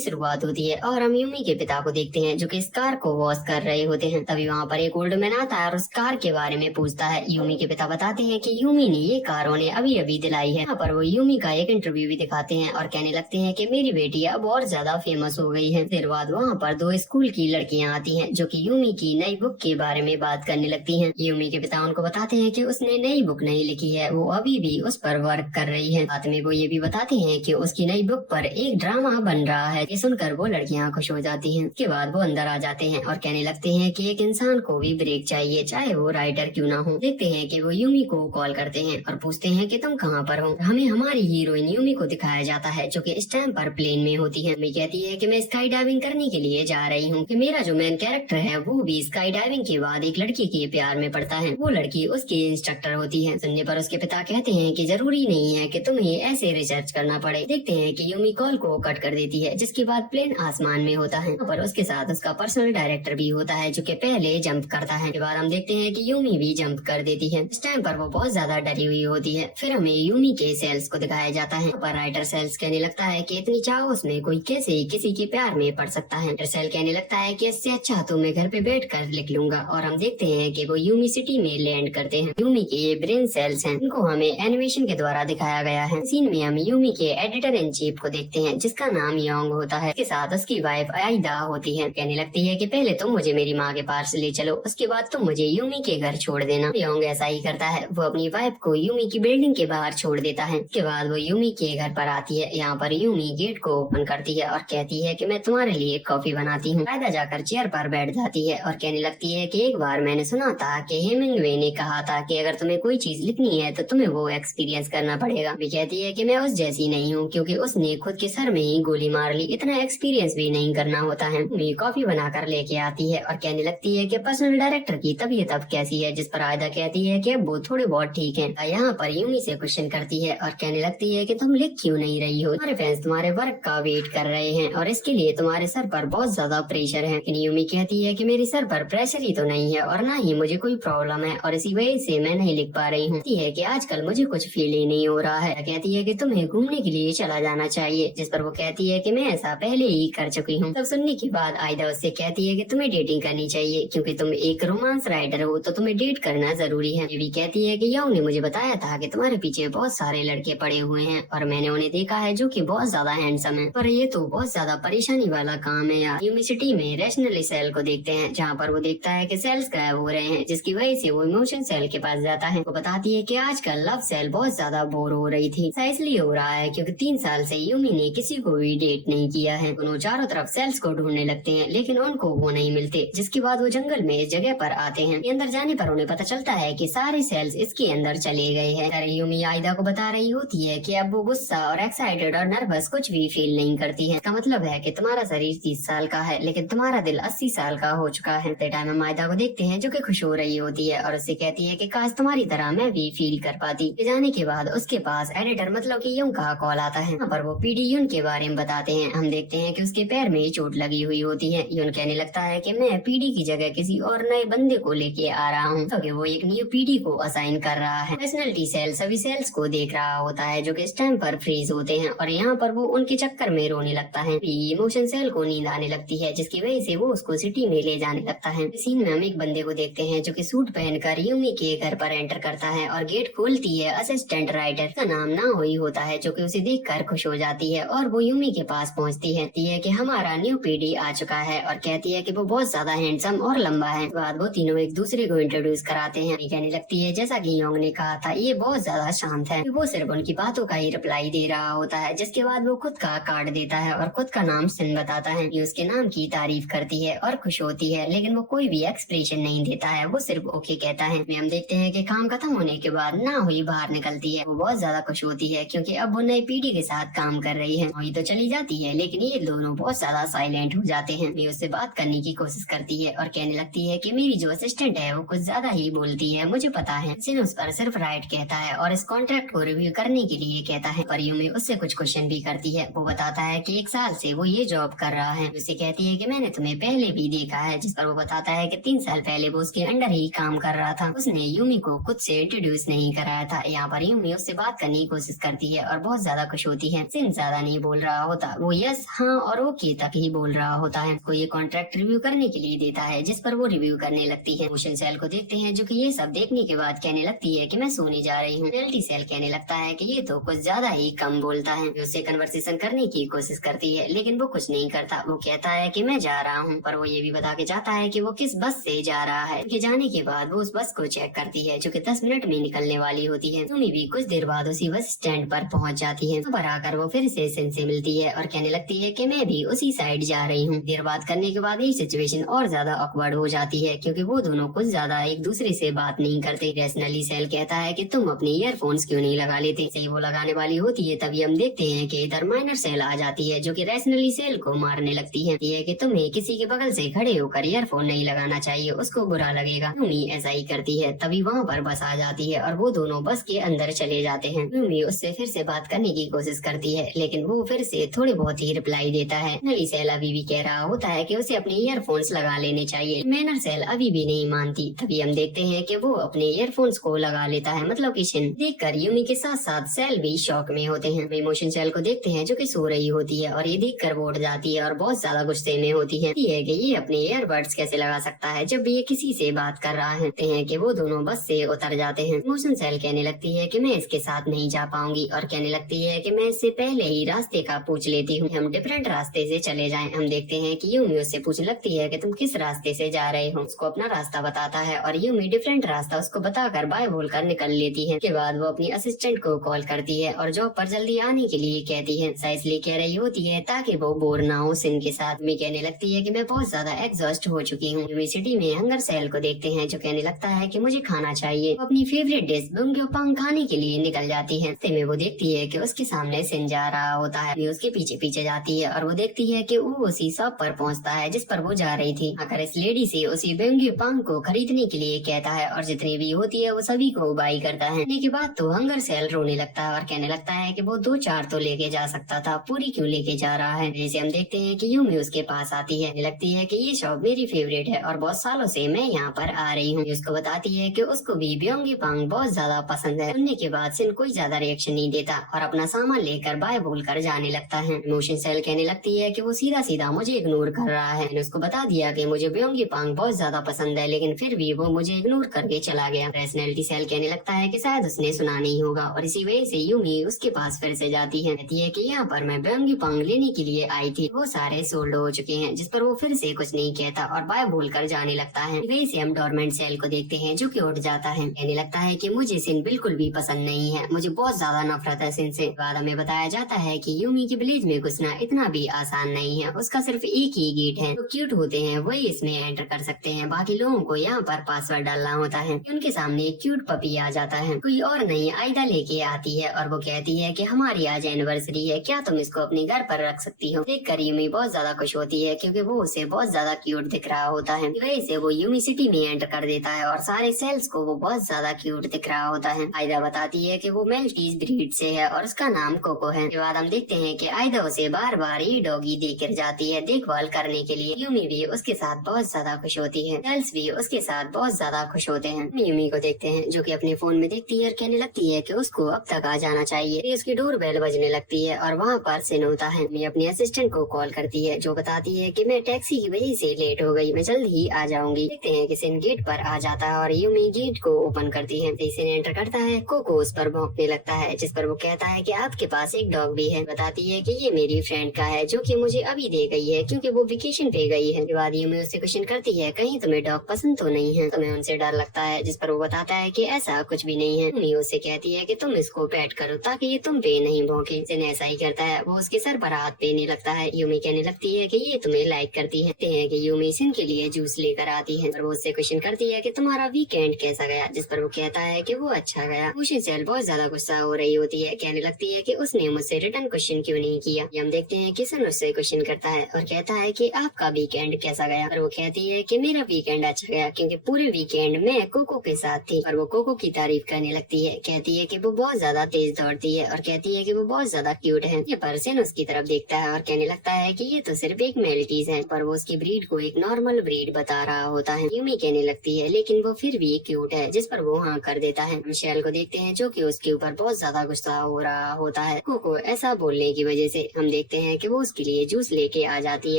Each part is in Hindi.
की शुरुआत होती है और हम यूमी के पिता को देखते हैं जो कि इस कार को वॉश कर रहे होते हैं। तभी वहाँ पर एक ओल्ड मैन आता है और उस कार के बारे में पूछता है। यूमी के पिता बताते हैं कि यूमी ने ये कार उन्हें अभी अभी दिलाई है। यहाँ पर वो यूमी का एक इंटरव्यू भी दिखाते हैं और कहने लगते हैं कि मेरी बेटी अब और ज्यादा फेमस हो गई है। फिर बाद वहाँ पर दो स्कूल की लड़कियाँ आती हैं जो कि यूमी की नई बुक के बारे में बात करने लगती हैं। यूमी के पिता उनको बताते हैं कि उसने नई बुक नहीं लिखी है, वो अभी भी उस पर वर्क कर रही है। साथ में वो ये भी बताते हैं कि उसकी नई बुक पर एक ड्रामा बन रहा है। ये सुनकर वो लड़कियां खुश हो जाती हैं। उसके बाद वो अंदर आ जाते हैं और कहने लगते हैं कि एक इंसान को भी ब्रेक चाहिए, चाहे वो राइटर क्यों ना हो। देखते हैं कि वो यूमी को कॉल करते हैं और पूछते हैं कि तुम कहाँ पर हो। हमें हमारी हीरोइन यूमी को दिखाया जाता है जो कि इस टाइम पर प्लेन में होती है। यूमी कहती है कि मैं स्काई डाइविंग करने के लिए जा रही हूँ, कि मेरा जो मेन कैरेक्टर है वो भी स्काई डाइविंग के बाद एक लड़की के प्यार में पड़ता है। वो लड़की उसकी इंस्ट्रक्टर होती है। सुनने पर उसके पिता कहते हैं कि जरूरी नहीं है कि तुम्हें ऐसे रिसर्च करना पड़े। देखते हैं कि यूमी कॉल को कट कर देती है, जिसके बाद प्लेन आसमान में होता है। पर उसके साथ उसका पर्सनल डायरेक्टर भी होता है जो कि पहले जंप करता है। के बाद हम देखते हैं कि यूमी भी जंप कर देती है। इस टाइम पर वो बहुत ज्यादा डरी हुई होती है। फिर हमें यूमी के सेल्स को दिखाया जाता है। पर राइटर सेल्स कहने लगता है कि इतनी चाह उसमें कोई कैसे किसी के प्यार में पड़ सकता है। राइटर सेल कहने लगता है कि इससे अच्छा तो मैं घर पे बैठ कर लिख लूंगा। और हम देखते हैं कि वो यूमी सिटी में लैंड करते हैं। यूमी के ये ब्रेन सेल्स हैं, इनको हमें एनिमेशन के द्वारा दिखाया गया है। सीन में हम यूमी के एडिटर इन चीफ को देखते हैं जिसका नाम योंग होता है। इसके साथ उसकी वाइफ आइदा होती है। कहने लगती है कि पहले तुम मुझे मेरी माँ के पास ले चलो, उसके बाद तुम मुझे यूमी के घर छोड़ देना। योंग ऐसा ही करता है। वो अपनी वाइफ को यूमी की बिल्डिंग के बाहर छोड़ देता है। उसके बाद वो यूमी के घर पर आती है। यहाँ पर यूमी गेट को ओपन करती है और कहती है कि मैं तुम्हारे लिए कॉफी बनाती हूँ। आइदा जाकर चेयर पर बैठ जाती है और कहने लगती है कि एक बार मैंने सुना था कि हेमिंग्वे ने कहा था कि अगर तुम्हें कोई चीज लिखनी है तो तुम्हें वो एक्सपीरियंस करना पड़ेगा। भी कहती है कि मैं उस जैसी नहीं हूँ, क्योंकि उसने खुद के सर में ही गोली मार ली, इतना एक्सपीरियंस भी नहीं करना होता है। यूमी कॉफी बनाकर लेके आती है और कहने लगती है कि पर्सनल डायरेक्टर की तबीयत अब कैसी है, जिस पर आयदा कहती है कि अब वो थोड़े बहुत ठीक है। यहाँ पर यूमी से क्वेश्चन करती है और कहने लगती है कि तुम लिख क्यों नहीं रही हो, तुम्हारे फैंस तुम्हारे वर्क का वेट कर रहे हैं और इसके लिए तुम्हारे सर पर बहुत ज्यादा प्रेशर है। लेकिन यूमी कहती है कि मेरे सर पर प्रेशर ही तो नहीं है और ना ही मुझे कोई प्रॉब्लम है और इसी वजह से मैं नहीं लिख पा रही हूँ। है कि आजकल मुझे कुछ फील ही नहीं हो रहा है। कहती है कि तुम्हें घूमने के लिए चला जाना चाहिए, जिस पर वो कहती है कि मैं ऐसा पहले ही कर चुकी हूँ। तब सुनने के बाद आयदा उससे कहती है कि तुम्हें डेटिंग करनी चाहिए, क्योंकि तुम एक रोमांस राइटर हो तो तुम्हें डेट करना जरूरी है। ये भी कहती है कि योंग ने मुझे बताया था कि तुम्हारे पीछे बहुत सारे लड़के पड़े हुए हैं और मैंने उन्हें देखा है जो कि बहुत ज्यादा हैंडसम है, पर ये तो बहुत ज्यादा परेशानी वाला काम है यार। यूमी सिटी में रैशनली सेल को देखते हैं, जहाँ पर वो देखता है कि सेल्स गायब हो रहे हैं, जिसकी वजह से वो इमोशन सेल के पास जाता है। वो बताती है कि आजकल लव सेल बहुत ज्यादा बोर हो रही थी। ऐसा इसलिए हो रहा है क्योंकि 3 साल से यूमी ने किसी को भी डेट नहीं किया है। दोनों चारों तरफ सेल्स को ढूंढने लगते हैं, लेकिन उनको वो नहीं मिलते। जिसके बाद वो जंगल में इस जगह पर आते हैं। अंदर जाने पर उन्हें पता चलता है कि सारे सेल्स इसके अंदर चले गए हैं। यूमी आयदा को बता रही होती है कि अब वो गुस्सा और एक्साइटेड और नर्वस कुछ भी फील नहीं करती है। इसका मतलब है कि तुम्हारा शरीर 30 साल का है लेकिन तुम्हारा दिल 80 साल का हो चुका है। टाइम हम आयदा को देखते हैं जो कि खुश हो रही होती है और उससे कहती है कि काश तुम्हारी तरह मैं भी फील कर पाती। जाने के बाद उसके पास एडिटर मतलब कि यून का कॉल आता है। यहाँ पर वो पीडी यून के बारे में बताते हैं। हम देखते हैं कि उसके पैर में चोट लगी हुई होती है। यून कहने लगता है कि मैं पीडी की जगह किसी और नए बंदे को लेके आ रहा हूँ, क्योंकि वो एक न्यू पीडी को असाइन कर रहा है। पर्सनैलिटी सेल सभी सेल्स को देख रहा होता है जो कि इस टाइम पर फ्रीज होते हैं और यहाँ पर वो उनके चक्कर में रोने लगता है। इमोशन सेल को नींद आने लगती है, जिसकी वजह से वो उसको सिटी में ले जाने लगता है। सीन में हम एक बंदे को देखते हैं जो कि सूट पहनकर यूमी के घर पर एंटर करता है और गेट खोलती है असिस्टेंट राइटर, का नाम ना हुई होता है, जो कि उसे देखकर खुश हो जाती है और वो यूमी के पास पहुंचती है कि हमारा न्यू पीडी आ चुका है और कहती है कि वो बहुत ज्यादा हैंडसम और लंबा है। बाद वो तीनों एक दूसरे को इंट्रोड्यूस कराते हैं। कहने लगती है जैसा कि योंग ने कहा था ये बहुत ज्यादा शांत है, वो सिर्फ उनकी बातों का ही रिप्लाई दे रहा होता है। जिसके बाद वो खुद का कार्ड देता है और खुद का नाम सिन बताता है। ये उसके नाम की तारीफ करती है और खुश होती है, लेकिन वो कोई भी एक्सप्रेशन नहीं देता है, वो सिर्फ ओके कहता है। हम देखते हैं कि काम खत्म होने के बाद ना हुई बाहर निकलती है। वो बहुत ज्यादा खुश होती है क्योंकि अब वो नई पीढ़ी के साथ काम कर रही है। वही तो चली जाती है, लेकिन ये दोनों बहुत ज्यादा साइलेंट हो जाते हैं। मैं उससे बात करने की कोशिश करती है और कहने लगती है कि मेरी जो असिस्टेंट है वो कुछ ज्यादा ही बोलती है, मुझे पता है। सिन उस पर सिर्फ राइट कहता है और इस कॉन्ट्रैक्ट को रिव्यू करने के लिए कहता है। पर यूमी उससे कुछ क्वेश्चन भी करती है। वो बताता है कि 1 साल से वो ये जॉब कर रहा है। उसे कहती है कि मैंने तुम्हें पहले भी देखा है, जिस पर वो बताता है कि 3 साल पहले वो उसके अंडर ही काम कर रहा था। उसने यूमी को खुद से इंट्रोड्यूस नहीं कराया था। यहाँ पर यूमी उससे बात करने की कोशिश करती है और बहुत ज्यादा खुश होती है। सिन ज्यादा नहीं बोल रहा होता, वो ये यस, हाँ और ओके तक ही बोल रहा होता है। को ये कॉन्ट्रैक्ट रिव्यू करने के लिए देता है, जिस पर वो रिव्यू करने लगती है। इमोशन सेल को देखते हैं, जो कि ये सब देखने के बाद कहने लगती है कि मैं सोने जा रही हूँ। रियलिटी सेल कहने लगता है कि ये तो कुछ ज्यादा ही कम बोलता है। उससे कन्वर्सेशन करने की कोशिश करती है, लेकिन वो कुछ नहीं करता। वो कहता है कि मैं जा रहा हूँ, पर वो ये भी बता के जाता है कि वो किस बस से जा रहा है। उनके जाने के बाद वो उस बस को चेक करती है, जो कि 10 मिनट में निकलने वाली होती है। यूमी भी कुछ देर बाद उसी बस स्टैंड पर पहुंच जाती है। पर आकर वो फिर से सिन से मिलती है और कहने लगती है कि मैं भी उसी साइड जा रही हूँ। देर बात करने के बाद ये सिचुएशन और ज्यादा ऑकवर्ड हो जाती है, क्योंकि वो दोनों कुछ ज्यादा एक दूसरे से बात नहीं करते। रैशनली सेल कहता है कि तुम अपने ईयरफोन्स क्यों नहीं लगा लेते। सही वो लगाने वाली होती है, तभी हम देखते हैं कि इधर माइनर सेल आ जाती है, जो कि रैशनली सेल को मारने लगती है। ये कि तुम्हें किसी के बगल से खड़े होकर ईयरफोन नहीं लगाना चाहिए, उसको बुरा लगेगा। यूमी ऐसा ही करती है। तभी वहाँ पर बस आ जाती है और वो दोनों बस के अंदर चले जाते हैं। यूमी उससे फिर से बात करने की कोशिश करती है, लेकिन वो फिर से थोड़ी बहुत ही रिप्लाई देता है। नली सेल अभी भी कह रहा होता है कि उसे अपने ईयरफोन्स लगा लेने चाहिए। मैनर सेल अभी भी नहीं मानती। तभी हम देखते हैं कि वो अपने ईयरफोन्स को लगा लेता है, मतलब कि शिन। देखकर यूमी के साथ साथ सेल भी शॉक में होते हैं। इमोशन सेल को देखते हैं, जो कि सो रही होती है और ये देखकर वो उठ जाती है और बहुत ज्यादा गुस्से में होती है कि ये अपने ईयरबड्स कैसे लगा सकता है जब ये किसी से बात कर रहा है। कि वो दोनों बस से उतर जाते हैं। इमोशन सेल कहने लगती है कि मैं इसके साथ नहीं जा पाऊंगी और कहने लगती है कि मैं इससे पहले ही रास्ते का पूछ लेती हूँ, हम डिफरेंट रास्ते से चले जाएं। हम देखते हैं कि यूमी उससे पूछने लगती है कि तुम किस रास्ते से जा रहे हो। उसको अपना रास्ता बताता है और यूमी डिफरेंट रास्ता उसको बताकर बाय बोलकर निकल लेती है। के बाद वो अपनी असिस्टेंट को कॉल करती है और जॉब पर जल्दी आने के लिए कहती है। इसलिए कह रही होती है ताकि वो बोर ना हो सिन के साथ। यूमी कहने लगती है कि मैं बहुत ज्यादा एग्जॉस्ट हो चुकी हूँ। यूमी सिटी में हंगर सेल को देखते हैं, जो कहने लगता है कि मुझे खाना चाहिए। वो अपनी फेवरेट डिश बुंग्योपांग खाने के लिए निकल जाती है। रास्ते में वो देखती है कि उसके सामने सिन जा रहा होता है। उसके पीछे पीछे जाती है और वो देखती है कि वो उसी शॉप पर पहुंचता है जिस पर वो जा रही थी। आकर इस लेडी से उसी बुंग्योपांग को खरीदने के लिए कहता है और जितनी भी होती है वो सभी को बाई करता है। के बाद तो हंगर सेल रोने लगता है और कहने लगता है कि वो 2-4 तो लेके जा सकता था, पूरी क्यों लेके जा रहा है। जैसे हम देखते हैं कि यूमी उसके पास आती है। लगती है कि ये शॉप मेरी फेवरेट है और बहुत सालों से मैं यहाँ पर आ रही हूँ। उसको बताती है कि उसको भी बुंग्योपांग बहुत ज्यादा पसंद है। सुनने के बाद सिन कोई ज्यादा रिएक्शन नहीं देता और अपना सामान लेकर बाय बोलकर जाने लगता है। इमोशन सेल कहने लगती है कि वो सीधा सीधा मुझे इग्नोर कर रहा है। मैंने उसको बता दिया कि मुझे बुंग्योपांग बहुत ज्यादा पसंद है, लेकिन फिर भी वो मुझे इग्नोर करके चला गया। पर्सनैलिटी सेल कहने लगता है कि शायद उसने सुना नहीं होगा और इसी वजह से यूमी उसके पास फिर से जाती है। कहती है कि यहाँ पर मैं बुंग्योपांग लेने के लिए आई थी, वो सारे सोल्ड हो चुके हैं। जिस पर वो फिर से कुछ नहीं कहता और बाय बोलकर जाने लगता है। वही से हम डॉर्मेंट सेल को देखते हैं, जो कि उठ जाता है। कहने लगता है कि मुझे सिन बिल्कुल भी पसंद नहीं है, मुझे बहुत ज्यादा नफरत है सिन से। बाद हमें बताया जाता है कि यूमी की विलेज में घुसना इतना भी आसान नहीं है। उसका सिर्फ एक ही गेट है। जो क्यूट होते हैं वही इसमें एंटर कर सकते हैं, बाकी लोगों को यहाँ पर पासवर्ड डालना होता है। उनके सामने एक क्यूट पपी आ जाता है। कोई और नहीं आयदा लेके आती है और वो कहती है कि हमारी आज एनिवर्सरी है, क्या तुम इसको अपने घर पर रख सकती हो। देखकर यूमी बहुत ज्यादा खुश होती है, क्योंकि वो उसे बहुत ज्यादा क्यूट दिख रहा होता है। वही से वो यूमी सिटी में एंटर कर देता है और सारे सेल्स को वो बहुत ज्यादा क्यूट दिख रहा होता है। आयदा बताती है कि वो मेल्टीज ब्रीड से है और उसका नाम कोको है। के बाद हम देखते हैं कि आयदा उसे बार बार ये डॉगी देकर जाती है देखभाल करने के लिए। यूमी भी उसके साथ बहुत ज्यादा खुश होती है। सेल्स भी उसके साथ बहुत ज्यादा खुश होते हैं। यूमी को देखते हैं, जो कि अपने फोन में देखती है और कहने लगती है कि उसको अब तक आ जाना चाहिए। उसकी डोर बेल बजने लगती है और वहाँ पर सिन होता है। मैं अपनी असिस्टेंट को कॉल करती है, जो बताती है कि मैं टैक्सी की वजह से लेट हो गई, मैं जल्द ही आ जाऊंगी। देखते हैं कि सिन गेट पर आ जाता है और यूमी गेट को ओपन करती है। सिन एंटर करता है, कोको उस पर भौंकने लगता है, जिस पर वो कहता है कि आपके पास एक डॉग भी है। बताती है कि ये मेरी फ्रेंड का है, जो कि मुझे अभी दे गई है क्योंकि वो वेकेशन पे गई है। बाद यूमी उससे क्वेश्चन करती है, कहीं तुम्हें डॉग पसंद तो नहीं है। तुम्हें उनसे डर लगता है, जिस पर वो बताता है कि ऐसा कुछ भी नहीं है। यूमी उससे कहती है कि तुम इसको पेट करो ताकि ये तुम पे नहीं भौंके। सिन ऐसा ही करता है, वो उसके सर पर हाथ फेरने लगता है। यूमी कहने लगती है कि ये तुम्हें लाइक करती है। कि यूमी सिन के लिए जूस लेकर आती है और वो उससे क्वेश्चन करती है कि तुम्हारा वीकेंड कैसा गया, जिस पर वो कहता है कि वो अच्छा गया। इमोशन सेल बहुत ज्यादा गुस्सा हो रही होती है, कहने लगती है कि उसने मुझसे रिटर्न क्वेश्चन क्यों नहीं किया। हम देखते हैं कि सन उससे क्वेश्चन करता है और कहता है कि आपका वीकेंड कैसा गया। और वो कहती है कि मेरा वीकेंड अच्छा गया, क्योंकि पूरे वीकेंड में कोको के साथ थी। और वो कोको की तारीफ करने लगती है, कहती है कि वो बहुत ज्यादा तेज दौड़ती है और कहती है कि वो बहुत ज्यादा क्यूट है। ये पर सिन उसकी तरफ देखता है और कहने लगता है कि ये तो सिर्फ एक मेल्टीज है, पर वो उसकी ब्रीड को एक नॉर्मल ब्रीड बता रहा होता है। यूमी कहने लगती है लेकिन वो फिर भी क्यूट है, जिस पर वो हाँ कर देता है। मिशेल को देखते हैं, जो कि उसके ऊपर बहुत ज्यादा गुस्सा हो रहा होता है। कोको ऐसा बोलने की वजह से हम देखते हैं कि वो उसके लिए जूस लेके आ जाती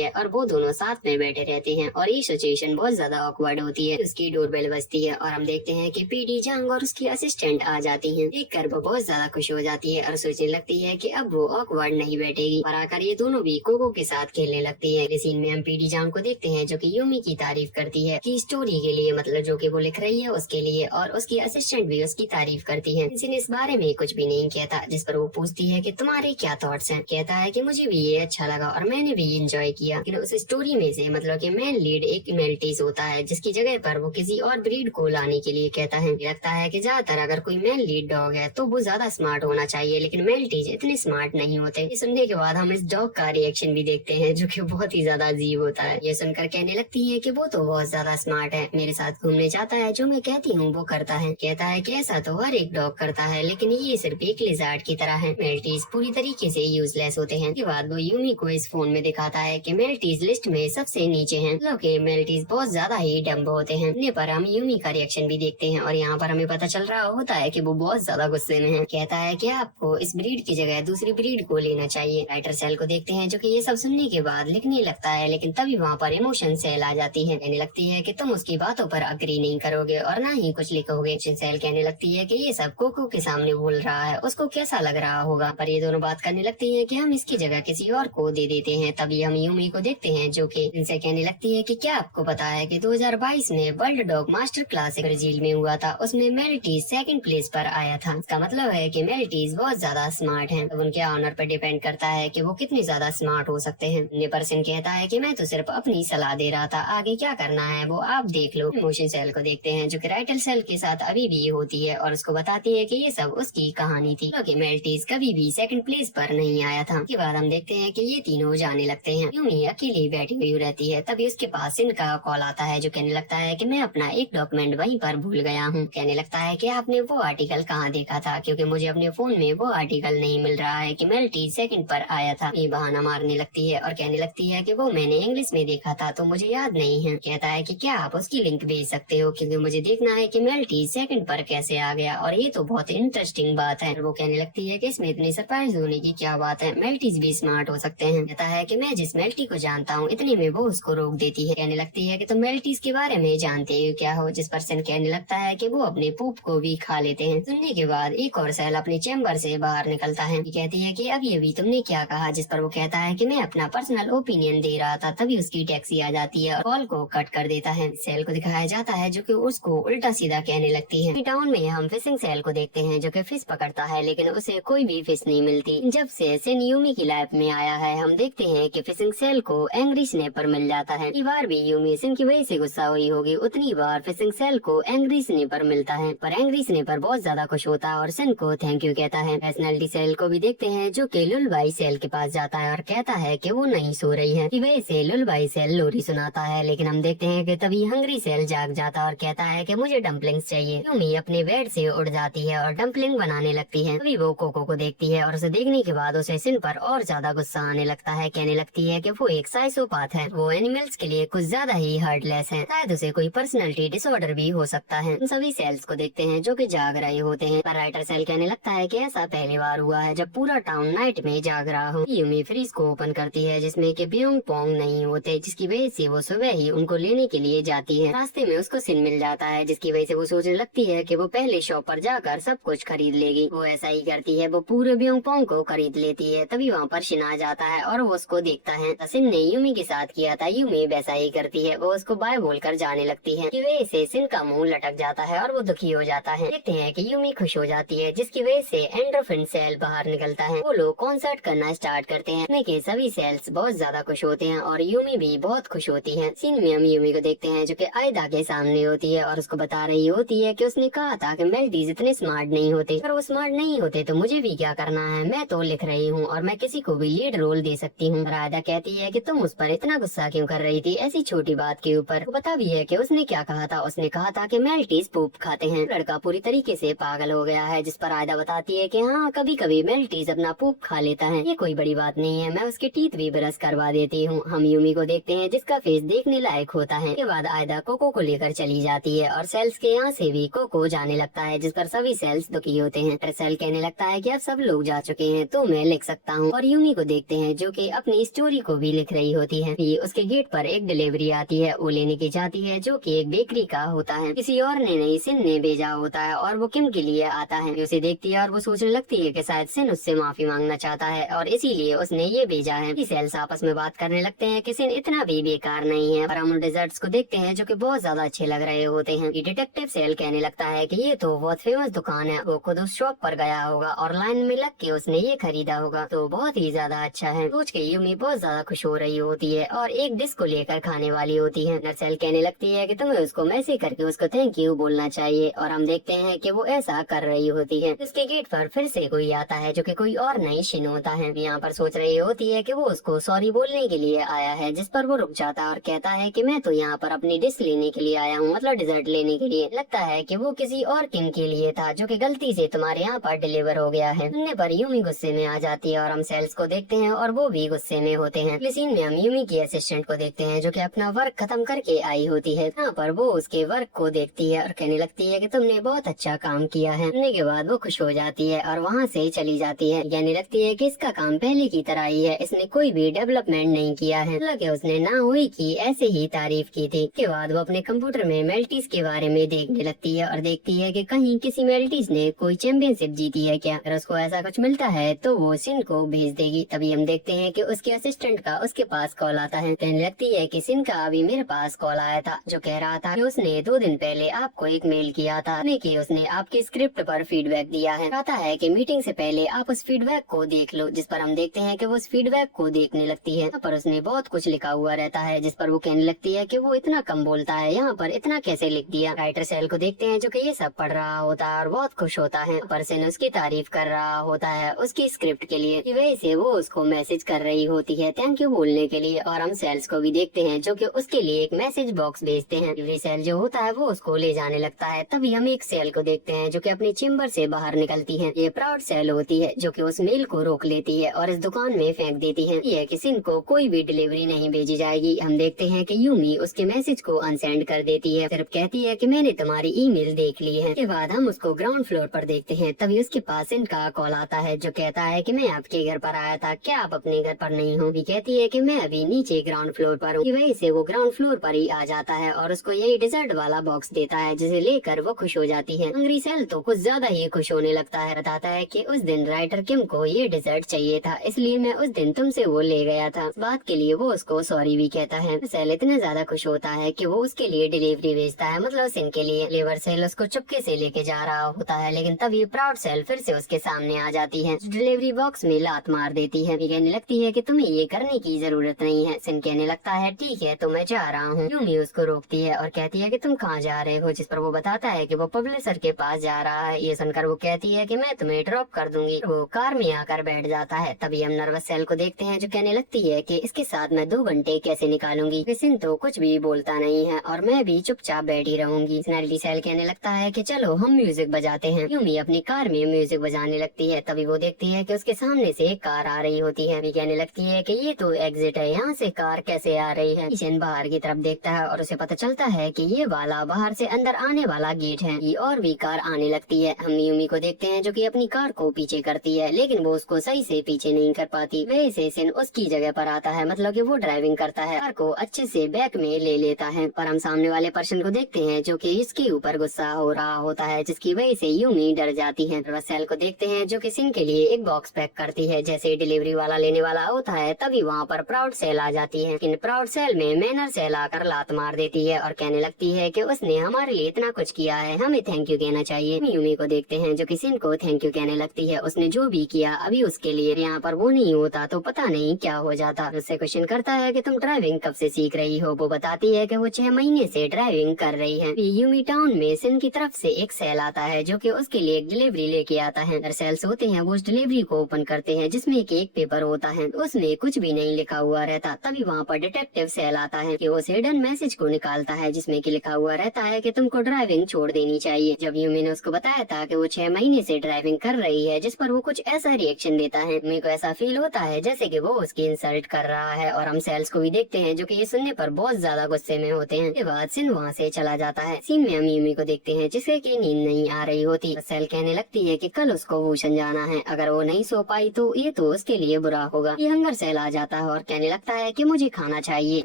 है और वो दोनों साथ में बैठे रहते हैं और ये सिचुएशन बहुत ज्यादा ऑकवर्ड होती है। उसकी डोरबेल बजती है और हम देखते हैं कि पीडी जंग और उसकी असिस्टेंट आ जाती हैं। देखकर वो बहुत ज्यादा खुश हो जाती है और सोचने लगती है कि अब वो ऑकवर्ड नहीं बैठेगी और आकर ये दोनों भी कोको के साथ खेलने लगती है। इस सीन में हम पीडी जंग को देखते हैं जो कि यूमी की तारीफ करती है कि स्टोरी के लिए, मतलब जो कि वो लिख रही है उसके लिए, और उसकी असिस्टेंट भी उसकी तारीफ करती है। सिन इस बारे में कुछ भी नहीं कहता, जिस पर वो पूछती है कि तुम्हारे क्या थॉट्स हैं। कहता है कि मुझे भी ये अच्छा लगा और मैंने भी एंजॉय किया, लेकिन उस स्टोरी में से मतलब कि मेन लीड एक मेल्टिस होता है जिसकी जगह पर वो किसी और ब्रीड को लाने के लिए कहता है। लगता है कि ज्यादातर अगर कोई मेन लीड डॉग है तो वो ज्यादा स्मार्ट होना चाहिए, लेकिन मेल्टीज इतने स्मार्ट नहीं होते। ये सुनने के बाद हम इस डॉग का रिएक्शन भी देखते हैं जो कि बहुत ही ज्यादा अजीब होता है। ये सुनकर कहने लगती है कि वो तो बहुत ज्यादा स्मार्ट है, मेरे साथ घूमने जाता है, जो मैं कहती हूँ वो करता है। कहता है कि ऐसा तो हर एक डॉग करता है, लेकिन ये सिर्फ एक लिजार्ड की तरह है। मेल्टीज पूरी तरीके से यूजलेस होते हैं। इसके बाद वो यूमी को इस फोन में दिखाता है कि मेल्टीज लिस्ट में सबसे नीचे हैं, मतलब कि मेल्टीज बहुत ज्यादा ही डम्ब होते हैं। इन्हें पर हम यूमी का रिएक्शन भी देखते हैं और यहाँ पर हमें पता चल रहा होता है कि वो बहुत ज्यादा गुस्से में है। कहता है कि आपको इस ब्रीड की जगह दूसरी ब्रीड को लेना चाहिए। राइटर सेल को देखते हैं जो कि ये सब सुनने के बाद लिखने लगता है, लेकिन तभी वहाँ पर इमोशन सेल आ जाती है। कहने लगती है कि तुम उसकी बातों पर अग्री नहीं करोगे और ना ही कुछ लिखोगे। इमोशन सेल कहने लगती है कि ये सब कोको के सामने बोल रहा है, उसको कैसा लग रहा होगा। पर ये दोनों बात करने लगती है कि हम इसकी जगह किसी और को दे देते हैं। तभी हम यूमी को देखते हैं जो कि इनसे कहने लगती है कि क्या आपको पता है कि 2022 में world dog master classic Brazil में हुआ था, उसमें मेल्टीज सेकंड प्लेस पर आया था। इसका मतलब है कि मेल्टीज बहुत ज्यादा स्मार्ट हैं। अब उनके ऑनर पर डिपेंड करता है कि वो कितने ज्यादा स्मार्ट हो सकते हैं। अन्य पर्सन कहता है कि मैं तो सिर्फ अपनी सलाह दे रहा था, आगे क्या करना है वो आप देख लो। इमोशन सेल को देखते हैं जो कि राइटर सेल के साथ अभी भी होती है और उसको बताती है कि ये सब उसकी कहानी थी, क्योंकि मेल्टीज कभी भी सेकंड प्लेस पर नहीं आया था। इसके बाद हम देखते हैं कि ये तीनों जाने लगते हैं। यूमी अकेली बैठी हुई रहती है। तभी उसके पास सिन का कॉल आता है जो कहने लगता है कि मैं अपना एक डॉक्यूमेंट वहीं पर भूल गया हूँ। कहने लगता है कि आपने वो आर्टिकल कहाँ देखा था, क्योंकि मुझे अपने फोन में वो आर्टिकल नहीं मिल रहा है कि मेल्टीज सेकंड पर आया था। ये बहाना मारने लगती है और कहने लगती है कि वो मैंने इंग्लिश में देखा था तो मुझे याद नहीं है। कहता है कि क्या आप उसकी लिंक भेज सकते हो, क्योंकि मुझे देखना है कि मेल्टीज सेकंड पर कैसे आ गया और ये तो बहुत इंटरेस्टिंग बात है। वो कहने लगती है कि इसमें इतनी सरप्राइज होने की क्या बात है, मेल्टीज भी स्मार्ट हो सकते हैं। कहता है कि मैं जिस मेल्टी को जानता हूँ इतने में वो उसको रोक देती है। कहने लगती है कि तुम मेल्टीज के बारे में जानते हो क्या हो, जिस पर्सन कहने लगता है कि वो अपने पूप को भी खा लेते हैं। सुनने के बाद एक और सेल अपने चैम्बर से बाहर निकलता है। कहती है कि अभी तुमने क्या कहा, जिस पर वो कहता है कि मैं अपना पर्सनल ओपिनियन दे रहा था। तभी उसकी टैक्सी आ जाती है और कॉल को कट कर देता है। सेल को दिखाया जाता है जो कि उसको उल्टा सीधा कहने लगती है। टाउन में हम फिशिंग सेल को देखते हैं जो कि फिश पकड़ता है, लेकिन उसे कोई भी फिश नहीं मिलती। जब से सिन यूमी की लाइफ में आया है हम देखते हैं कि फिशिंग सेल को एंग्री स्नेपर मिल जाता है। इस बार भी यूमी सिन की वजह से गुस्सा हुई होगी, उतनी बार फिशिंग सेल को एंग्री स्नेपर मिलता है। पर एंग्री स्नेपर बहुत ज्यादा खुश होता है और सिन को थैंक यू कहता है। पर्सनैलिटी सेल को भी देखते हैं जो कि लुलबाई सेल के पास जाता है और कहता है कि वो नहीं सो रही है। वजह से लुलबाई सेल लोरी सुनाता है, लेकिन हम देखते हैं कि तभी हंग्री सेल जाग जाता है और कहता है कि मुझे डम्पलिंग्स चाहिए। यूमी अपने बेड से उड़ जाती है और डम्पलिंग बनाने लगती है। तभी वो कोको को देखती है और उसे देखने के बाद उसे सिन पर और ज्यादा गुस्सा आने लगता है। कहने लगती है कि वो एक साइकोपैथ है, वो एनिमल्स के लिए कुछ ज्यादा ही हार्टलेस है, शायद उसे कोई पर्सनैलिटी डिसऑर्डर भी हो सकता है। हम सभी सेल्स को देखते हैं जो कि जाग रहे होते हैं, पर राइटर सेल कहने लगता है कि ऐसा पहली बार हुआ है जब पूरा टाउन नाइट में जाग रहा हो। यूमी फ्रीज को ओपन करती है जिसमें कि ब्योंग पोंग नहीं होते, जिसकी वजह से वो सुबह ही उनको लेने के लिए जाती है। रास्ते में उसको सिन मिल जाता है जिसकी वजह से वो सोचने लगती है कि वो पहले शॉप पर जाकर सब कुछ खरीद लेगी। वो ऐसा ही करती है, वो पूरे ब्योंग पोंग को खरीद लेती है। तभी वहाँ पर सिन आ जाता है और वो उसको देखता है। सिन ने यूमी के साथ किया था, यूमी वैसा ही करती है, वो उसको बाय बोलकर जाने लगती है। की वजह से सिन का मुंह लटक जाता है और वो दुखी हो जाता है। देखते हैं कि यूमी खुश हो जाती है जिसकी वजह से एंडोर्फिन सेल बाहर निकलता है। वो लोग कॉन्सर्ट करना स्टार्ट करते हैं, इसमें के सभी सेल्स बहुत ज्यादा खुश होते हैं और यूमी भी बहुत खुश होती है। सीन में हम यूमी को देखते हैं जो कि आयदा के सामने होती है और उसको बता रही होती है कि उसने कहा था कि मेल्टीज इतने स्मार्ट नहीं होते, अगर वो स्मार्ट नहीं होते तो मुझे भी क्या करना है, मैं तो लिख रही हूँ और मैं किसी को भी लीड रोल दे सकती हूँ। आयदा कहती है कि तुम उस पर इतना गुस्सा क्यों कर रही थी ऐसी छोटी बात के ऊपर। पता भी है कि उसने क्या कहा था, उसने कहा था कि मेल्टीज पूप खाते हैं। लड़का पूरी तरीके से पागल हो गया है, जिस पर आयदा बताती है कि हाँ कभी कभी मेल्टीज अपना पूप खा लेता है, ये कोई बड़ी बात नहीं है, मैं उसके टीथ भी ब्रश करवा देती हूँ। हम यूमी को देखते हैं जिसका फेस देखने लायक होता है। के बाद आयदा कोको को लेकर चली जाती है और सेल्स के यहाँ से भी कोको जाने लगता है, जिस पर सभी सेल्स दुखी होते हैं। सेल कहने लगता है कि अब सब लोग जा चुके हैं तो मैं लिख सकता हूँ और यूमी को देखते हैं जो कि अपनी स्टोरी को भी लिख रही होती है। उसके गेट पर एक डिलीवरी आती है, वो लेने की जाती है जो कि एक बेकरी का होता है। किसी और ने नहीं, सिन ने भेजा होता है और वो किम के लिए आता है। उसे देखती है और वो सोचने लगती है कि शायद सिन उससे माफी मांगना चाहता है और इसीलिए उसने ये भेजा है। सेल्स आपस में बात करने लगते हैं कि सिन इतना भी बेकार नहीं है। और हम डेजर्ट्स को देखते हैं जो कि बहुत ज्यादा अच्छे लग रहे होते हैं। डिटेक्टिव सेल कहने लगता है कि ये तो बहुत फेमस दुकान है, वो खुद उस शॉप पर गया होगा और लाइन में लग के उसने ये खरीदा होगा, तो बहुत ही ज्यादा अच्छा है। सोच के यूमी बहुत ज्यादा खुश हो रही होती है और एक डिश को लेकर खाने वाली होती है। नर्सेल कहने लगती है कि तुम्हें उसको मैसेज करके उसको थैंक यू बोलना चाहिए और हम देखते हैं कि वो ऐसा कर रही होती है। उसके गेट पर फिर से कोई आता है जो कि कोई और नहीं, शिन होता है। यहाँ पर सोच रही होती है कि वो उसको सॉरी बोलने के लिए आया है, जिस पर वो रुक जाता है और कहता है कि मैं तो यहाँ पर अपनी डिश लेने के लिए आया हूँ, मतलब डिजर्ट लेने के लिए। लगता है कि वो किसी और किम के लिए था जो कि गलती से तुम्हारे यहाँ पर डिलीवर हो गया है। सुनने पर यूमी गुस्से में आ जाती है और हम सेल्स को देखते हैं और वो भी गुस्से में होते हैं। अगले सीन में हम यूमी की असिस्टेंट को देखते हैं जो कि अपना वर्क खत्म करके आई होती है। यहाँ पर वो उसके वर्क को देखती है और कहने लगती है कि तुमने बहुत अच्छा काम किया है। सुनने के बाद वो खुश हो जाती है और वहाँ से चली जाती है। कहने लगती है कि इसका काम पहले की तरह ही है, इसने कोई भी डेवलपमेंट नहीं किया है। हालांकि उसने ना हुई की ऐसे ही तारीफ की थी। के बाद वो अपने कंप्यूटर में मेल्टीज के बारे में देखने लगती है और देखती है कि कहीं किसी मेल्टीज ने कोई चैंपियनशिप जीती है क्या। अगर उसको ऐसा कुछ मिलता है तो वो सिन को भेज देगी। तभी हम देखते हैं कि उसके असिस्टेंट का उसके पास कॉल आता है। कहने लगती है कि सिन का अभी मेरे पास कॉल आया था जो कह रहा था कि उसने 2 दिन पहले आपको एक मेल किया था कि उसने आपके स्क्रिप्ट पर फीडबैक दिया है। कहता है कि मीटिंग से पहले आप उस फीडबैक को देख लो, जिस पर हम देखते हैं कि वो उस फीडबैक को देखने लगती है। पर उसने बहुत कुछ लिखा हुआ रहता है जिस पर वो कहने लगती है कि वो इतना कम बोलता है, यहाँ पर इतना कैसे लिख दिया। राइटर सेल को देखते हैं जो कि ये सब पढ़ रहा होता है और बहुत खुश होता है। पर्सन उसकी तारीफ कर रहा होता है उसकी स्क्रिप्ट के लिए। वैसे वो उसको मैसेज कर रही होती है थैंक यू बोलने के लिए। और हम सेल्स को भी देखते हैं जो कि उसके लिए एक मैसेज बॉक्स भेजते हैं। यूरी सेल जो होता है वो उसको ले जाने लगता है। तभी हम एक सेल को देखते हैं जो कि अपनी चेम्बर से बाहर निकलती है। ये प्राउड सेल होती है जो कि उस मेल को रोक लेती है और इस दुकान में फेंक देती है। ये कि सिन को कोई भी डिलीवरी नहीं भेजी जाएगी। हम देखते हैं कि यूमी उसके मैसेज को अनसेंड कर देती है, सिर्फ कहती है कि मैंने तुम्हारी ईमेल देख ली है। के बाद हम उसको ग्राउंड फ्लोर पर देखते हैं। तभी उसके पास इनका कॉल आता है जो कहता है कि मैं आपके घर पर आया था, क्या आप अपने घर पर नहीं हो। भी कहती है कि मैं अभी नीचे ग्राउंड फ्लोर पर हूँ। वही से वो ग्राउंड फ्लोर पर ही आ जाता है और उसको यही डिजर्ट वाला बॉक्स देता है जिसे लेकर वो खुश हो जाती है। हंग्री सेल तो कुछ ज्यादा ही खुश होने लगता है। बताता है कि उस दिन राइटर किम को ये डिजर्ट चाहिए था, इसलिए मैं उस दिन तुमसे वो ले गया था। इस बात के लिए वो उसको सॉरी भी कहता है। सेल इतना ज्यादा खुश होता है कि वो उसके लिए डिलीवरी भेजता है, मतलब सिन के लिए। लेबर सेल उसको चुपके से लेके जा रहा होता है, लेकिन तभी प्राउड सेल फिर से उसके सामने आ जाती है, डिलीवरी बॉक्स में लात मार देती है। कहने लगती है कि तुम्हें ये करने की जरूरत नहीं है। सिन कहने लगता है ठीक है तो मैं जा रहा हूँ। यूमी उसको रोकती है और कहती है कि तुम कहाँ जा रहे हो, जिस पर वो बताता है कि वो पब्लिशर के पास जा रहा है। ये सुनकर वो कहती है कि मैं तुम्हें ड्रॉप कर दूंगी। वो कार में आकर बैठ जाता है। तभी हम नर्वस सेल को देखते हैं जो कहने लगती है कि इसके साथ मैं 2 घंटे कैसे निकालूंगी। सिन तो कुछ भी बोलता नहीं है और मैं भी चुपचाप बैठी रहूंगी। पर्सनैलिटी सेल कहने लगता है कि चलो हम म्यूजिक बजाते हैं। यूमी अपनी कार में म्यूजिक बजाने लगती है। तभी वो देखती है कि उसके सामने से एक कार आ रही होती है। कहने लगती है कि ये तो एग्जिट है, यहाँ से कार कैसे आ रही है। ईशन बाहर की तरफ देखता है और उसे पता चलता है कि ये वाला बाहर से अंदर आने वाला गेट है। ये और भी कार आने लगती है। हम यूमी को देखते हैं जो कि अपनी कार को पीछे करती है, लेकिन वो उसको सही से पीछे नहीं कर पाती। वैसे सिन उसकी जगह पर आता है, मतलब कि वो ड्राइविंग करता है, कार को अच्छे से बैक में ले लेता है। पर हम सामने वाले पर्सन को देखते हैं जो कि इसके ऊपर गुस्सा हो रहा होता है, जिसकी वजह से यूमी डर जाती है। सेल को देखते हैं जो कि सिन के लिए एक बॉक्स पैक करती है। जैसे डिलीवरी वाला लेने वाला होता है तभी वहाँ पर प्राउड सेल आ जाती है। लेकिन प्राउड सेल में मैनर सेल आकर लात मार देती है और कहने लगती है कि उसने हमारे लिए इतना कुछ किया है, हमें थैंक यू कहना चाहिए। यूमी को देखते हैं जो कि सिन को थैंक यू कहने लगती है। उसने जो भी किया अभी उसके लिए, यहाँ पर वो नहीं होता तो पता नहीं क्या हो जाता। उससे क्वेश्चन करता है कि तुम ड्राइविंग कब से सीख रही हो। वो बताती है कि वो 6 महीने से ड्राइविंग कर रही है। यूमी टाउन में सिन की तरफ से एक सेल आता है जो कि उसके लिए एक डिलीवरी लेके आता है। सेल्स होते हैं वो उस डिलीवरी को ओपन करते हैं जिसमें एक पेपर होता है, उसमें कुछ भी नहीं लिखा हुआ रहता। तभी वहाँ पर डिटेक्टिव सेल आता है कि वो हिडन मैसेज को निकालता है जिसमें कि लिखा हुआ रहता है कि तुमको ड्राइविंग छोड़ देनी चाहिए। जब यूमी ने उसको बताया था कि वो 6 महीने से ड्राइविंग कर रही है, जिस पर वो कुछ ऐसा रिएक्शन देता है, यूमी को ऐसा फील होता है जैसे कि वो उसकी इंसल्ट कर रहा है। और हम सेल्स को भी देखते हैं जो कि ये सुनने पर बहुत ज्यादा गुस्से में होते हैं। के बाद सिन वहाँ से चला जाता है। सीन में हम यूमी को देखते हैं जिसे की नींद नहीं आ रही होती। सेल कहने लगती है कि कल उसको वूशन जाना है, अगर वो नहीं सो पाई तो ये तो तो उसके लिए बुरा होगा। ये हंगर सेल आ जाता है और कहने लगता है कि मुझे खाना चाहिए।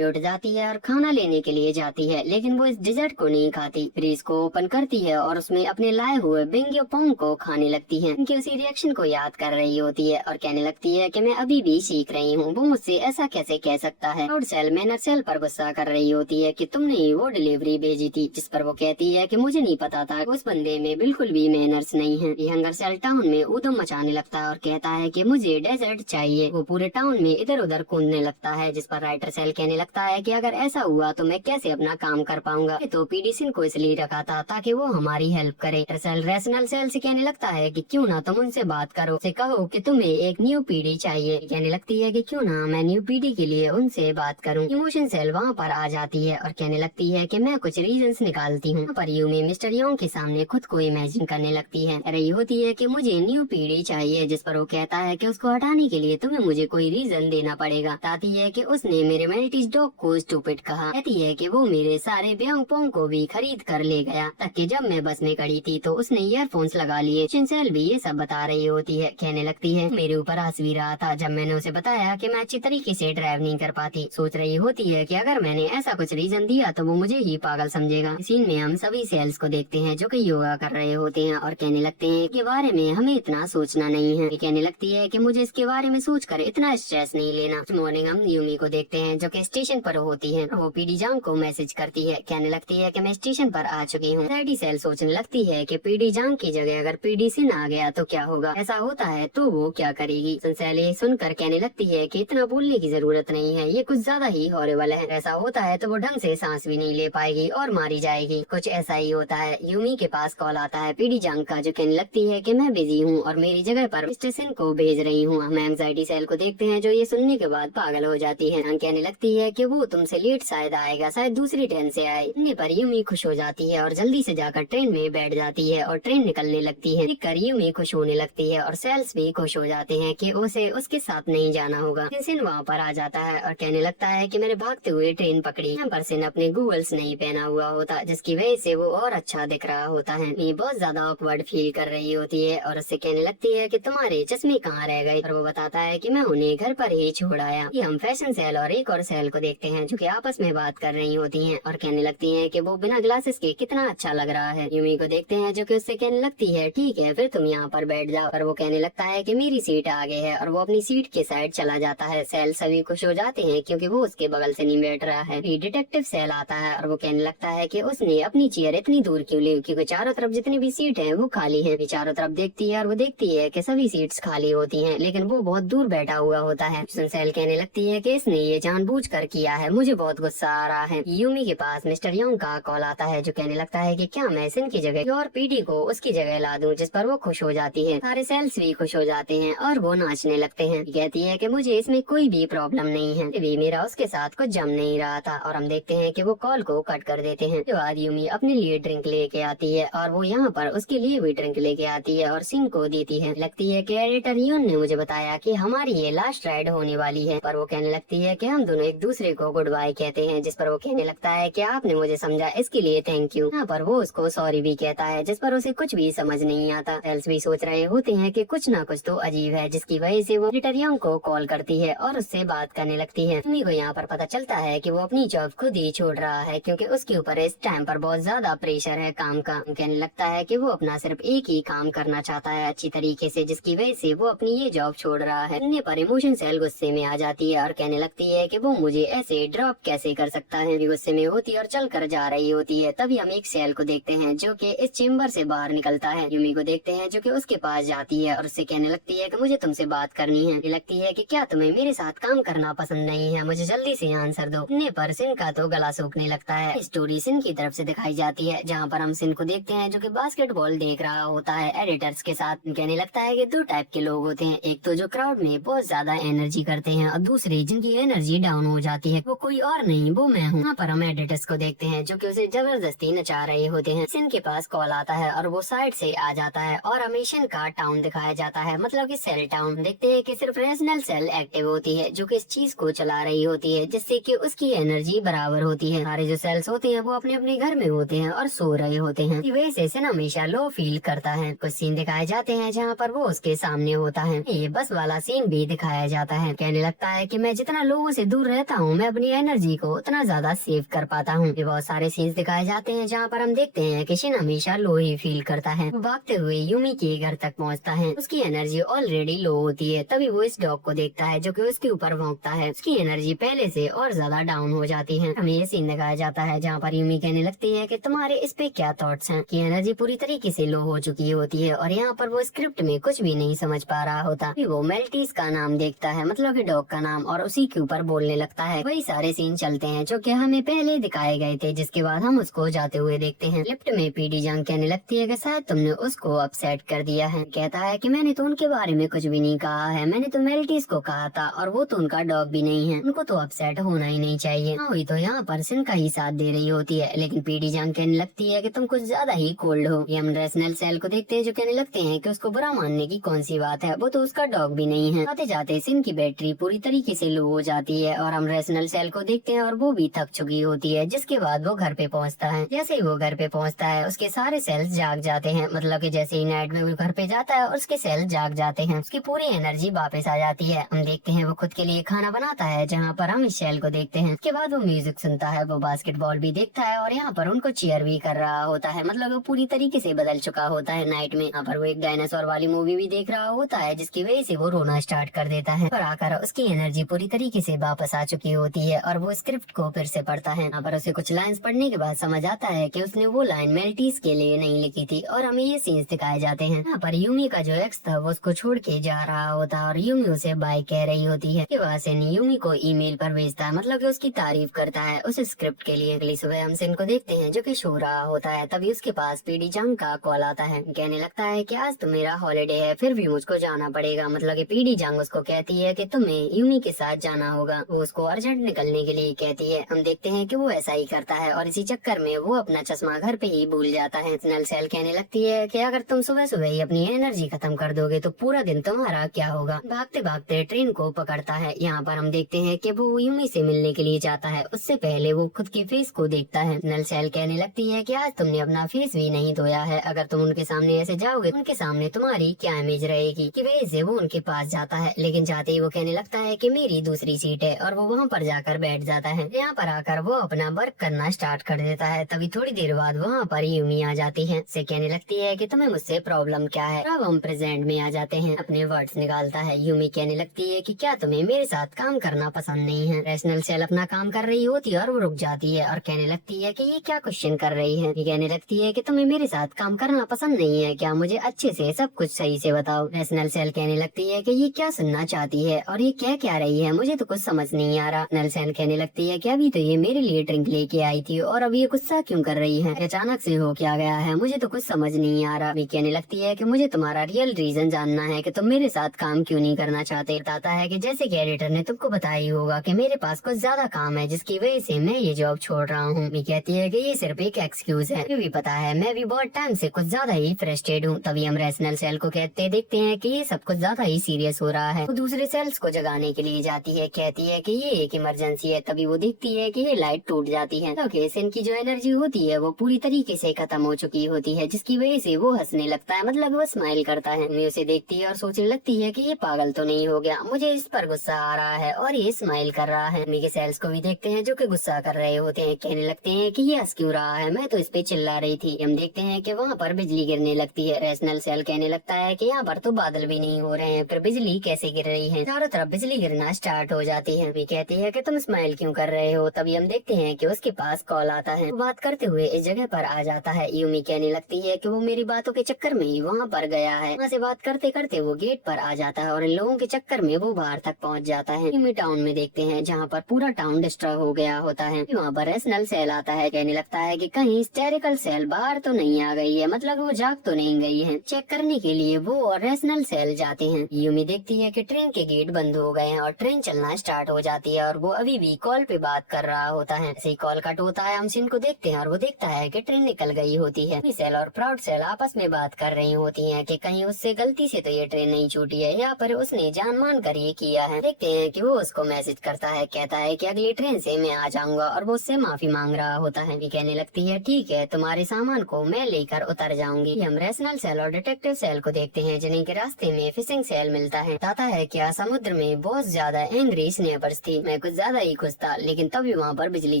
उठ जाती है और खाना लेने के लिए जाती है, लेकिन वो इस डिजर्ट को नहीं खाती। फिर इसको ओपन करती है और उसमें अपने लाए हुए बिंग पोंग को खाने लगती है। उनके उसी रिएक्शन को याद कर रही होती है और कहने लगती है कि मैं अभी भी सीख रही हूँ, वो मुझसे ऐसा कैसे कह सकता है। क्लाउड सेल मैनर सेल पर गुस्सा कर रही होती है कि तुमने ही वो डिलीवरी भेजी थी, जिस पर वो कहती है कि मुझे नहीं पता था, उस बंदे में बिल्कुल भी मैनर्स नहीं है। ये हंगर सेल टाउन में ऊधम मचाने लगता है और कहता है कि मुझे डेजर्ट चाहिए। वो पूरे टाउन में इधर उधर कूदने लगता है, जिस पर राइटर सेल कहने लगता है कि अगर ऐसा हुआ तो मैं कैसे अपना काम कर पाऊंगा। तो पीडीसिन को इसलिए रखा था ताकि वो हमारी हेल्प करे। सेल रैशनल सेल से कहने लगता है कि क्यों ना तुम उनसे बात करो, उसे कहो कि तुम्हें एक न्यू पीढ़ी चाहिए। कहने लगती है कि क्यों ना मैं न्यू पीढ़ी के लिए उनसे बात करूं। इमोशन सेल वहाँ पर आ जाती है और कहने लगती है कि मैं कुछ रीजंस निकालती हूँ। पर यूमी मिस्टर योंग के सामने खुद को इमेजिन करने लगती है। कह रही होती है कि मुझे न्यू पीढ़ी चाहिए, जिस पर वो कहता है कि उसको हटाने के लिए तुम्हें मुझे कोई रीजन देना पड़ेगा। बताती है कि उसने मेरे मेल्टिस डॉग को स्टूपिड कहा। कहती है कि वो मेरे सारे ब्योंग पोंग को भी खरीद कर ले गया, तक कि जब मैं बस में खड़ी थी तो उसने ईयरफोन्स लगा लिए। शिनसेल भी ये सब बता रही होती है। कहने लगती है मेरे ऊपर हंस भी रहा था जब मैंने उसे बताया कि मैं अच्छी तरीके से ड्राइव नहीं कर पाती। सोच रही होती है कि अगर मैंने ऐसा कुछ रीजन दिया तो वो मुझे ही पागल समझेगा। सीन में हम सभी सेल्स को देखते हैं जो कि योगा कर रहे होते हैं और कहने लगते हैं के बारे में हमें इतना सोचना नहीं है। कहने लगती है कि मुझे इसके बारे में सोचकर इतना स्ट्रेस नहीं लेना। मॉर्निंग हम यूमी को देखते हैं जो कि स्टेशन पर होती है। वो पीडी जांग को मैसेज करती है। कहने लगती है कि मैं स्टेशन पर आ चुकी हूँ। सैडी सेल सोचने लगती है कि पीडी जांग की जगह अगर पीडी सिन आ गया तो क्या होगा, ऐसा होता है तो वो क्या करेगी। सनसेल ये सुनकर कहने लगती है कि इतना बोलने की जरूरत नहीं है, ये कुछ ज्यादा ही हॉरिबल है। ऐसा होता है तो वो ढंग से सांस भी नहीं ले पाएगी और मारी जाएगी। कुछ ऐसा ही होता है। यूमी के पास कॉल आता है पीडी जांग का, जो कहने लगती है कि मैं बिजी हूँ और मेरी जगह पर स्टेशन को भेज रही हूँ। हम एंग्जाइटी सेल को देखते हैं जो ये सुनने के बाद पागल हो जाती है। कहने लगती है कि वो तुमसे लेट शायद आएगा, शायद दूसरी ट्रेन से आए। सुनने पर यूमी खुश हो जाती है और जल्दी से जाकर ट्रेन में बैठ जाती है और ट्रेन निकलने लगती है। देखकर यूमी खुश होने लगती है और सेल्स भी खुश हो जाते हैं कि उसे उसके साथ नहीं जाना होगा। सिन वहाँ पर आ जाता है और कहने लगता है कि मैंने भागते हुए ट्रेन पकड़ी। यहाँ पर सिन अपने गूगल्स नहीं पहना हुआ होता, जिसकी वजह से वो और अच्छा दिख रहा होता है। ये बहुत ज्यादा ऑकवर्ड फील कर रही होती है और उससे कहने लगती है कि तुम्हारे चश्मे कहाँ रह गए। और वो बताता है कि मैं उन्हें घर पर ही छोड़ आया। ये हम फैशन सेल और एक और सेल को देखते हैं जो कि आपस में बात कर रही होती हैं और कहने लगती हैं कि वो बिना ग्लासेस के कितना अच्छा लग रहा है। यूमी को देखते हैं जो कि उससे कहने लगती है ठीक है फिर तुम यहाँ पर बैठ जाओ। और वो कहने लगता है कि मेरी सीट आगे है और वो अपनी सीट के साइड चला जाता है। सेल सभी खुश हो जाते हैं क्योंकि वो उसके बगल से नहीं बैठ रहा है। डिटेक्टिव सेल आता है और वो कहने लगता है कि उसने अपनी चेयर इतनी दूर क्यों ली, क्योंकि चारों तरफ जितनी भी सीट है वो खाली है। चारों तरफ देखती है और वो देखती है कि सभी सीट्स खाली होती हैं, लेकिन वो बहुत दूर बैठा हुआ होता है। सेल कहने लगती है कि इसने ये जानबूझकर किया है, मुझे बहुत गुस्सा आ रहा है। यूमी के पास मिस्टर योंग का कॉल आता है जो कहने लगता है कि क्या मैं सिन की जगह और पीडी को उसकी जगह ला दूं, जिस पर वो खुश हो जाती है। सारे सेल्स भी खुश हो जाते हैं और वो नाचने लगते हैं। कहती है कि मुझे इसमें कोई भी प्रॉब्लम नहीं है, भी मेरा उसके साथ कुछ जम नहीं रहा था। और हम देखते हैं कि वो कॉल को कट कर देते हैं। जो बाद यूमी अपने लिए ड्रिंक लेके आती है और वो यहाँ पर उसके लिए भी ड्रिंक लेके आती है और सिंह को देती है। लगती है कि एडिटर यून ने मुझे बताया कि हमारी ये लास्ट राइड होने वाली है। पर वो कहने लगती है कि हम दोनों एक दूसरे को गुड बाय कहते हैं, जिस पर वो कहने लगता है कि आपने मुझे समझा इसके लिए थैंक यू। यहाँ पर वो उसको सॉरी भी कहता है, जिस पर उसे कुछ भी समझ नहीं आता। सेल्स भी सोच रहे होते हैं कि कुछ ना कुछ तो अजीब है, जिसकी वजह से वो एडिटर योंग को कॉल करती है और उससे बात करने लगती है। यूमी को यहाँ पर पता चलता है कि वो अपनी जॉब खुद ही छोड़ रहा है क्योंकि उसके ऊपर इस टाइम पर बहुत ज्यादा प्रेशर है काम का। कहने लगता है कि वो अपना सिर्फ एक ही काम करना चाहता है अच्छी तरीके से, जिसकी वजह से वो अपनी ये जॉब छोड़ रहा है। सुनने पर इमोशन सेल गुस्से में आ जाती है और कहने लगती है कि वो मुझे ऐसे ड्रॉप कैसे कर सकता है। गुस्से में होती है और चल कर जा रही होती है। तभी हम एक सेल को देखते हैं जो कि इस चेम्बर से बाहर निकलता है। यूमी को देखते हैं जो कि उसके पास जाती है और उससे कहने लगती है कि मुझे तुमसे बात करनी है। लगती है कि क्या तुम्हें मेरे साथ काम करना पसंद नहीं है, मुझे जल्दी से आंसर दो। सुनने पर सिन का तो गला सूखने लगता है। स्टोरी सिन की तरफ से दिखाई जाती है जहाँ पर हम सिन को देखते हैं जो कि बास्केटबॉल देख रहा होता है एडिटर्स के साथ। कहने लगता है कि दो टाइप के लोग होते हैं, एक तो जो क्राउड में बहुत ज्यादा एनर्जी करते हैं और दूसरे जिनकी एनर्जी डाउन हो जाती है। वो कोई और नहीं, वो मैं हूँ। यहाँ पर हम एडिटर्स को देखते हैं जो कि उसे जबरदस्ती नचा रहे होते हैं। सिन के पास कॉल आता है और वो साइड से आ जाता है और अमेशन का टाउन दिखाया जाता है, मतलब कि सेल टाउन। देखते हैं कि सिर्फ रेशनल सेल एक्टिव होती है जो कि इस चीज को चला रही होती है, जिससे कि उसकी एनर्जी बराबर होती है। सारे जो सेल्स होते हैं वो अपने अपने घर में होते हैं और सो रहे होते हैं। वैसे सिन हमेशा लो फील करता है। कुछ सीन दिखाए जाते हैं जहाँ पर वो उसके सामने होता है। ये बस वाला सीन भी दिखाया जाता है। कहने लगता है कि मैं जितना लोगों से दूर रहता हूँ मैं अपनी एनर्जी को उतना ज्यादा सेव कर पाता हूँ। ये बहुत सारे सीन्स दिखाए जाते हैं जहाँ पर हम देखते हैं कि शिन हमेशा लो ही फील करता है। वो भागते हुए यूमी के घर तक पहुँचता है। उसकी एनर्जी ऑलरेडी लो होती है। तभी वो इस डॉग को देखता है जो कि उसके ऊपर भौंकता है। उसकी एनर्जी पहले से और ज्यादा डाउन हो जाती है। हमें ये सीन दिखाया जाता है जहाँ पर यूमी कहने लगती है कि तुम्हारे इस पे क्या थॉट्स हैं, कि एनर्जी पूरी तरीके से लो हो चुकी होती है और यहाँ पर वो स्क्रिप्ट में कुछ भी नहीं समझ पा रहा होता। फिर वो मेल्टीज का नाम देखता है, मतलब कि डॉग का नाम, और उसी के ऊपर बोलने लगता है। वही सारे सीन चलते हैं जो कि हमें पहले दिखाए गए थे, जिसके बाद हम उसको जाते हुए देखते हैं। लिफ्ट में पीडी जंग कहने लगती है कि शायद तुमने उसको अपसेट कर दिया है। कहता है कि मैंने तो उनके बारे में कुछ भी नहीं कहा है, मैंने तो मेल्टीज को कहा था और वो तो उनका डॉग भी नहीं है, उनको तो अपसेट होना ही नहीं चाहिए। हाँ, वही तो यहाँ पर सिन का ही साथ दे रही होती है, लेकिन पीडी जंग कहने लगती है कि तुम कुछ ज्यादा ही कोल्ड हो। ये हम रेशनल सेल को देखते हैं जो कहने लगते हैं कि उसको बुरा मानने की कौन सी बात है, वो तो उसका डॉग भी नहीं है। जाते जाते सिन की बैटरी पूरी तरीके से लो हो जाती है और हम रेशनल सेल को देखते हैं और वो भी थक चुकी होती है। जिसके बाद वो घर पे पहुंचता है। जैसे ही वो घर पे पहुंचता है उसके सारे सेल्स जाग जाते हैं, मतलब कि जैसे ही नाइट में वो घर पे जाता है और उसके सेल जाग जाते हैं, उसकी पूरी एनर्जी वापस आ जाती है। हम देखते हैं वो खुद के लिए खाना बनाता है, जहाँ पर हम इस सेल को देखते हैं। उसके बाद वो म्यूजिक सुनता है, वो बास्केटबॉल भी देखता है और यहाँ पर उनको चीयर भी कर रहा होता है, मतलब वो पूरी तरीके से बदल चुका होता है नाइट में। यहाँ पर वो एक डायनासोर वाली मूवी भी देख रहा होता है, जिसकी वजह से वो रोना स्टार्ट कर देता है और आकर उसकी एनर्जी पूरी तरीके से वापस आ चुकी होती है और वो स्क्रिप्ट को फिर से पढ़ता है। यहाँ पर उसे कुछ लाइंस पढ़ने के बाद समझ आता है कि उसने वो लाइन मेल्टीज के लिए नहीं लिखी थी और हमें ये सीन्स दिखाए जाते हैं। यहाँ पर यूमी का जो एक्स था वो उसको छोड़ के जा रहा होता है और यूमी उसे बाय कह रही होती है। इसके बाद सिन यूमी को ईमेल पर भेजता है, मतलब कि उसकी तारीफ करता है उस स्क्रिप्ट के लिए। अगली सुबह हम सिन को देखते हैं जो कि सो रहा होता है। तभी उसके पास पीडी जंग का कॉल आता है। कहने लगता है कि आज तो मेरा हॉलिडे है, फिर भी मुझको जाना पड़ेगा। मतलब कि पीडी जंग उसको कहती है कि तुम्हें यूमी के साथ जाना होगा। वो उसको अर्जेंट निकलने के लिए कहती है। हम देखते हैं कि वो ऐसा ही करता है और इसी चक्कर में वो अपना चश्मा घर पे ही भूल जाता है। नल सेल कहने लगती है कि अगर तुम सुबह सुबह ही अपनी एनर्जी खत्म कर दोगे तो पूरा दिन तुम्हारा क्या होगा। भागते भागते ट्रेन को पकड़ता है। यहाँ पर हम देखते हैं कि वो यूमी से मिलने के लिए जाता है, उससे पहले वो खुद के फेस को देखता है। नल सेल कहने लगती है कि आज तुमने अपना फेस भी नहीं धोया है, अगर तुम उनके सामने ऐसे जाओगे उनके सामने तुम्हारी क्या इमेज रहेगी। की वजह से वो उनके पास जाता है, लेकिन जाते ही वो कहने लगता है कि मेरी दूसरी सीट है और वो वहाँ पर जाकर बैठ जाता है। यहाँ पर आकर वो अपना वर्क करना स्टार्ट कर देता है। तभी थोड़ी देर बाद वहाँ पर यूमी आ जाती है। से कहने लगती है कि तुम्हें मुझसे प्रॉब्लम क्या है। अब हम प्रेजेंट में आ जाते हैं। अपने वर्ड्स निकालता है। यूमी कहने लगती है कि क्या तुम्हें मेरे साथ काम करना पसंद नहीं है। रेशनल सेल अपना काम कर रही होती है और वो रुक जाती है और कहने लगती है कि ये क्या क्वेश्चन कर रही है। ये कहने लगती है कि तुम्हें मेरे साथ काम करना पसंद नहीं है क्या, मुझे अच्छे से सब कुछ सही से बताओ। रेशनल सेल कहने लगती है कि ये क्या सुनना चाहती है और ये कह क्या रही है, मुझे तो कुछ समझ नहीं आ रहा। नल सेल कहने लगती है कि अभी तो ये मेरे लिए ड्रिंक लेके आई थी और अब ये गुस्सा क्यों कर रही है, अचानक से हो क्या गया है, मुझे तो कुछ समझ नहीं आ रहा। भी कहने लगती है कि मुझे तुम्हारा रियल रीजन जानना है कि तुम मेरे साथ काम क्यों नहीं करना चाहते। बताता है कि जैसे कि एडिटर ने तुमको बताया ही होगा कि मेरे पास कुछ ज्यादा काम है जिसकी वजह से मैं ये जॉब छोड़ रहा हूँ। भी कहती है कि ये सिर्फ एक एक्सक्यूज है, मुझे भी पता है, मैं भी बहुत टाइम से कुछ ज्यादा ही फ्रस्ट्रेटेड हूँ। तभी हम रेशनल सेल को कहते देखते हैं कि ये सब कुछ ज्यादा ही सीरियस हो रहा है। वो दूसरे सेल्स को जगाने के लिए जाती है, कहती है कि ये एक इमरजेंसी है। तभी वो देखती है कि ये लाइट टूट जाती है, तो सिन की जो एनर्जी होती है वो पूरी तरीके से खत्म हो चुकी होती है, जिसकी वजह से वो हंसने लगता है, मतलब वो स्माइल करता है। मैं उसे देखती है और सोचने लगती है कि ये पागल तो नहीं हो गया, मुझे इस पर गुस्सा आ रहा है और ये स्माइल कर रहा है। मी के सेल्स को भी देखते हैं जो कि गुस्सा कर रहे होते हैं, कहने लगते हैं कि ये हंस क्यों रहा है, मैं तो इस पे चिल्ला रही थी। हम देखते हैं कि वहाँ पर बिजली गिरने लगती है। रेशनल सेल कहने लगता है कि यहाँ पर तो बादल भी नहीं हो रहे हैं, फिर बिजली कैसे गिर रही है। चारों तरफ बिजली गिरना स्टार्ट हो जाती है। वी कहती है कि तुम स्माइल क्यों कर रहे हो। तभी हम देखते हैं कि उसके पास कॉल आता है। वो बात करते हुए इस जगह पर आ जाता है। यूमी कहने लगती है कि वो मेरी बातों के चक्कर में ही वहाँ पर गया है। वहाँ से बात करते करते वो गेट पर आ जाता है और इन लोगों के चक्कर में वो बाहर तक पहुँच जाता है। यूमी टाउन में देखते हैं जहाँ पर पूरा टाउन डिस्ट्रॉय हो गया होता है। वहाँ पर रेशनल सेल आता है। कहने लगता है कि कहीं हिस्टेरिकल सेल बाहर तो नहीं आ गई है, मतलब वो जाग तो नहीं गई है। चेक करने के लिए वो और रेशनल सेल जाते हैं। यूमी देखती है कि ट्रेन के गेट बंद हो गए हैं और ट्रेन चलना स्टार्ट हो जाती है और वो अभी भी कॉल पे बात कर रहा होता है। ऐसे ही कॉल कट होता है। हम सिन को देखते हैं और वो देखता है कि ट्रेन निकल गई होती है। सेल और प्राउड सेल आपस में बात कर रही होती हैं कि कहीं उससे गलती से तो ये ट्रेन नहीं छूटी है या पर उसने जान मान कर ये किया है। देखते हैं कि वो उसको मैसेज करता है, कहता है कि अगली ट्रेन से मैं आ जाऊंगा और वो उससे माफी मांग रहा होता है। भी कहने लगती है ठीक है, तुम्हारे सामान को मैं लेकर उतर जाऊंगी। हम रेशनल सेल और डिटेक्टिव सेल को देखते हैं जिन्हीं के रास्ते में मिसिंग सेल मिलता है। बताता है क्या समुद्र में बहुत ज्यादा एंग्री स्नैपर्स थी, मैं कुछ ज्यादा ही खुश था, लेकिन तभी वहाँ पर बिजली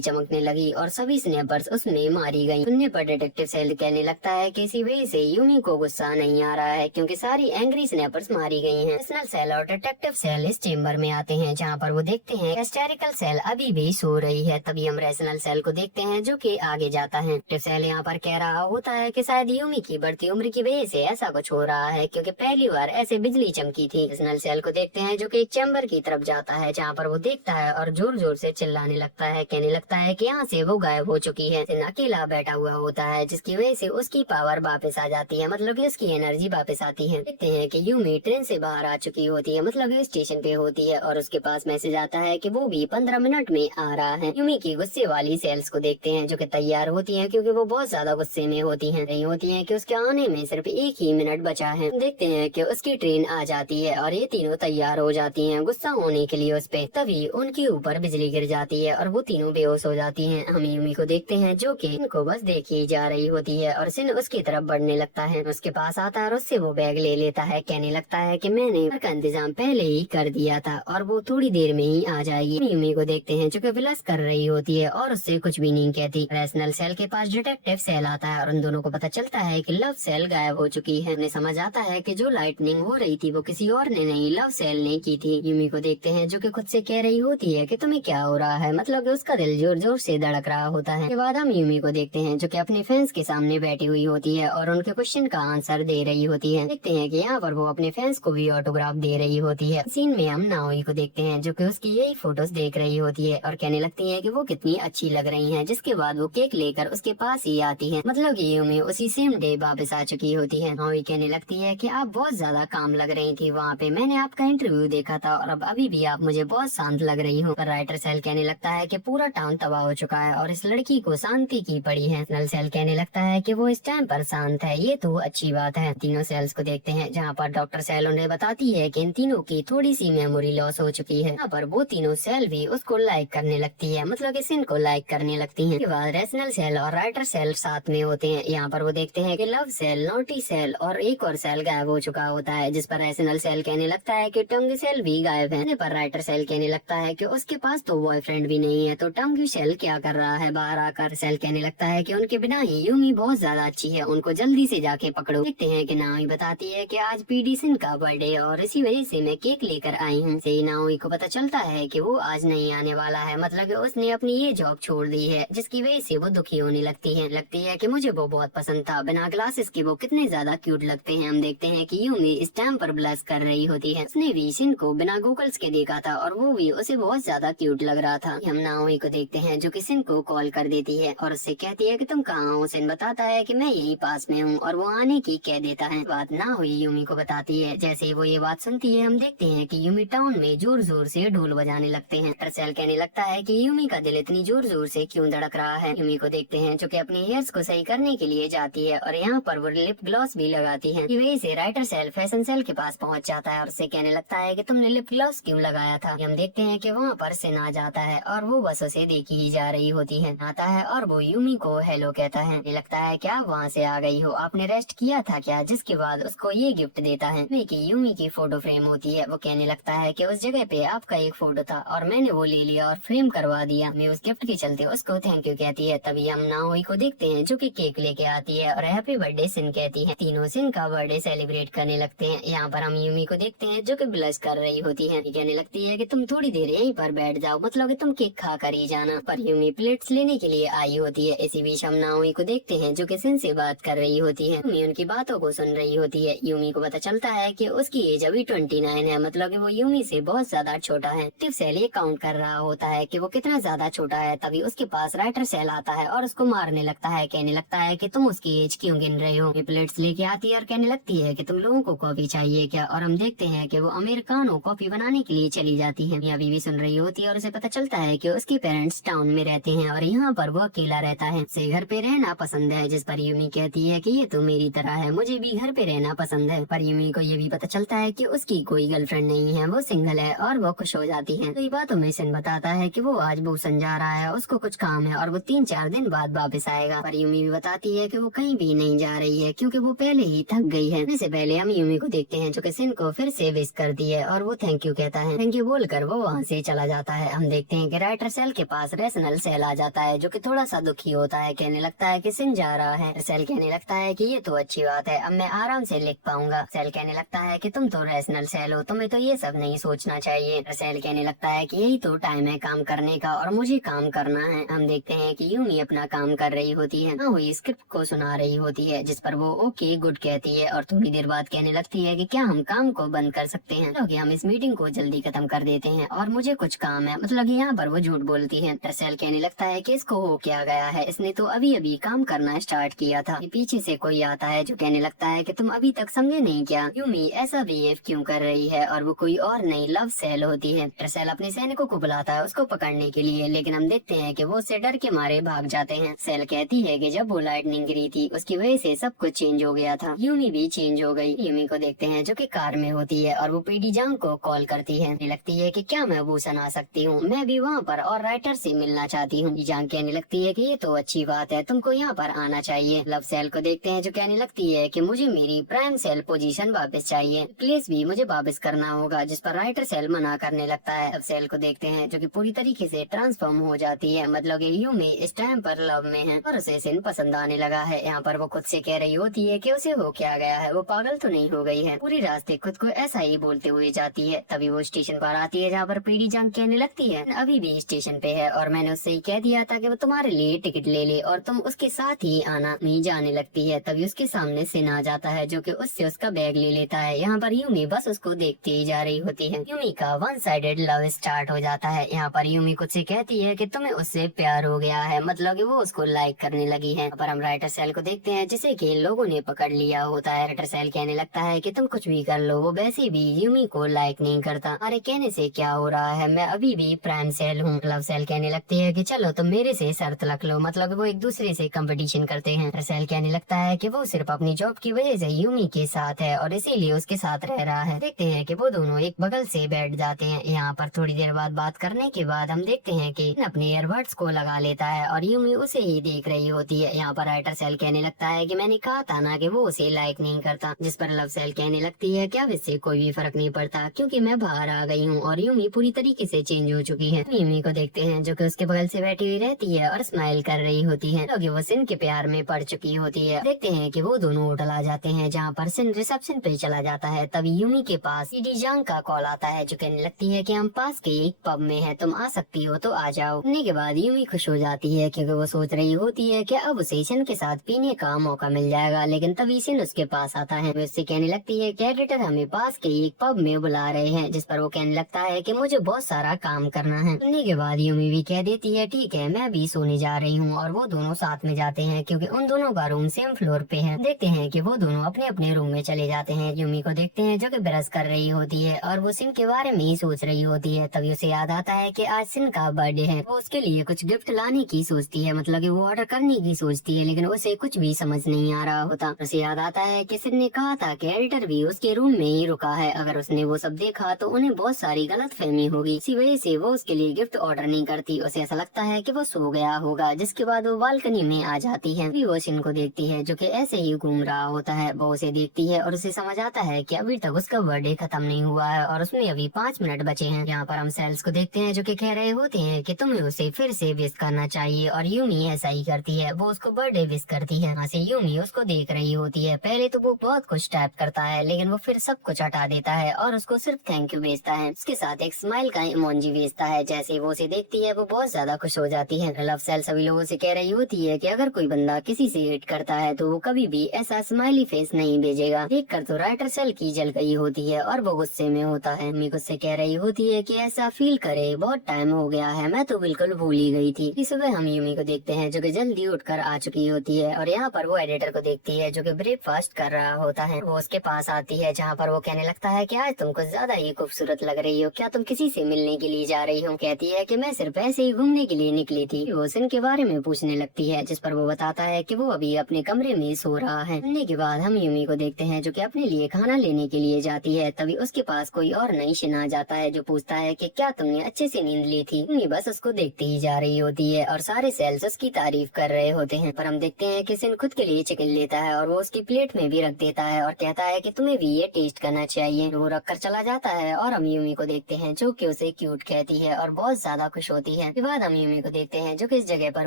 चमकने लगी और सभी स्नैपर्स उसमें मारी गयी। सुनने पर डिटेक्टिव सेल कहने लगता है कि इसी वजह से यूमी को गुस्सा नहीं आ रहा है, क्योंकि सारी एंग्री स्नैपर्स मारी गई हैं। नेशनल सेल और डिटेक्टिव सेल इस चेम्बर में आते हैं, जहाँ पर वो देखते हैं हिस्टेरिकल सेल अभी भी सो रही है। तभी हम रेशनल सेल को देखते हैं जो कि आगे जाता है। डिटेक्टिव सेल यहाँ पर कह रहा होता है कि शायद यूमी की बढ़ती उम्र की वजह से ऐसा कुछ हो रहा है, क्योंकि पहली बार ऐसे बिजली चमकी थी। नेशनल सेल को देखते हैं जो कि एक चैम्बर की तरफ जाता है, जहाँ पर वो देखता है और जोर जोर से चिल्लाने लगता है। कहने लगता है कि यहाँ से वो गायब हो चुकी है। सिन अकेला बैठा हुआ होता है, जिसकी वजह से उसकी पावर वापस आ जाती है, मतलब कि उसकी एनर्जी वापस आती है। देखते हैं कि यूमी ट्रेन से बाहर आ चुकी होती है, मतलब कि स्टेशन पे होती है, और उसके पास मैसेज आता है कि वो भी 15 मिनट में आ रहा है। यूमी की गुस्से वाली सेल्स को देखते हैं जो कि तैयार होती हैं, क्योंकि वो बहुत ज्यादा गुस्से में होती हैं। नहीं होती हैं कि उसके आने में सिर्फ 1 ही मिनट बचा है। देखते हैं कि उसकी ट्रेन आ जाती है और ये तीनों तैयार हो जाती हैं गुस्सा होने के लिए उस पे। तभी उनके ऊपर बिजली गिर जाती है और वो तीनों बेहोश हो जाती हैं। हम यूमी को देखते हैं जो कि इनको बस देखी जा रही होती है और सिन उसकी तरफ बढ़ने लगता है। उसके पास आता है और उससे वो बैग ले लेता है। कहने लगता है कि मैंने घर का इंतजाम पहले ही कर दिया था और वो थोड़ी देर में ही आ जाएगी। हम यूमी को देखते हैं जो कि विलास कर रही होती है और उससे कुछ भी नहीं कहती। रेशनल सेल के पास डिटेक्टिव सेल आता है और उन दोनों को पता चलता है कि लव सेल गायब हो चुकी है। उन्हें समझ आता है कि जो लाइटनिंग हो रही थी वो किसी और ने नहीं, लव सेल ने की थी। यूमी को देखते हैं जो कि खुद से कह रही होती है कि तुम्हें क्या हो रहा है, मतलब कि उसका दिल जोर जोर से धड़क रहा होता है। के बाद हम यूमी को देखते हैं जो कि अपने फैंस के सामने बैठी हुई होती है और उनके क्वेश्चन का आंसर दे रही होती है। देखते हैं कि यहाँ पर वो अपने फैंस को भी ऑटोग्राफ दे रही होती है। सीन में हम नाओई को देखते हैं जो कि उसकी यही फोटोज देख रही होती है और कहने लगती है कि वो कितनी अच्छी लग रही हैं। जिसके बाद वो केक लेकर उसके पास ही आती है, मतलब कि यूमी उसी सेम डे वापस आ चुकी होती है। नाओई कहने लगती है कि आप बहुत ज्यादा काम लग रही थी वहाँ पे, मैंने आपका इंटरव्यू देखा था और अब अभी भी आप मुझे बहुत शांत लग रही हो। राइटर सेल कहने लगता है कि पूरा टाउन तबाह हो चुका है और इस लड़की को शांति की पड़ी है। नल सेल कहने लगता है कि वो इस टाइम पर शांत है, ये तो अच्छी बात है। तीनों सेल्स को देखते हैं जहाँ पर डॉक्टर सेल उन्हें बताती है कि इन तीनों की थोड़ी सी मेमोरी लॉस हो चुकी है। यहाँ पर वो तीनों सेल भी उसको लाइक करने लगती है, मतलब कि सिन को लाइक करने लगती है। इसके बाद रेशनल सेल और राइटर सेल साथ में होते हैं। यहाँ पर वो देखते हैं कि लव सेल, नोटी सेल और एक और सेल गायब हो चुका होता है, जिस पर रेशनल सेल कहने लगता है कि टंग सेल भी गायब है। पर राइटर सेल कहने लगता है कि उसके पास तो बॉयफ्रेंड भी नहीं है, तो टंग सेल क्या कर रहा है बाहर आकर। सेल कहने लगता है कि उनके बिना ही यूमी बहुत ज्यादा अच्छी है, उनको जल्दी से जाके पकड़ो। देखते हैं कि नाओई बताती है कि आज पीडी सिन का बर्थडे है और इसी वजह से मैं केक लेकर आई हूँ। से नाओई को पता चलता है कि वो आज नहीं आने वाला है, मतलब कि उसने अपनी ये जॉब छोड़ दी है, जिसकी वजह से वो दुखी होने लगती है कि मुझे वो बहुत पसंद था, बिना ग्लासेस के वो कितने ज्यादा क्यूट लगते हैं। हम देखते हैं कि यूमी इस टाइम पर ब्लश कर रही होती है। उसने भी सिन को बिना गूगल्स के देखा था और वो भी उसे बहुत ज्यादा क्यूट लग रहा था। हम नाओई को देखते हैं जो कि सिन को कॉल कर देती है और उससे कहती है कि तुम कहाँ हो। सिन बताता है कि मैं यही पास में हूँ और वो आने की कह देता है। बात ना हुई यूमी को बताती है। जैसे ही वो ये बात सुनती है हम देखते हैं कि यूमी टाउन में जोर जोर से ढोल बजाने लगते हैं। टर्सेल कहने लगता है कि यूमी का दिल इतनी जोर जोर से क्यों धड़क रहा है। यूमी को देखते हैं जो कि अपने हेयर्स को सही करने के लिए जाती है और यहाँ पर वो लिप ग्लॉस भी लगाती है। इस वजह से राइटर सेल फैशन सेल के पास पहुँच जाता है और उससे कहने लगता है कि तुमने लिप ग्लॉस क्यों लगाया था। हम देखते हैं कि वहाँ पर सिन आ जाता है और वो बस उसे देखी ही जा रही होती है। आता है और वो यूमी को हेलो कहता है। ये लगता है क्या वहाँ से आ गई हो, आपने रेस्ट किया था क्या। जिसके बाद उसको ये गिफ्ट देता है कि यूमी की फोटो फ्रेम होती है। वो कहने लगता है कि उस जगह पे आपका एक फोटो था और मैंने वो ले लिया और फ्रेम करवा दिया। मैं उस गिफ्ट के चलते उसको थैंक यू कहती है। तभी हम नाओई को देखते हैं जो कि केक लेके आती है और हैप्पी बर्थडे सिन कहती है। तीनों सिन का बर्थडे सेलिब्रेट करने लगते हैं। यहाँ पर हम यूमी को देखते हैं जो कि ब्लश कर रही होती है। कहने लगती है कि तुम थोड़ी देर यहीं पर बैठ जाओ, मतलब कि तुम केक खा कर ही जाना। पर यूमी प्लेट्स लेने के लिए आई होती है। इसी बीच हम नाओई को देखते हैं जो कि सिन से बात कर रही होती है। यूमी उनकी बातों को सुन रही होती है। यूमी को पता चलता है कि उसकी एज अभी 29 है, मतलब कि वो यूमी से बहुत ज्यादा छोटा है। टिप सेल ये काउंट कर रहा होता है कि वो कितना ज्यादा छोटा है। तभी उसके पास राइटर सेल आता है और उसको मारने लगता है। कहने लगता है कि तुम उसकी एज क्यों गिन रहे हो। प्लेट्स लेके आती है और कहने लगती है कि तुम लोगों को कॉफी चाहिए क्या। और हम देखते हैं कि वो अमेरिकानो कॉफी बनाने के लिए चली जाती है। अभी भी सुन रही होती है और उसे पता चलता है कि उसके पेरेंट्स टाउन में रहते हैं और यहाँ पर वो अकेला रहता है। उसे घर पे रहना पसंद है, जिस पर यूमी कहती है कि ये तो मेरी तरह है, मुझे भी घर पे रहना पसंद है। पर यूमी को ये भी पता चलता है कि उसकी कोई गर्लफ्रेंड नहीं है, वो सिंगल है और वो खुश हो जाती है। तो ये बातों में सिन बताता है कि वो आज बुसन जा रहा है, उसको कुछ काम है और वो 3-4 दिन बाद वापस आएगा। पर यूमी भी बताती है कि वो कहीं भी नहीं जा रही है क्योंकि वो पहले ही थक गई है। इससे पहले हम यूमी को देखते देखते हैं जो कि सिन को फिर से विश करती है और वो थैंक यू कहता है। थैंक यू बोलकर वो वहाँ से चला जाता है। हम देखते हैं कि राइटर सेल के पास रेशनल सेल आ जाता है जो कि थोड़ा सा दुखी होता है। कहने लगता है कि सिन जा रहा है। सेल कहने लगता है कि ये तो अच्छी बात है, अब मैं आराम से लिख पाऊंगा। सेल कहने लगता है कि तुम तो रेशनल सेल हो, तुम्हें तो ये सब नहीं सोचना चाहिए। सेल कहने लगता है कि यही तो टाइम है काम करने का और मुझे काम करना है। हम देखते हैं कि यूमी अपना काम कर रही होती है, हाँ हुई स्क्रिप्ट को सुना रही होती है, जिस पर वो ओके गुड कहती है और थोड़ी देर बाद कहने लगती है कि क्या हम काम को बंद कर सकते हैं, क्योंकि हम इस मीटिंग को जल्दी खत्म कर देते हैं और मुझे कुछ काम है। मतलब यहाँ पर वो झूठ बोलती है। टर्सेल कहने लगता है कि इसको हो क्या गया है, इसने तो अभी अभी काम करना स्टार्ट किया था। पीछे से कोई आता है जो कहने लगता है कि तुम अभी तक समझे नहीं क्या, यूमी ऐसा बिहेव क्यों कर रही है, और वो कोई और नहीं लव सेल होती है। टर्सेल अपने सैनिकों को बुलाता है उसको पकड़ने के लिए, लेकिन हम देखते हैं कि वो उससे डर के मारे भाग जाते हैं। सेल कहती है कि जब वो लाइटनिंग गिरी थी उसकी वजह से सब कुछ चेंज हो गया था, यूमी भी चेंज हो गई। यूमी को देखते हैं जो कि कार में होती है और वो पीडी जांग को कॉल करती है। लगती है कि क्या मैं वूसन आ सकती हूँ, मैं भी वहाँ पर और राइटर से मिलना चाहती हूँ। जांग कहने लगती है कि ये तो अच्छी बात है, तुमको यहाँ पर आना चाहिए। लव सेल को देखते हैं जो कहने लगती है कि मुझे मेरी प्राइम सेल पोजीशन वापस चाहिए, प्लीज भी मुझे वापस करना होगा, जिस पर राइटर सेल मना करने लगता है। लव सेल को देखते हैं जो कि पूरी तरीके से ट्रांसफॉर्म हो जाती है, मतलब कि यूमी इस टाइम पर लव में है और उसे सिन पसंद आने लगा है। यहाँ पर वो खुद से कह रही होती है कि उसे हो क्या गया है, वो पागल तो नहीं हो गई है। पूरी रास्ते खुद को ऐसा ही बोलते हुए जाती है। तभी वो स्टेशन पर आती है जहाँ पर पीडी जांग कहने लगती है अभी भी स्टेशन पे है और मैंने उससे ही कह दिया था कि वो तुम्हारे लिए टिकट ले ले और तुम उसके साथ ही आना। नहीं जाने लगती है, तभी उसके सामने सिन आ जाता है जो कि उससे उसका बैग ले लेता है। यहाँ पर यूमी बस उसको देखती ही जा रही होती है। यूमी का वन साइडेड लव स्टार्ट हो जाता है। यहाँ पर यूमी खुद से कहती है कि तुम्हें उससे प्यार हो गया है, मतलब कि वो उसको लाइक करने लगी है। पर हम राइटर सेल को देखते हैं जिसे कि इन लोगों ने पकड़ लिया होता है। राइटर सेल कहने लगता है कि तुम कुछ भी कर लो, वो वैसे भी यूमी को लाइक नहीं करता। अरे कहने से क्या हो रहा है, मैं अभी भी प्राइम सेल हूँ। लव सेल कहने लगती है कि चलो तुम मेरे से शर्त रख लो, मतलब वो एक दूसरे से कंपटीशन करते हैं। राइटर सेल कहने लगता है कि वो सिर्फ अपनी जॉब की वजह से यूमी के साथ है और इसीलिए उसके साथ रह रहा है। देखते हैं कि वो दोनों एक बगल से बैठ जाते हैं। यहाँ पर थोड़ी देर बाद बात करने के बाद हम देखते हैं कि अपने ईयरबड्स को लगा लेता है और यूमी उसे ही देख रही होती है। यहाँ पर राइटर सेल कहने लगता है कि मैंने कहा था ना कि वो उसे लाइक नहीं करता, जिस पर लव सेल कहने लगती है कि अब इससे कोई भी फर्क नहीं पड़ता क्योंकि मैं बाहर आ गई हूँ और यूमी पूरी तरीके से चेंज हो चुकी है। यूमी को देखते हैं जो कि उसके बगल से बैठी हुई रहती है और स्माइल कर रही होती है, क्योंकि वो सिन के प्यार में पड़ चुकी होती है। देखते हैं कि वो दोनों होटल आ जाते हैं जहाँ पर सिन रिसेप्शन पे चला जाता है। तभी यूमी के पास पीडी जांग का कॉल आता है जो कहने लगती है कि हम पास के एक पब में है, तुम आ सकती हो तो आ जाओ। सुनने के बाद यूमी खुश हो जाती है क्योंकि वो सोच रही होती है कि अब उसे सिन के साथ पीने का मौका मिल जाएगा, लेकिन तभी सिन उसके पास आता है। वो उससे कहने लगती है कि एडिटर हमें पास के एक पब में बुला रहे हैं, जिस पर वो कहने लगता है कि मुझे बहुत सारा काम करना है। सुनने के बाद यूमी भी कह देती है ठीक है मैं भी सोने जा रही हूँ और वो दोनों साथ में जाते हैं क्योंकि उन दोनों का रूम सेम फ्लोर पे है। देखते हैं कि वो दोनों अपने अपने रूम में चले जाते हैं। यूमी को देखते हैं जो कि ब्रश कर रही होती है और वो सिन के बारे में ही सोच रही होती है। तभी उसे याद आता है कि आज सिन का बर्थडे है। वो उसके लिए कुछ गिफ्ट लाने की सोचती है, मतलब कि वो ऑर्डर करने की सोचती है, लेकिन उसे कुछ भी समझ नहीं आ रहा होता। उसे याद आता है कि सिन ने कहा था कि एडिटर भी उसके रूम में ही रुका है, अगर उसने वो सब देखा तो उन्हें बहुत सारी गलतफहमी होगी, इसी वजह से वो उसके लिए गिफ्ट ऑर्डर नहीं करती। उसे ऐसा लगता है कि वो सो गया होगा, जिसके बाद वो बालकनी में आ जाती है। वो सिन को देखती है जो कि ऐसे ही घूम रहा होता है। वो उसे देखती है और उसे समझ आता है कि अभी तक उसका बर्थडे खत्म नहीं हुआ है और उसमें अभी 5 मिनट बचे हैं। यहाँ पर हम सेल्स को देखते हैं जो कि कह रहे होते हैं कि तुम्हें उसे फिर से विश करना चाहिए और यूमी ऐसा ही करती है, वो उसको बर्थडे विश करती है। वहाँ से यूमी उसको देख रही होती है। पहले तो वो बहुत कुछ टाइप करता है लेकिन वो फिर सब कुछ हटा देता है और उसको सिर्फ थैंक यू भेजता है, उसके साथ एक स्माइल का इमोजी भेजता है। जैसे वो उसे देखती है वो बहुत ज्यादा खुश हो जाती है। लव सेल सभी लोगों से कह रही होती है कि अगर कोई बंदा किसी से हिट करता है तो वो कभी भी ऐसा स्माइली फेस नहीं भेजेगा। देख कर तो राइटर सेल की जल गई होती है और वो गुस्से में होता है। मम्मी गुस्से कह रही होती है कि ऐसा फील करे, बहुत टाइम हो गया है, मैं तो बिल्कुल भूल ही गई थी। इस सुबह हम यूमी को देखते हैं जो कि जल्दी उठकर आ चुकी होती है और यहाँ पर वो एडिटर को देखती है जो कि ब्रेकफास्ट कर रहा होता है। वो उसके पास आती है जहाँ पर वो कहने लगता है कि आज तुम कुछ ज्यादा ही खूबसूरत लग रही हो, क्या तुम किसी से मिलने के लिए जा रही हो? कहती है कि मैं सिर्फ ऐसे ही घूमने के लिए निकली थी। वो सिन के बारे में पूछने लगती है, जिस पर वो बताता है कि वो अभी अपने कमरे में सो रहा है। सुनने के बाद हम यूमी को देखते हैं जो कि अपने लिए खाना लेने के लिए जाती है। तभी उसके पास कोई और नई शिन आ जाता है जो पूछता है कि क्या तुमने अच्छे से नींद ली थी? यूमी बस उसको देखती ही जा रही होती है और सारे सेल्स उसकी तारीफ कर रहे होते हैं। पर हम देखते हैं कि सिन खुद के लिए चिकन लेता है और वो उसकी प्लेट में भी रख देता है और कहता है कि तुम तुम्हें भी ये टेस्ट करना चाहिए। वो रख कर चला जाता है और हम यूमी को देखते हैं जो कि उसे क्यूट कहती है और बहुत ज्यादा खुश होती है। इसके बाद हम यूमी को देखते हैं जो कि इस जगह पर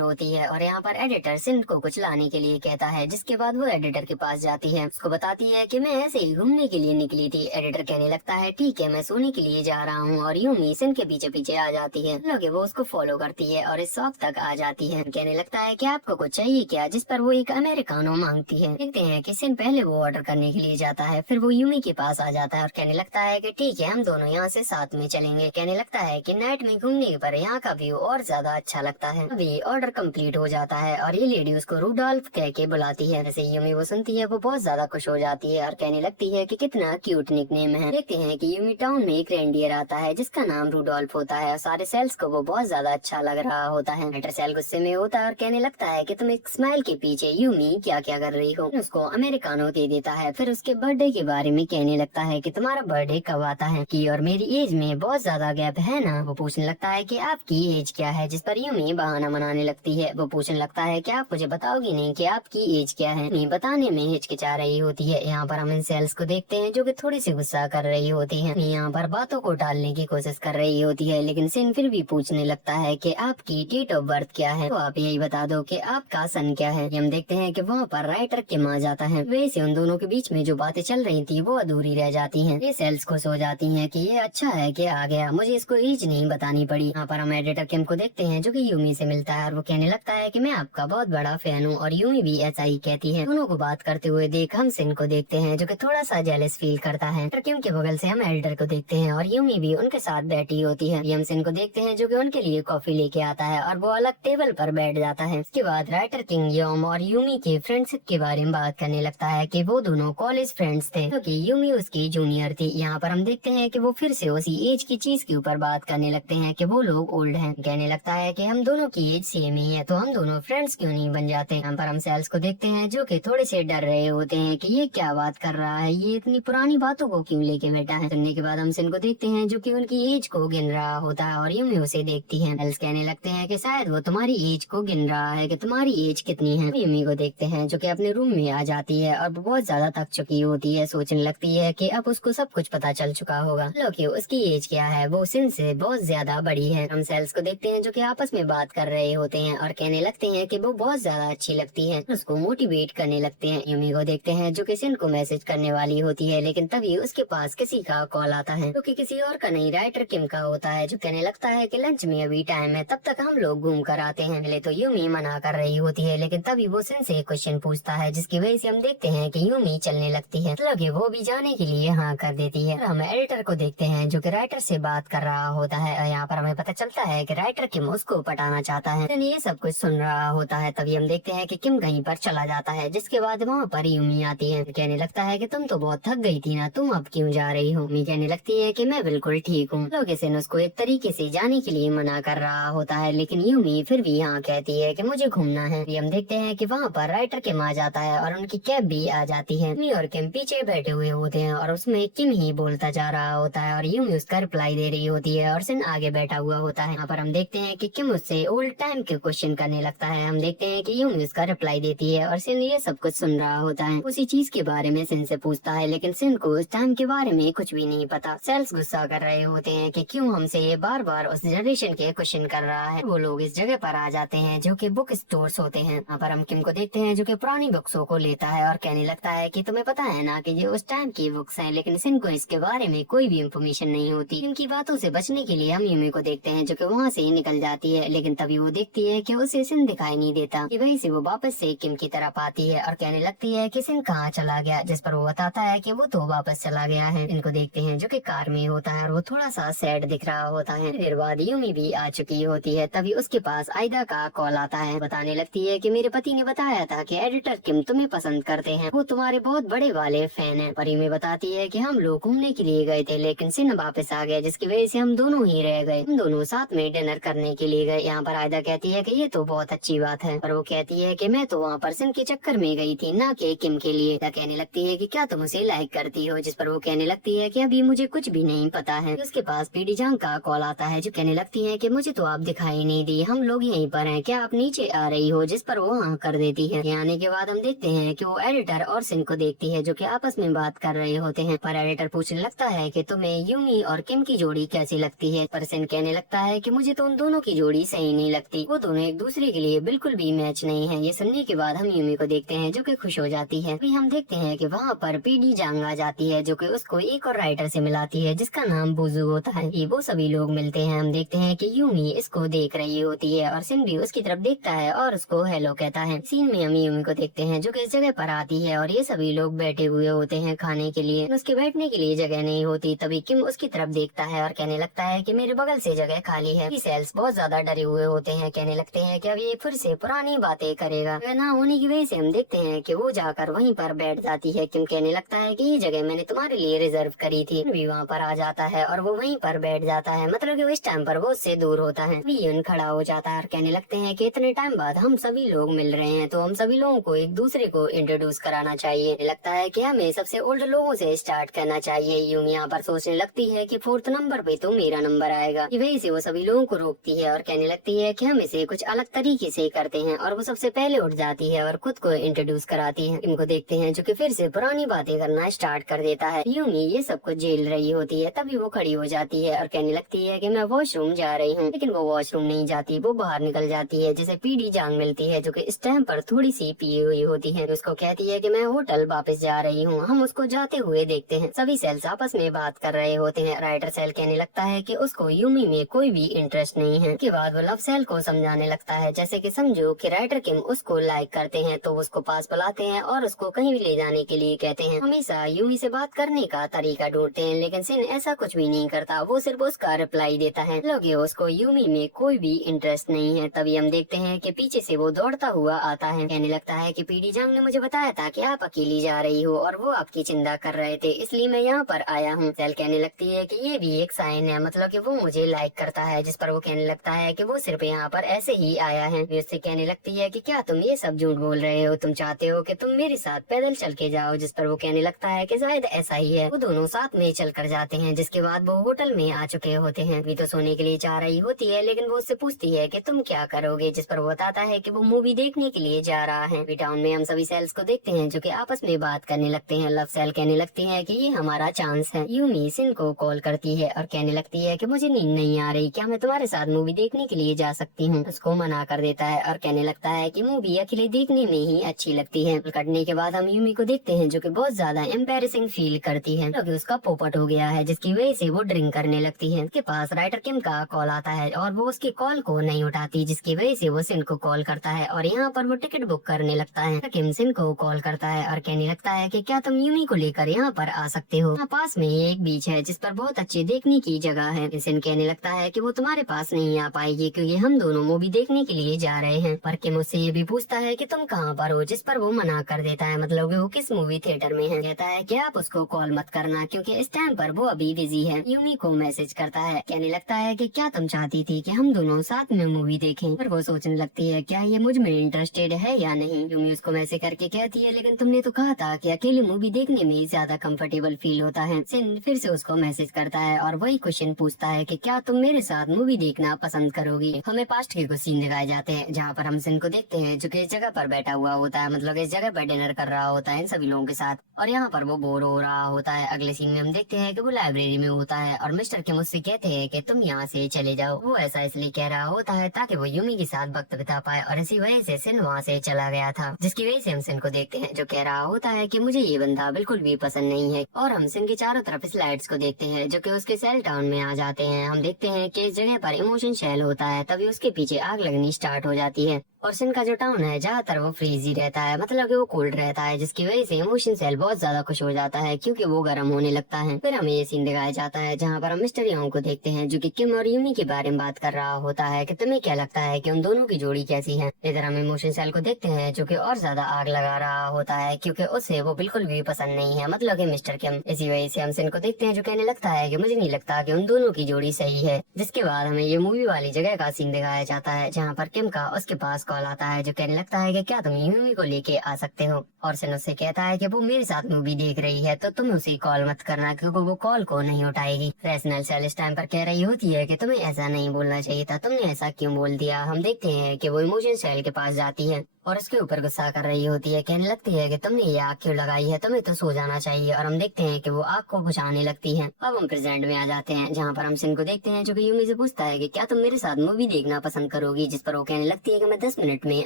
होती है और यहाँ पर एडिटर सिन को कुछ लाने के लिए कहता है, जिसके बाद वो एडिटर के पास जाती है। उसको बताती है कि मैं ऐसे ही घूमने के लिए निकली थी। एडिटर कहने लगता है ठीक है, मैं सोने के लिए जा रहा हूँ, और यूमी सिन के पीछे पीछे आ जाती है। लोग वो उसको फॉलो करती है और इस शॉप तक आ जाती है। कहने लगता है कि आपको कुछ चाहिए क्या, जिस पर वो एक अमेरिकानो मांगती है। देखते हैं कि सिन पहले वो ऑर्डर करने के लिए जाता है, फिर वो यूमी के पास आ जाता है और कहने लगता है कि ठीक है, हम दोनों यहाँ से साथ में चलेंगे। कहने लगता है कि नाइट में घूमने पर यहाँ का व्यू और ज्यादा अच्छा लगता है। अभी ऑर्डर कंप्लीट हो जाता है और ये लेडी उसको रूडोल्फ कह के बुलाती है। जैसे यूमी वो सुनती है वो बहुत ज्यादा खुश हो जाती है और कहने लगती है कि कितना क्यूट निकनेम है। देखते हैं कि यूमी टाउन में एक रेंडियर आता है जिसका नाम रूडोल्फ होता है और सारे सेल्स को वो बहुत ज्यादा अच्छा लग रहा होता है। एडिटर सेल गुस्से में होता है और कहने लगता है कि तुम एक स्माइल के पीछे यूमी क्या क्या कर रही हो। उसको अमेरिकानो दे देता है। फिर उसके बर्थडे के बारे में कहने लगता है कि तुम्हारा बर्थडे कब आता है कि और मेरी एज में बहुत ज्यादा गैप है ना। वो पूछने लगता है कि आपकी एज क्या है, जिस पर यूमी बहाना बनाने लगती है। वो पूछने लगता है कि आप मुझे बताओगी नहीं कि आपकी एज क्या है। यूमी बताने में हिचकिचा रही होती है। यहाँ पर हम इन सेल्स को देखते हैं जो कि थोड़ी सी गुस्सा कर रही होती है। यहाँ पर बातों को टालने की कोशिश कर रही होती है, लेकिन सिन फिर भी पूछने लगता है कि आपकी डेट ऑफ बर्थ क्या है, तो आप यही बता दो कि आपका सन क्या है। हम देखते हैं कि वहाँ पर राइटर किम आ जाता है। वैसे उन दोनों के बीच में जो बातें चल रही थी वो अधूरी रह जाती हैं। ये सेल्स खुश हो जाती हैं कि ये अच्छा है कि आ गया, मुझे इसको एज नहीं बतानी पड़ी। यहाँ पर हम एडिटर किम को देखते हैं जो कि यूमी से मिलता है और वो कहने लगता है कि मैं आपका बहुत बड़ा फैन हूँ, और यूमी भी ऐसा ही कहती है। दोनों को बात करते हुए देख हम सिन को देखते हैं जो कि थोड़ा सा जेलस फील करता है। एडिटर किम के बगल से हम एडिटर को देखते हैं और यूमी भी उनके साथ बैठी होती है। हम सिन को देखते हैं जो कि उनके लिए कॉफी लेके आता है और वो अलग टेबल पर बैठ जाता है। इसके बाद राइटर किंग यम और यूमी के फ्रेंडशिप के बारे में बात करने लगता है कि वो दोनों कॉलेज फ्रेंड्स थे क्योंकि यूमी उसकी जूनियर थी। यहाँ पर हम देखते हैं कि वो फिर से उसी एज की चीज के ऊपर बात करने लगते हैं कि वो लोग ओल्ड हैं। कहने लगता है कि हम दोनों की एज सेम ही है, तो हम दोनों फ्रेंड्स क्यों नहीं बन जाते। यहाँ पर हम सेल्स को देखते हैं जो कि थोड़े से डर रहे होते हैं कि ये क्या बात कर रहा है, ये इतनी पुरानी बातों को क्यों लेके बैठा है। सुनने के बाद हम सिन को देखते हैं जो कि उनकी एज को गिन रहा होता है और यूमी उसे देखती है। सेल्स कहने लगते हैं कि शायद वो तुम्हारी एज को गिन रहा है कि तुम्हारी एज कितनी है। यूमी को देखते हैं जो कि अपने रूम में आ जाती है और बहुत ज्यादा थक चुकी होती है। सोचने लगती है कि अब उसको सब कुछ पता चल चुका होगा। लोकी उसकी एज क्या है, वो सिन से बहुत ज्यादा बड़ी है। हम सेल्स को देखते हैं जो कि आपस में बात कर रहे होते हैं और कहने लगते हैं कि वो बहुत ज्यादा अच्छी लगती है। उसको मोटिवेट करने लगते हैं। यूमी को देखते हैं जो कि सिन को मैसेज करने वाली होती है, लेकिन तभी उसके पास किसी का कॉल आता है जो कि किसी और का नहीं, राइटर किम का होता है, जो कहने लगता है कि लंच में अभी टाइम है, तब तक हम लोग घूम कर आते हैं। पहले तो यूमी मना कर रही होती है, लेकिन तभी वो सिन से क्वेश्चन पूछता है जिसकी वजह से हम देखते हैं कि यूमी चलने लगती है। लगे वो भी जाने के लिए हाँ कर देती है। हम एडिटर को देखते हैं जो कि राइटर से बात कर रहा होता है और यहाँ पर हमें पता चलता है कि राइटर किम उसको पटाना चाहता है। सिन ये सब कुछ सुन रहा होता है। तभी हम देखते हैं कि किम कहीं पर चला जाता है, जिसके बाद वहाँ पर यूमी आती है। कहने लगता है कि तुम तो बहुत थक गई थी ना, तुम अब क्यों जा रही हो। यूमी कहने लगती है कि मैं बिल्कुल ठीक हूँ। लोग सिन उसको एक तरीके से जाने के लिए मना कर रहा होता है, लेकिन यूमी फिर भी यहाँ कहती है कि मुझे घूमना है। हम देखते हैं कि वहाँ पर राइटर किम आ जाता है और उनकी कैब भी आ जाती है। यूमी और किम पीछे बैठे हुए होते हैं और उसमें किम ही बोलता जा रहा होता है और यूमी उसका रिप्लाई दे रही होती है और सिन आगे बैठा हुआ होता है। यहाँ पर हम देखते हैं कि किम उससे ओल्ड टाइम के क्वेश्चन करने लगता है। हम देखते हैं कि यूमी उसका रिप्लाई देती है और सिन ये सब कुछ सुन रहा होता है। उसी चीज के बारे में सिन से पूछता है, लेकिन सिन को उस टाइम के बारे में कुछ भी नहीं पता। सेल्स गुस्सा कर रहे होते हैं कि क्यों हमसे ये बार बार उस जनरेशन के क्वेश्चन कर रहा है। वो लोग इस जगह पर आ जाते हैं जो कि बुक स्टोर्स होते हैं। यहाँ पर हम किम को देखते हैं जो कि पुरानी बुक्सों को लेता है और कहने लगता है कि तुम्हें पता है ना कि ये उस टाइम की बुक्स हैं, लेकिन सिन को इसके बारे में कोई भी इंफॉर्मेशन नहीं होती। इनकी बातों से बचने के लिए हम यूमी को देखते हैं जो कि वहाँ से निकल जाती है, लेकिन तभी वो देखती है कि उसे सिन दिखाई नहीं देता। वहीं से वो वापस से किम की तरफ आती है और कहने लगती है कि सिन कहाँ चला गया, जिस पर वो बताता है कि वो तो वापस चला गया है। इनको देखते हैं जो कि कार में होता है और वो थोड़ा सा सैड दिख रहा होता है। फिर बाद यूमी भी आ चुकी होती है। तभी उसके पास आयदा का कॉल आता है। बताने लगती है कि मेरे पति ने बताया था कि एडिटर किम तुम्हें पसंद करते हैं, वो तुम्हारे बहुत बड़े वाले फैन हैं। परी में बताती है कि हम लोग घूमने के लिए गए थे, लेकिन सिन वापस आ गया, जिसकी वजह से हम दोनों ही रह गए। हम दोनों साथ में डिनर करने के लिए गए। यहाँ पर आयदा कहती है कि ये तो बहुत अच्छी बात है, पर वो कहती है कि मैं तो वहाँ पर सिन के चक्कर में गई थी, ना कि किम के लिए। कहने लगती है कि क्या तुम उसे लाइक करती हो, जिस पर वो कहने लगती है कि अभी मुझे कुछ भी नहीं पता है। उसके पास पीडी जांग का कॉल आता है जो कहने लगती है कि मुझे तो आप दिखाई नहीं दी, हम लोग यहीं पर हैं, क्या आप नीचे आ रही हो, जिस पर वो हाँ कर देती है। यहाँ आने के बाद हम देखते हैं कि वो एडिटर और सिन को देखती है जो कि आपस आपस में बात कर रहे होते हैं, पर एडिटर पूछने लगता है कि तुम्हें यूमी और किम की जोड़ी कैसी लगती है। पर सिन कहने लगता है कि मुझे तो उन दोनों की जोड़ी सही नहीं लगती, वो दोनों एक दूसरे के लिए बिल्कुल भी मैच नहीं है। ये सुनने के बाद हम यूमी को देखते हैं जो कि खुश हो जाती है। अभी हम देखते हैं कि वहाँ पर पीडी जांग आ जाती है जो कि उसको एक और राइटर से मिलाती है जिसका नाम बुजू होता है। ये वो सभी लोग मिलते हैं। हम देखते हैं कि यूमी इसको देख रही होती है और सिन भी उसकी तरफ देखता है और उसको हेलो कहता है। सीन में हम यूमी को देखते हैं जो कि इस जगह पर आती है और ये सभी लोग बैठे हुए होते हैं खाने के लिए। उसके बैठने के लिए जगह नहीं होती। तभी किम उसकी तरफ देखता है और कहने लगता है कि मेरे बगल से जगह खाली है। सेल्स बहुत ज्यादा डरे हुए होते हैं, कहने लगते हैं कि अब ये फिर से पुरानी बातें करेगा। ना होने की वजह से हम देखते हैं कि वो जाकर वहीं पर बैठ जाती है। किम कहने लगता है कि ये जगह मैंने तुम्हारे लिए रिजर्व करी थी। भी वहाँ पर आ जाता है और वो वहीं पर बैठ जाता है, मतलब कि इस टाइम पर वो उससे दूर होता है। यून खड़ा हो जाता है और कहने लगते हैं कि इतने टाइम बाद हम सभी लोग मिल रहे हैं तो हम सभी लोगों को एक दूसरे को इंट्रोड्यूस कराना चाहिए। लगता है कि हमें सबसे ओल्ड लोगों से स्टार्ट करना चाहिए। यूं यहाँ पर सोचने लगती है कि 4th नंबर पे तो मेरा नंबर आएगा। वही से वो सभी लोगों को रोकती है और कहने लगती है कि हम इसे कुछ अलग तरीके से करते हैं और वो सबसे पहले उठ जाती है और खुद को इंट्रोड्यूस कराती है। इनको देखते हैं जो कि फिर से पुरानी बातें करना स्टार्ट कर देता है। यूमी ये सब कुछ झेल रही होती है। तभी वो खड़ी हो जाती है और कहने लगती है कि मैं वॉशरूम जा रही हूँ, लेकिन वो वॉशरूम नहीं जाती, वो बाहर निकल जाती है। जिसे पीडी जांग मिलती है जो कि इस टाइम पर थोड़ी सी पी हुई होती है। उसको कहती है कि मैं होटल वापस जा रही हूँ। हम उसको जाते हुए देखते हैं। सभी सेल्स आपस में बात कर रहे होते हैं। राइटर सेल कहने लगता है कि उसको यूमी में कोई भी इंटरेस्ट नहीं है। के बाद वो लव सेल को समझाने लगता है, जैसे कि समझो कि राइटर किम उसको लाइक करते हैं तो उसको पास बुलाते हैं और उसको कहीं भी ले जाने के लिए कहते हैं। हमेशा यूमी से बात करने का तरीका ढूंढते हैं, लेकिन सिन ऐसा कुछ भी नहीं करता। वो सिर्फ उसका रिप्लाई देता है। लोगे उसको यूमी में कोई भी इंटरेस्ट नहीं है। तभी हम देखते हैं कि पीछे से वो दौड़ता हुआ आता है। कहने लगता है कि पीडी जांग ने मुझे बताया था कि आप अकेली जा रही हो और वो आपकी चिंता कर रहे थे, इसलिए मैं यहाँ पर आया हूँ। सेल कहने लगती है कि ये भी एक साइन है, मतलब कि वो मुझे लाइक करता है। जिस पर वो कहने लगता है कि वो सिर्फ यहाँ पर ऐसे ही आया है। उससे कहने लगती है कि क्या तुम ये सब झूठ बोल रहे हो, तुम चाहते हो कि तुम मेरे साथ पैदल चल के जाओ। जिस पर वो कहने लगता है कि शायद ऐसा ही है। वो दोनों साथ में चल कर जाते हैं। जिसके बाद वो होटल में आ चुके होते हैं। अभी तो सोने के लिए जा रही होती है, लेकिन वो उससे पूछती है कि तुम क्या करोगे। जिस पर वो बताता है कि वो मूवी देखने के लिए जा रहा है। टाउन में हम सभी सेल्स को देखते हैं जो कि आपस में बात करने लगते हैं। लव सेल कहने लगती है कि ये हमारा चांस है। यूमी सिन को कॉल करती है और कहने लगती है कि मुझे नींद नहीं आ रही, क्या मैं तुम्हारे साथ मूवी देखने के लिए जा सकती हूँ। उसको मना कर देता है और कहने लगता है कि मूवी अकेले देखने में ही अच्छी लगती है। कटने के बाद हम यूमी को देखते हैं जो कि बहुत ज्यादा एम्बैरेसिंग फील करती है क्योंकि उसका पोपट हो गया है, जिसकी वजह से वो ड्रिंक करने लगती है। उसके पास राइटर किम का कॉल आता है और वो उसकी कॉल को नहीं उठाती, जिसकी वजह से वो सिन को कॉल करता है और यहाँ पर वो टिकट बुक करने लगता है। किम सिन को कॉल करता है और कहने लगता है कि क्या तुम यूमी को लेकर यहाँ पर आ सकते हो। यहाँ पास में एक बीच है जिस पर बहुत अच्छी देखने की जगह है। सिन कहने लगता है कि वो तुम्हारे पास नहीं आ पाएगी क्योंकि हम दोनों मूवी देखने के लिए जा रहे हैं। पर किम उससे ये भी पूछता है कि तुम कहाँ पर हो, जिस पर वो मना कर देता है, मतलब वो किस मूवी थिएटर में है। कहता है कि आप उसको कॉल मत करना क्योंकि इस टाइम पर वो अभी बिजी है। यूमी को मैसेज करता है। कहने लगता है कि क्या तुम चाहती थी कि हम दोनों साथ में मूवी देखें। पर वो सोचने लगती है क्या ये मुझ में इंटरेस्टेड है या नहीं। यूमी उसको मैसेज करके कहती है लेकिन तुमने तो कहा था कि अकेली मूवी देखने में ज्यादा कंफर्टेबल फील होता है। सिन फिर से उसको मैसेज करता है और वही क्वेश्चन पूछता है कि क्या तुम मेरे साथ मूवी देखना पसंद करोगी। हमें पास्ट के कुछ सीन दिखाए जाते हैं जहाँ पर हम सिन को देखते हैं जो कि इस जगह पर बैठा हुआ होता है, मतलब इस जगह पर डिनर कर रहा होता है इन सभी लोगों के साथ और यहाँ पर वो बोर हो रहा होता है। अगले सीन में हम देखते हैं कि वो लाइब्रेरी में होता है और मिस्टर किम उससे कहते हैं कि तुम यहाँ से चले जाओ। वो ऐसा इसलिए कह रहा होता है ताकि वो यूमी के साथ वक्त बिता पाए और इसी वजह से सिन वहाँ से चला गया था। जिसकी वजह से हम सिन को देखते हैं जो कह रहा होता है कि मुझे ये बंदा बिल्कुल भी पसंद नहीं है। और हम सिन के चारों तरफ स्लाइड्स को देखते हैं जो कि उसके सेल टाउन में आ जाते हैं। हम देखते हैं कि इस जगह पर इमोशन शेल होता है, तभी उसके पीछे आग लगनी स्टार्ट हो जाती है और सिन का जो टाउन है ज्यादातर वो फ्रीज ही रहता है, मतलब कि वो कोल्ड रहता है, जिसकी वजह से इमोशन सेल बहुत ज्यादा खुश हो जाता है क्योंकि वो गर्म होने लगता है। फिर हमें ये सीन दिखाया जाता है जहाँ पर हम मिस्टर योंग को देखते हैं जो कि किम और यूमी के बारे में बात कर रहा होता है कि तुम्हें क्या लगता है कि उन दोनों की जोड़ी कैसी है। इधर हम इमोशन सेल को देखते हैं जो कि और ज्यादा आग लगा रहा होता है क्योंकि उसे वो बिल्कुल भी पसंद नहीं है, मतलब कि मिस्टर किम। इसी वजह से हम सिन को देखते हैं जो कहने लगता है कि मुझे नहीं लगता कि उन दोनों की जोड़ी सही है। जिसके बाद हमें ये मूवी वाली जगह का सीन दिखाया जाता है जहाँ पर किम का उसके पास कॉल आता है जो कहने लगता है कि क्या तुम यूमी को लेके आ सकते हो। और सिन उससे कहता है कि वो मेरे साथ मूवी देख रही है तो तुम उसे कॉल मत करना क्योंकि वो कॉल को नहीं उठाएगी। रैशनल सेल इस टाइम पर कह रही होती है कि तुम्हें ऐसा नहीं बोलना चाहिए था, तुमने ऐसा क्यों बोल दिया। हम देखते हैं कि वो इमोशन सेल के पास जाती है और उसके ऊपर गुस्सा कर रही होती है। कहने लगती है कि तुमने ये आग क्यों लगाई है, तुम्हें तो सो जाना चाहिए। और हम देखते हैं कि वो आग को बुझाने लगती है। अब हम प्रेजेंट में आ जाते हैं, जहाँ पर हम सिन को देखते हैं जो कि यूमी से पूछता है कि क्या तुम मेरे साथ मूवी देखना पसंद करोगी, जिस पर वो कहने लगती है कि मैं 10 मिनट में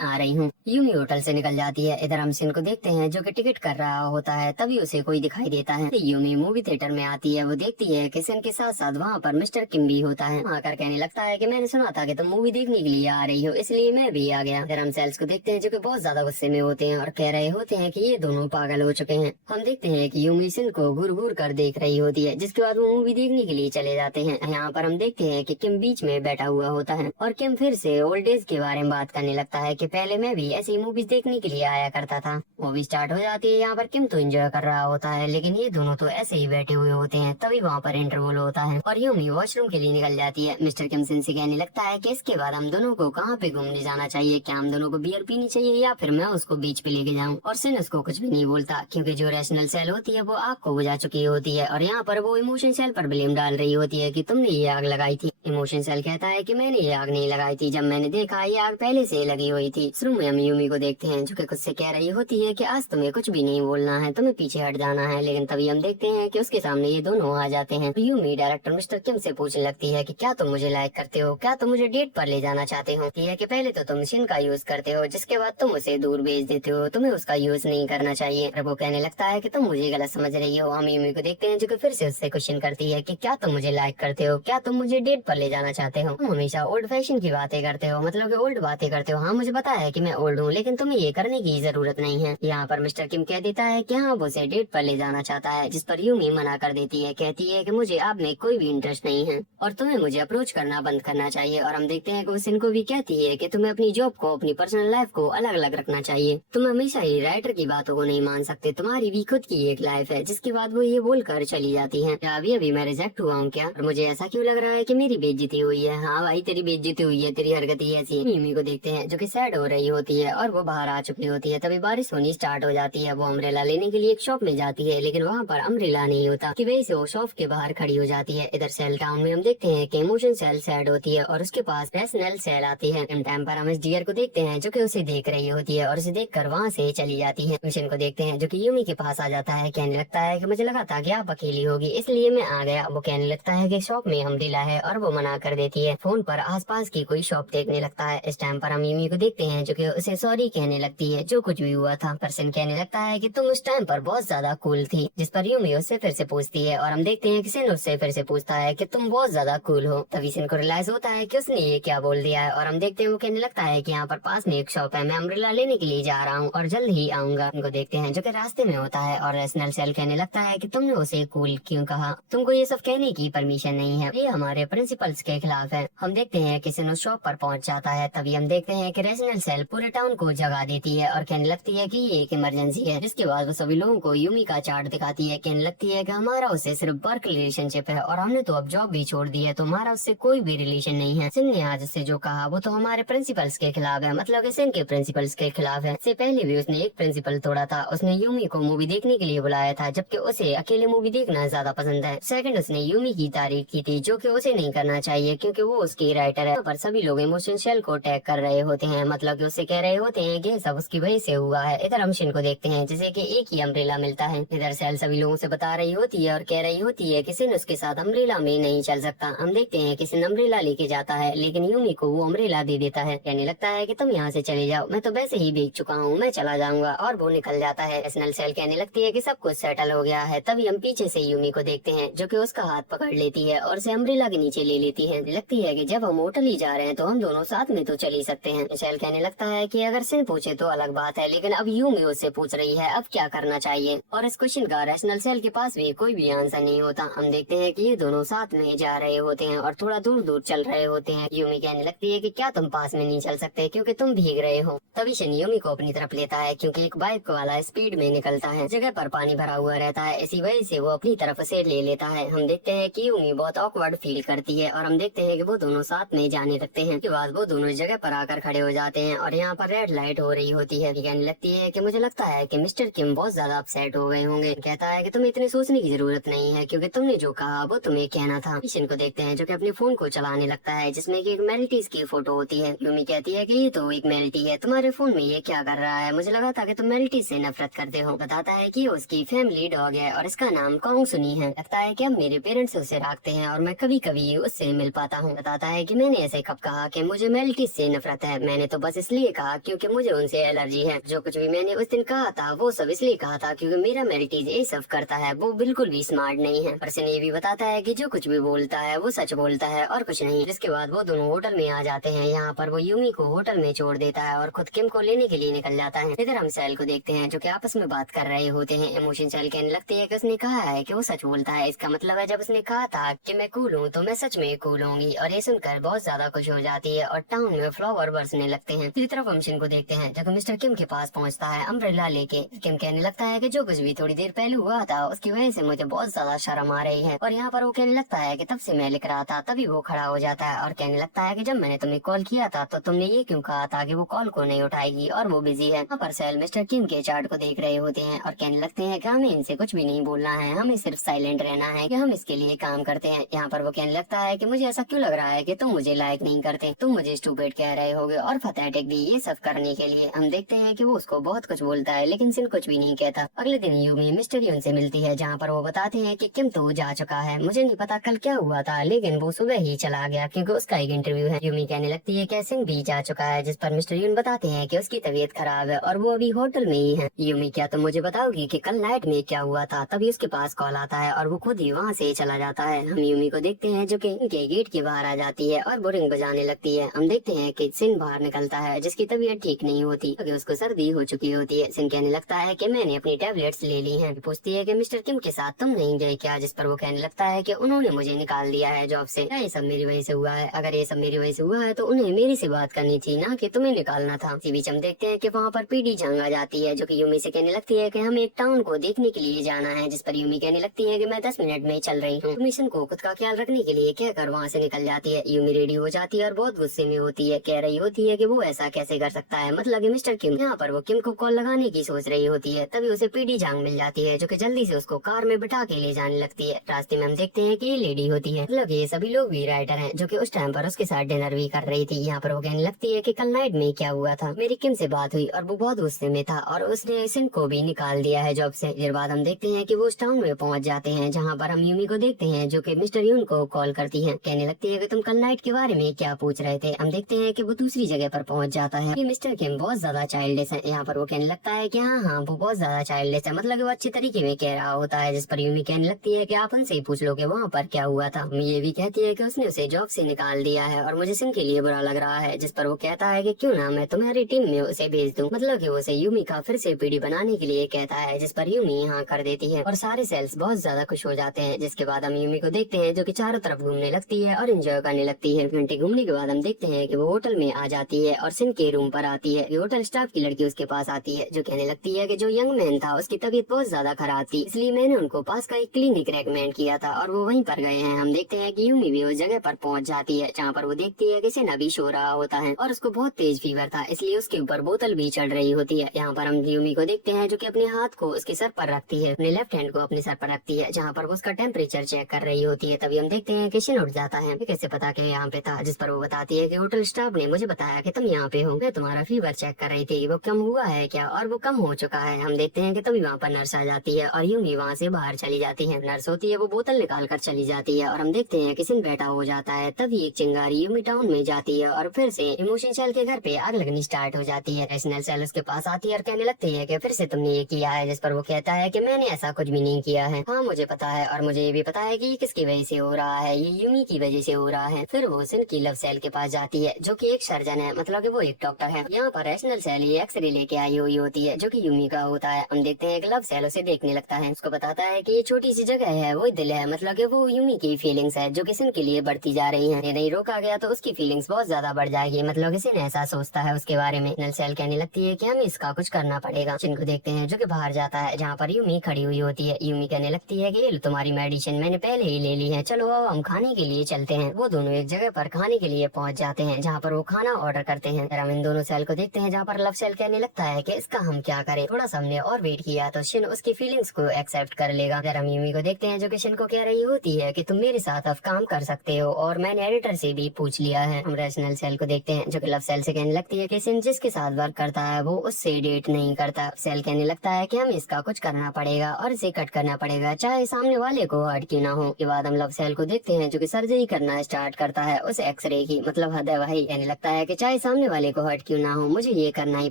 आ रही हूँ। यूमी होटल से निकल जाती है। इधर हम सिन को देखते हैं जो कि टिकट कर रहा होता है, तभी उसे कोई दिखाई देता है। यूमी मूवी थिएटर में आती है। वो देखती है कि सिन के साथ साथ वहाँ पर मिस्टर किम भी होता है। वहाँ कर कहने लगता है कि मैंने सुना था कि तुम मूवी देखने के लिए आ रही हो, इसलिए मैं भी आ गया। फिर हम सेल्स को देखते हैं जो कि बहुत ज्यादा गुस्से में होते हैं और कह रहे होते हैं कि ये दोनों पागल हो चुके हैं। हम देखते हैं कि यूमी सिन को घूर घूर कर देख रही होती है, जिसके बाद वो मूवी देखने के लिए चले जाते हैं। यहाँ पर हम देखते हैं कि किम बीच में बैठा हुआ होता है और किम फिर से ओल्ड एज के बारे में बात करने लगता है कि पहले मैं भी ऐसी मूवीज देखने के लिए आया करता था। मूवी स्टार्ट हो जाती है। यहाँ पर किम तो एंजॉय कर रहा होता है, लेकिन ये दोनों तो ऐसे ही बैठे हुए होते हैं। तभी वहाँ पर इंटरवल होता है और यूमी वॉशरूम के लिए निकल जाती है। मिस्टर किम सिन से कहने लगता है कि इसके बाद हम दोनों को कहाँ पे घूमने जाना चाहिए, क्या हम दोनों को बियर पीनी चाहिए या फिर मैं उसको बीच पे लेके जाऊँ। और सिन उसको कुछ भी नहीं बोलता, क्योंकि जो रैशनल सेल होती है वो आग को बुझा चुकी होती है और यहाँ पर वो इमोशन सेल पर ब्लेम डाल रही होती है कि तुमने ये आग लगाई थी। इमोशन सेल कहता है कि मैंने ये आग नहीं लगाई थी, जब मैंने देखा ये आग पहले से लगी हुई थी। शुरू में हम यूमी को देखते हैं जो कि खुद से कह रही होती है कि आज तुम्हें कुछ भी नहीं बोलना है, तुम्हें पीछे हट जाना है। लेकिन तभी हम देखते हैं कि उसके सामने ये दोनों आ जाते हैं। यूमी डायरेक्टर मिस्टर किम से पूछने लगती है कि क्या तुम मुझे लाइक करते हो, क्या तुम मुझे डेट पर ले जाना चाहते हो। है कि पहले तो तुम शिन का यूज करते हो, जिसके बाद तुम उसे दूर भेज देते हो, तुम्हें उसका यूज नहीं करना चाहिए। और वो कहने लगता है कि तुम मुझे गलत समझ रही हो। हम यूमी को देखते हैं जो कि फिर से उससे क्वेश्चन करती है कि क्या तुम मुझे लाइक करते हो, क्या तुम मुझे डेट पर ले जाना चाहते हो। तुम हमेशा ओल्ड फैशन की बातें करते हो, मतलब कि ओल्ड बातें करते हो। हाँ मुझे पता है कि मैं ओल्ड हूँ, लेकिन तुम्हें ये करने की जरूरत नहीं है। यहाँ पर मिस्टर किम कह देता है कि हाँ वो उसे डेट पर ले जाना चाहता है, जिस पर यूमी मना कर देती है। कहती है कि मुझे आप में कोई भी इंटरेस्ट नहीं है और तुम्हें मुझे अप्रोच करना बंद करना चाहिए। और हम देखते हैं कि वो सिन को भी कहती है कि तुम्हें अपनी जॉब को, अपनी पर्सनल लाइफ को अलग अलग रखना चाहिए। तुम हमेशा ही राइटर की बातों को नहीं मान सकते, तुम्हारी भी खुद की एक लाइफ है। जिसके बाद वो ये बोल कर चली जाती है। अभी अभी मैं रिजेक्ट हुआ हूँ क्या, और मुझे ऐसा क्यों लग रहा है कि मेरी बेइज्जती हुई है। हाँ भाई तेरी बेइज्जती हुई है, तेरी हरकत ही ऐसी है। मिमी को देखते हैं जो कि सैड हो रही होती है और वो बाहर आ चुकी होती है। तभी बारिश होनी स्टार्ट हो जाती है। वो अम्ब्रेला लेने के लिए एक शॉप में जाती है, लेकिन वहाँ पर अम्ब्रेला नहीं होता, की वजह से वो शॉप के बाहर खड़ी हो जाती है। इधर सेल टाउन में हम देखते हैं कि इमोशन सेल सैड होती है और उसके पास रैशनल सेल आती है। इन टाइम पर हम इस डियर को देखते हैं जो कि उसे देख रही होती है और उसे देखकर वहाँ से चली जाती है। मिशन को देखते हैं जो कि यूमी के पास आ जाता है। कहने लगता है कि मुझे लगा था कि आप अकेली होगी, इसलिए मैं आ गया। वो कहने लगता है कि शॉप में अम्ब्रेला है और वो मना कर देती है। फोन पर आसपास की कोई शॉप देखने लगता है। इस टाइम पर हम यूमी को देखते हैं जो कि उसे सॉरी कहने लगती है जो कुछ भी हुआ था। पर्सन कहने लगता है कि तुम उस टाइम पर बहुत ज्यादा कूल थी, जिस पर यूमी उससे फिर से पूछती है और हम देखते हैं कि सिन उससे फिर से पूछता है कि तुम बहुत ज्यादा कूल हो। तभी सिन को रियलाइज होता है कि उसने ये क्या बोल दिया है और हम देखते हैं वो कहने लगता है कि यहाँ पर पास में एक शॉप है, मैं अम्ब्रेला लेने के लिए जा रहा हूँ और जल्द ही आऊंगा। उनको देखते हैं जो कि रास्ते में होता है और रैशनल सेल कहने लगता है कि तुमने उसे कूल क्यों कहा, तुमको ये सब कहने की परमिशन नहीं है, ये हमारे प्रिंसिपल्स के खिलाफ है। हम देखते हैं कि सिन उस शॉप पर पहुंच जाता है। तभी हम देखते हैं कि रैशनल सेल पूरे टाउन को जगा देती है और कहने लगती है कि ये एक इमरजेंसी है। जिसके बाद वो सभी लोगों को यूमी का चार्ट दिखाती है। कहने लगती है कि हमारा उससे सिर्फ वर्क रिलेशनशिप है और हमने तो अब जॉब भी छोड़ दी है, तो हमारा उससे कोई भी रिलेशन नहीं है। सिन ने आज उससे जो कहा वो तो हमारे प्रिंसिपल्स के खिलाफ है, मतलब कि सिन के प्रिंसिपल्स के खिलाफ है। इससे पहले भी उसने एक प्रिंसिपल तोड़ा था। उसने यूमी को मूवी देखने के लिए बुलाया था, जबकि उसे अकेले मूवी देखना ज्यादा पसंद है। सेकंड, उसने यूमी की तारीफ की थी, जो कि उसे नहीं करना चाहिए क्योंकि वो उसकी राइटर है। पर सभी लोग इमोशन शेल को टैग कर रहे होते हैं, मतलब कि उससे कह रहे होते हैं कि सब उसकी वजह से हुआ है। इधर हम शिन को देखते हैं जैसे कि एक ही अम्ब्रेला मिलता है। इधर सेल सभी लोगों से बता रही होती है और कह रही होती है कि सिन उसके साथ अम्ब्रेला में नहीं चल सकता। हम देखते हैं कि सिन अम्ब्रेला लेके जाता है, लेकिन यूमी को वो अम्ब्रेला दे देता है। कहने लगता है कि तुम यहाँ से चले जाओ, मैं तो वैसे ही बेच चुका हूँ, मैं चला जाऊंगा। और वो निकल जाता है। रैशनल सेल कहने लगती है कि सब कुछ सेटल हो गया है। तभी हम पीछे से यूमी को देखते हैं जो कि उसका हाथ पकड़ लेती है और उसे अम्ब्रेला के नीचे ले लेती है। लगती है कि जब हम होटल ही जा रहे हैं तो हम दोनों साथ में तो चल ही सकते हैं। सेल कहने लगता है कि अगर सिन पूछे तो अलग बात है, लेकिन अब यूमी उससे पूछ रही है, अब क्या करना चाहिए। और इस क्वेश्चन का रैशनल सेल के पास भी कोई भी आंसर नहीं होता। हम देखते हैं कि ये दोनों साथ में जा रहे होते हैं और थोड़ा दूर दूर चल रहे होते हैं। यूमी कहने लगती है कि क्या तुम पास में नहीं चल सकते क्योंकि तुम भीग रहे हो। तभी शन यूमी को अपनी तरफ लेता है क्योंकि एक बाइक वाला स्पीड में निकलता है। जगह पर पानी भरा हुआ रहता है, इसी वजह से वो अपनी तरफ से ले लेता है। हम देखते हैं कि यूमी बहुत ऑकवर्ड फील करती है और हम देखते हैं कि वो दोनों साथ में जाने लगते हैं। के बाद वो दोनों जगह पर आकर खड़े हो जाते हैं और यहाँ पर रेड लाइट हो रही होती है। कहने लगती है कि मुझे लगता है कि मिस्टर किम बहुत ज्यादा अपसेट हो गए होंगे। कहता है कि तुम्हें इतने सोचने की जरूरत नहीं है क्योंकि तुमने जो कहा वो तुम्हें कहना था। मिशन को देखते हैं जो कि अपने फोन को चलाने लगता है, जिसमें कि एक मेल्टीज की फोटो होती है। यूमी कहती है कि ये तो एक मेल्टी है, तुम्हारे फोन में ये क्या कर रहा है? मुझे लगा था कि तुम मेल्टी से नफरत करते हो। बताता है कि उसकी फैमिली डॉग है और इसका नाम कॉन्ग सुनी है। लगता है कि अब मेरे पेरेंट्स उसे रखते हैं और मैं कभी कभी उससे मिल पाता हूँ। बताता है कि मैंने ऐसे कब कहा कि मुझे मेल्टी से नफरत है, मैंने तो बस इसलिए कहा क्योंकि मुझे उनसे एलर्जी है। जो कुछ भी मैंने उस दिन कहा था वो सब इसलिए कहा था क्योंकि मेरा मेल्टीज ये सब करता है, वो बिल्कुल भी स्मार्ट नहीं है। पर्सन ये भी बताता है कि जो कुछ भी बोलता है वो सच बोलता है और कुछ नहीं। जिसके बाद वो दोनों होटल में आ जाते हैं। यहाँ पर वो यूमी को होटल में छोड़ देता है और खुद किम को लेने के लिए निकल जाता है। इधर हम सेल को देखते हैं जो कि आपस में बात कर रहे होते हैं। इमोशन सेल कहने लगती है कि उसने कहा है कि वो सच बोलता है, इसका मतलब है जब उसने कहा था कि मैं कूल हूँ तो मैं सच में कूल होंगी। और ये सुनकर बहुत ज्यादा खुश हो जाती है और टाउन में फ्लावर बरसने लगते हैं। दूसरी तरफ हम शिन को देखते हैं जब मिस्टर किम के पास पहुँचता है अम्ब्रेला लेके। किम कहने लगता है कि जो कुछ भी थोड़ी देर पहले हुआ था उसकी वजह से मुझे बहुत ज्यादा शर्म आ रही है। और यहाँ पर वो कहने लगता है कि तब से मैं लिख रहा था। तभी वो खड़ा हो जाता है और कहने लगता है कि जब मैंने तुम्हें कॉल किया था तो तुमने ये क्यों कहा था कि वो कॉल को नहीं उठाएगी और वो बिजी है। यहाँ पर सेल मिस्टर किम के चार्ट को देख रहे होते हैं और कहने लगते हैं कि हमें इनसे कुछ भी नहीं बोलना है, हमें सिर्फ साइलेंट रहना है कि हम इसके लिए काम करते हैं। यहाँ पर वो कहने लगता है कि मुझे ऐसा क्यों लग रहा है कि तुम मुझे लायक नहीं करते, तुम मुझे स्टूपिड कह रहे होगे और पैथेटिक भी ये सब करने के लिए। हम देखते हैं कि वो उसको बहुत कुछ बोलता है लेकिन सिन कुछ भी नहीं कहता। अगले दिन यूमी मिस्टर यून से मिलती है जहाँ पर वो बताते हैं कि किम तो जा चुका है, मुझे नहीं पता कल क्या हुआ था लेकिन वो सुबह ही चला गया क्योंकि उसका एक इंटरव्यू है। यूमी कहने लगती है कि सिंह भी जा चुका है, जिस पर मिस्टर यून बताते हैं कि उसकी तबीयत खराब है और वो अभी होटल में ही है। यूमी क्या तुम मुझे बताओगी कि कल नाइट में क्या हुआ था? तभी उसके पास कॉल आता है और वो खुद ही वहाँ से चला जाता है। हम यूमी को देखते हैं जो कि इनके गेट के बाहर आ जाती है और बोरिंग बजाने लगती है। हम देखते हैं कि सिन बाहर निकलता है जिसकी तबीयत ठीक नहीं होती क्योंकि उसको सर्दी हो चुकी होती है। सिन कहने लगता है कि मैंने अपनी टैबलेट्स ले ली हैं। पूछती है कि मिस्टर किम के साथ तुम नहीं गए क्या? जिस पर वो कहने लगता है कि उन्होंने मुझे निकाल दिया है जॉब से। क्या ये सब मेरी वजह से हुआ है? अगर ये सब मेरी वजह से हुआ है तो उन्हें मेरी से बात करनी थी ना कि तुम्हें निकालना था। इसी बीच हम देखते हैं कि वहाँ पर पीडी झांग आ जाती है जो कि यूमी से कहने लगती है कि हमें एक टाउन को देखने के लिए जाना है। जिस पर यूमी कहने लगती है कि मैं 10 मिनट में चल रही हूँ। मिशन को खुद का ख्याल रखने के लिए कहकर वहाँ से निकल जाती है। यूमी रेडी हो जाती है और बहुत गुस्से में होती है, कह रही होती है कि वो ऐसा कैसे कर सकता है, मतलब कि मिस्टर किम। यहाँ पर वो किम को कॉल लगाने की सोच रही होती है तभी उसे पीडी झांग मिल जाती है जो कि जल्दी से उसको कार में बिठा के ले जाने लगती है। रास्ते में हम देखते हैं कि ये लेडी होती है, मतलब ये सभी लोग भी राइटर हैं जो कि उस टाइम पर उसके साथ डिनर भी कर रही थी। यहाँ पर वो कहने लगती है कि कल नाइट में क्या हुआ था, मेरी किम से बात हुई और वो बहुत गुस्से में था और उसने सिन को भी निकाल दिया है जॉब से। देर बाद हम देखते हैं कि वो उस टाउन में पहुंच जाते हैं जहाँ पर हम यूमी को देखते हैं जो कि मिस्टर यून को कॉल करती है। कहने लगती है कि तुम कल नाइट के बारे में क्या पूछ रहे थे। हम देखते हैं कि वो दूसरी जगह पर पहुंच जाता है। ये मिस्टर किम बहुत ज्यादा चाइल्डिश है। यहाँ पर वो कहने लगता है कि हाँ वो बहुत ज्यादा चाइल्डिश है, मतलब वो अच्छे तरीके में कह रहा होता है। जिस पर यूमी कहने लगती है कि आप उनसे ही पूछ लो कि वहाँ पर क्या हुआ था। ये भी कहती है कि उसने उसे जॉब से निकाल दिया है और मुझे सिन के लिए बुरा लग रहा है। जिस पर वो कहता है कि क्यों ना मैं तुम्हारी टीम में उसे भेज दूं, मतलब कि वो उसे यूमी का फिर से पीढ़ी बनाने के लिए कहता है। जिस पर यूमी यहाँ कर देती है और सारे सेल्स बहुत ज्यादा खुश हो जाते हैं। जिसके बाद हम यूमी को देखते हैं जो कि चारों तरफ घूमने लगती है और एंजॉय करने लगती है। घंटे घूमने के बाद हम देखते हैं कि वो होटल में आ जाती है और सिन के रूम पर आती है। होटल स्टाफ की लड़की उसके पास आती है जो कहने लगती है कि जो यंग मैन था उसकी तबीयत बहुत ज्यादा खराब थी, इसलिए मैंने उनको पास का एक क्लिनिक रेकमेंड किया था और वो वहीं पर गए हैं। हम देखते हैं कि यूमी भी उस जगह पर पहुंच जाती है जहाँ पर वो देखती है कि सिन अभी सो रहा होता है और उसको बहुत तेज फीवर था इसलिए उसके ऊपर बोतल भी चढ़ रही होती है। यहाँ पर हम यूमी को देखते हैं जो कि अपने हाथ को उसके सर पर रखती है, अपने लेफ्ट हैंड को अपने सर पर रखती है जहाँ पर वो उसका टेम्परेचर चेक कर रही होती है। तभी हम देखते हैं कि शिन उठ जाता है। कैसे पता कि यहाँ पे था? जिस पर वो बताती है कि होटल स्टाफ ने मुझे बताया कि तुम यहाँ पे हो, मैं तुम्हारा फीवर चेक कर रही थी, वो कम हुआ है क्या? और वो कम हो चुका है। हम देखते हैं कि तभी वहाँ पर नर्स आ जाती है और यूमी वहाँ से बाहर चली जाती है। नर्स होती है वो बोतल निकाल कर चली जाती है और हम देखते हैं कि सिन बैठा हो जाता है। तभी एक चिंगारी यूमी टाउन में जाती है और फिर से इमोशन सेल के घर पे आग लगनी स्टार्ट हो जाती है। रैशनल सेल उसके पास आती है और कहने लगती है कि फिर से तुमने ये किया है। जिस पर वो कहता है कि मैंने ऐसा कुछ भी नहीं किया है। हाँ मुझे पता है और मुझे ये भी पता है कि ये किसकी वजह से हो रहा है, ये यूमी की वजह से हो रहा है। फिर वो सिन की लव सेल के पास जाती है जो कि एक सर्जन है, मतलब कि वो एक डॉक्टर है। यहाँ पर रैशनल सेल ये एक्सरे लेके आई हुई होती है जो कि यूमी का होता है। हम देखते हैं कि लव सेल उसे देखने लगता है, उसको बताता है कि ये छोटी सी जगह है वो दिल है, मतलब कि वो यूमी की फीलिंग्स है जो कि सिन के लिए बढ़ती जा रही है। नहीं रोका गया तो उसकी फीलिंग्स बहुत ज्यादा बढ़ जाएगी, मतलब कि सिन ऐसा सोचता है उसके बारे में। नल सेल कहने लगती है कि हमें इसका कुछ करना पड़ेगा। सिन को देखते हैं जो कि बाहर जाता है जहाँ पर यूमी खड़ी हुई होती है। यूमी कहने लगती है कि ये लो तुम्हारी मेडिसिन, मैंने पहले ही ले ली है, चलो अब हम खाने के लिए चलते हैं। वो दोनों एक जगह पर खाने के लिए पहुँच जाते हैं जहाँ पर वो खाना ऑर्डर करते हैं। हम इन दोनों सेल को देखते हैं जहाँ पर लव सेल कहने लगता है कि इसका हम क्या करें, थोड़ा सा हमने और वेट किया तो शिन उसकी फीलिंग्स को एक्सेप्ट कर लेगा। हम यूमी को देखते हैं जो कि शिन को कह रही होती है कि तुम मेरे साथ अब काम कर सकते हो और मैंने एडिटर से भी पूछ लिया है। हम रैशनल सेल को देखते हैं जो कि लव सेल से कहने लगती है कि सिन जिसके साथ वर्क करता है वो उससे डेट नहीं करता। सेल कहने लगता है कि हमें इसका कुछ करना पड़ेगा और इसे कट करना पड़ेगा, चाहे सामने वाले को हर्ट क्यों ना हो। के बाद हम लव सेल को देखते हैं जो कि सर्जरी करना स्टार्ट करता है उस एक्सरे की, मतलब हद है वही। कहने लगता है कि चाहे सामने वाले को हर्ट क्यों ना हो, मुझे ये करना ही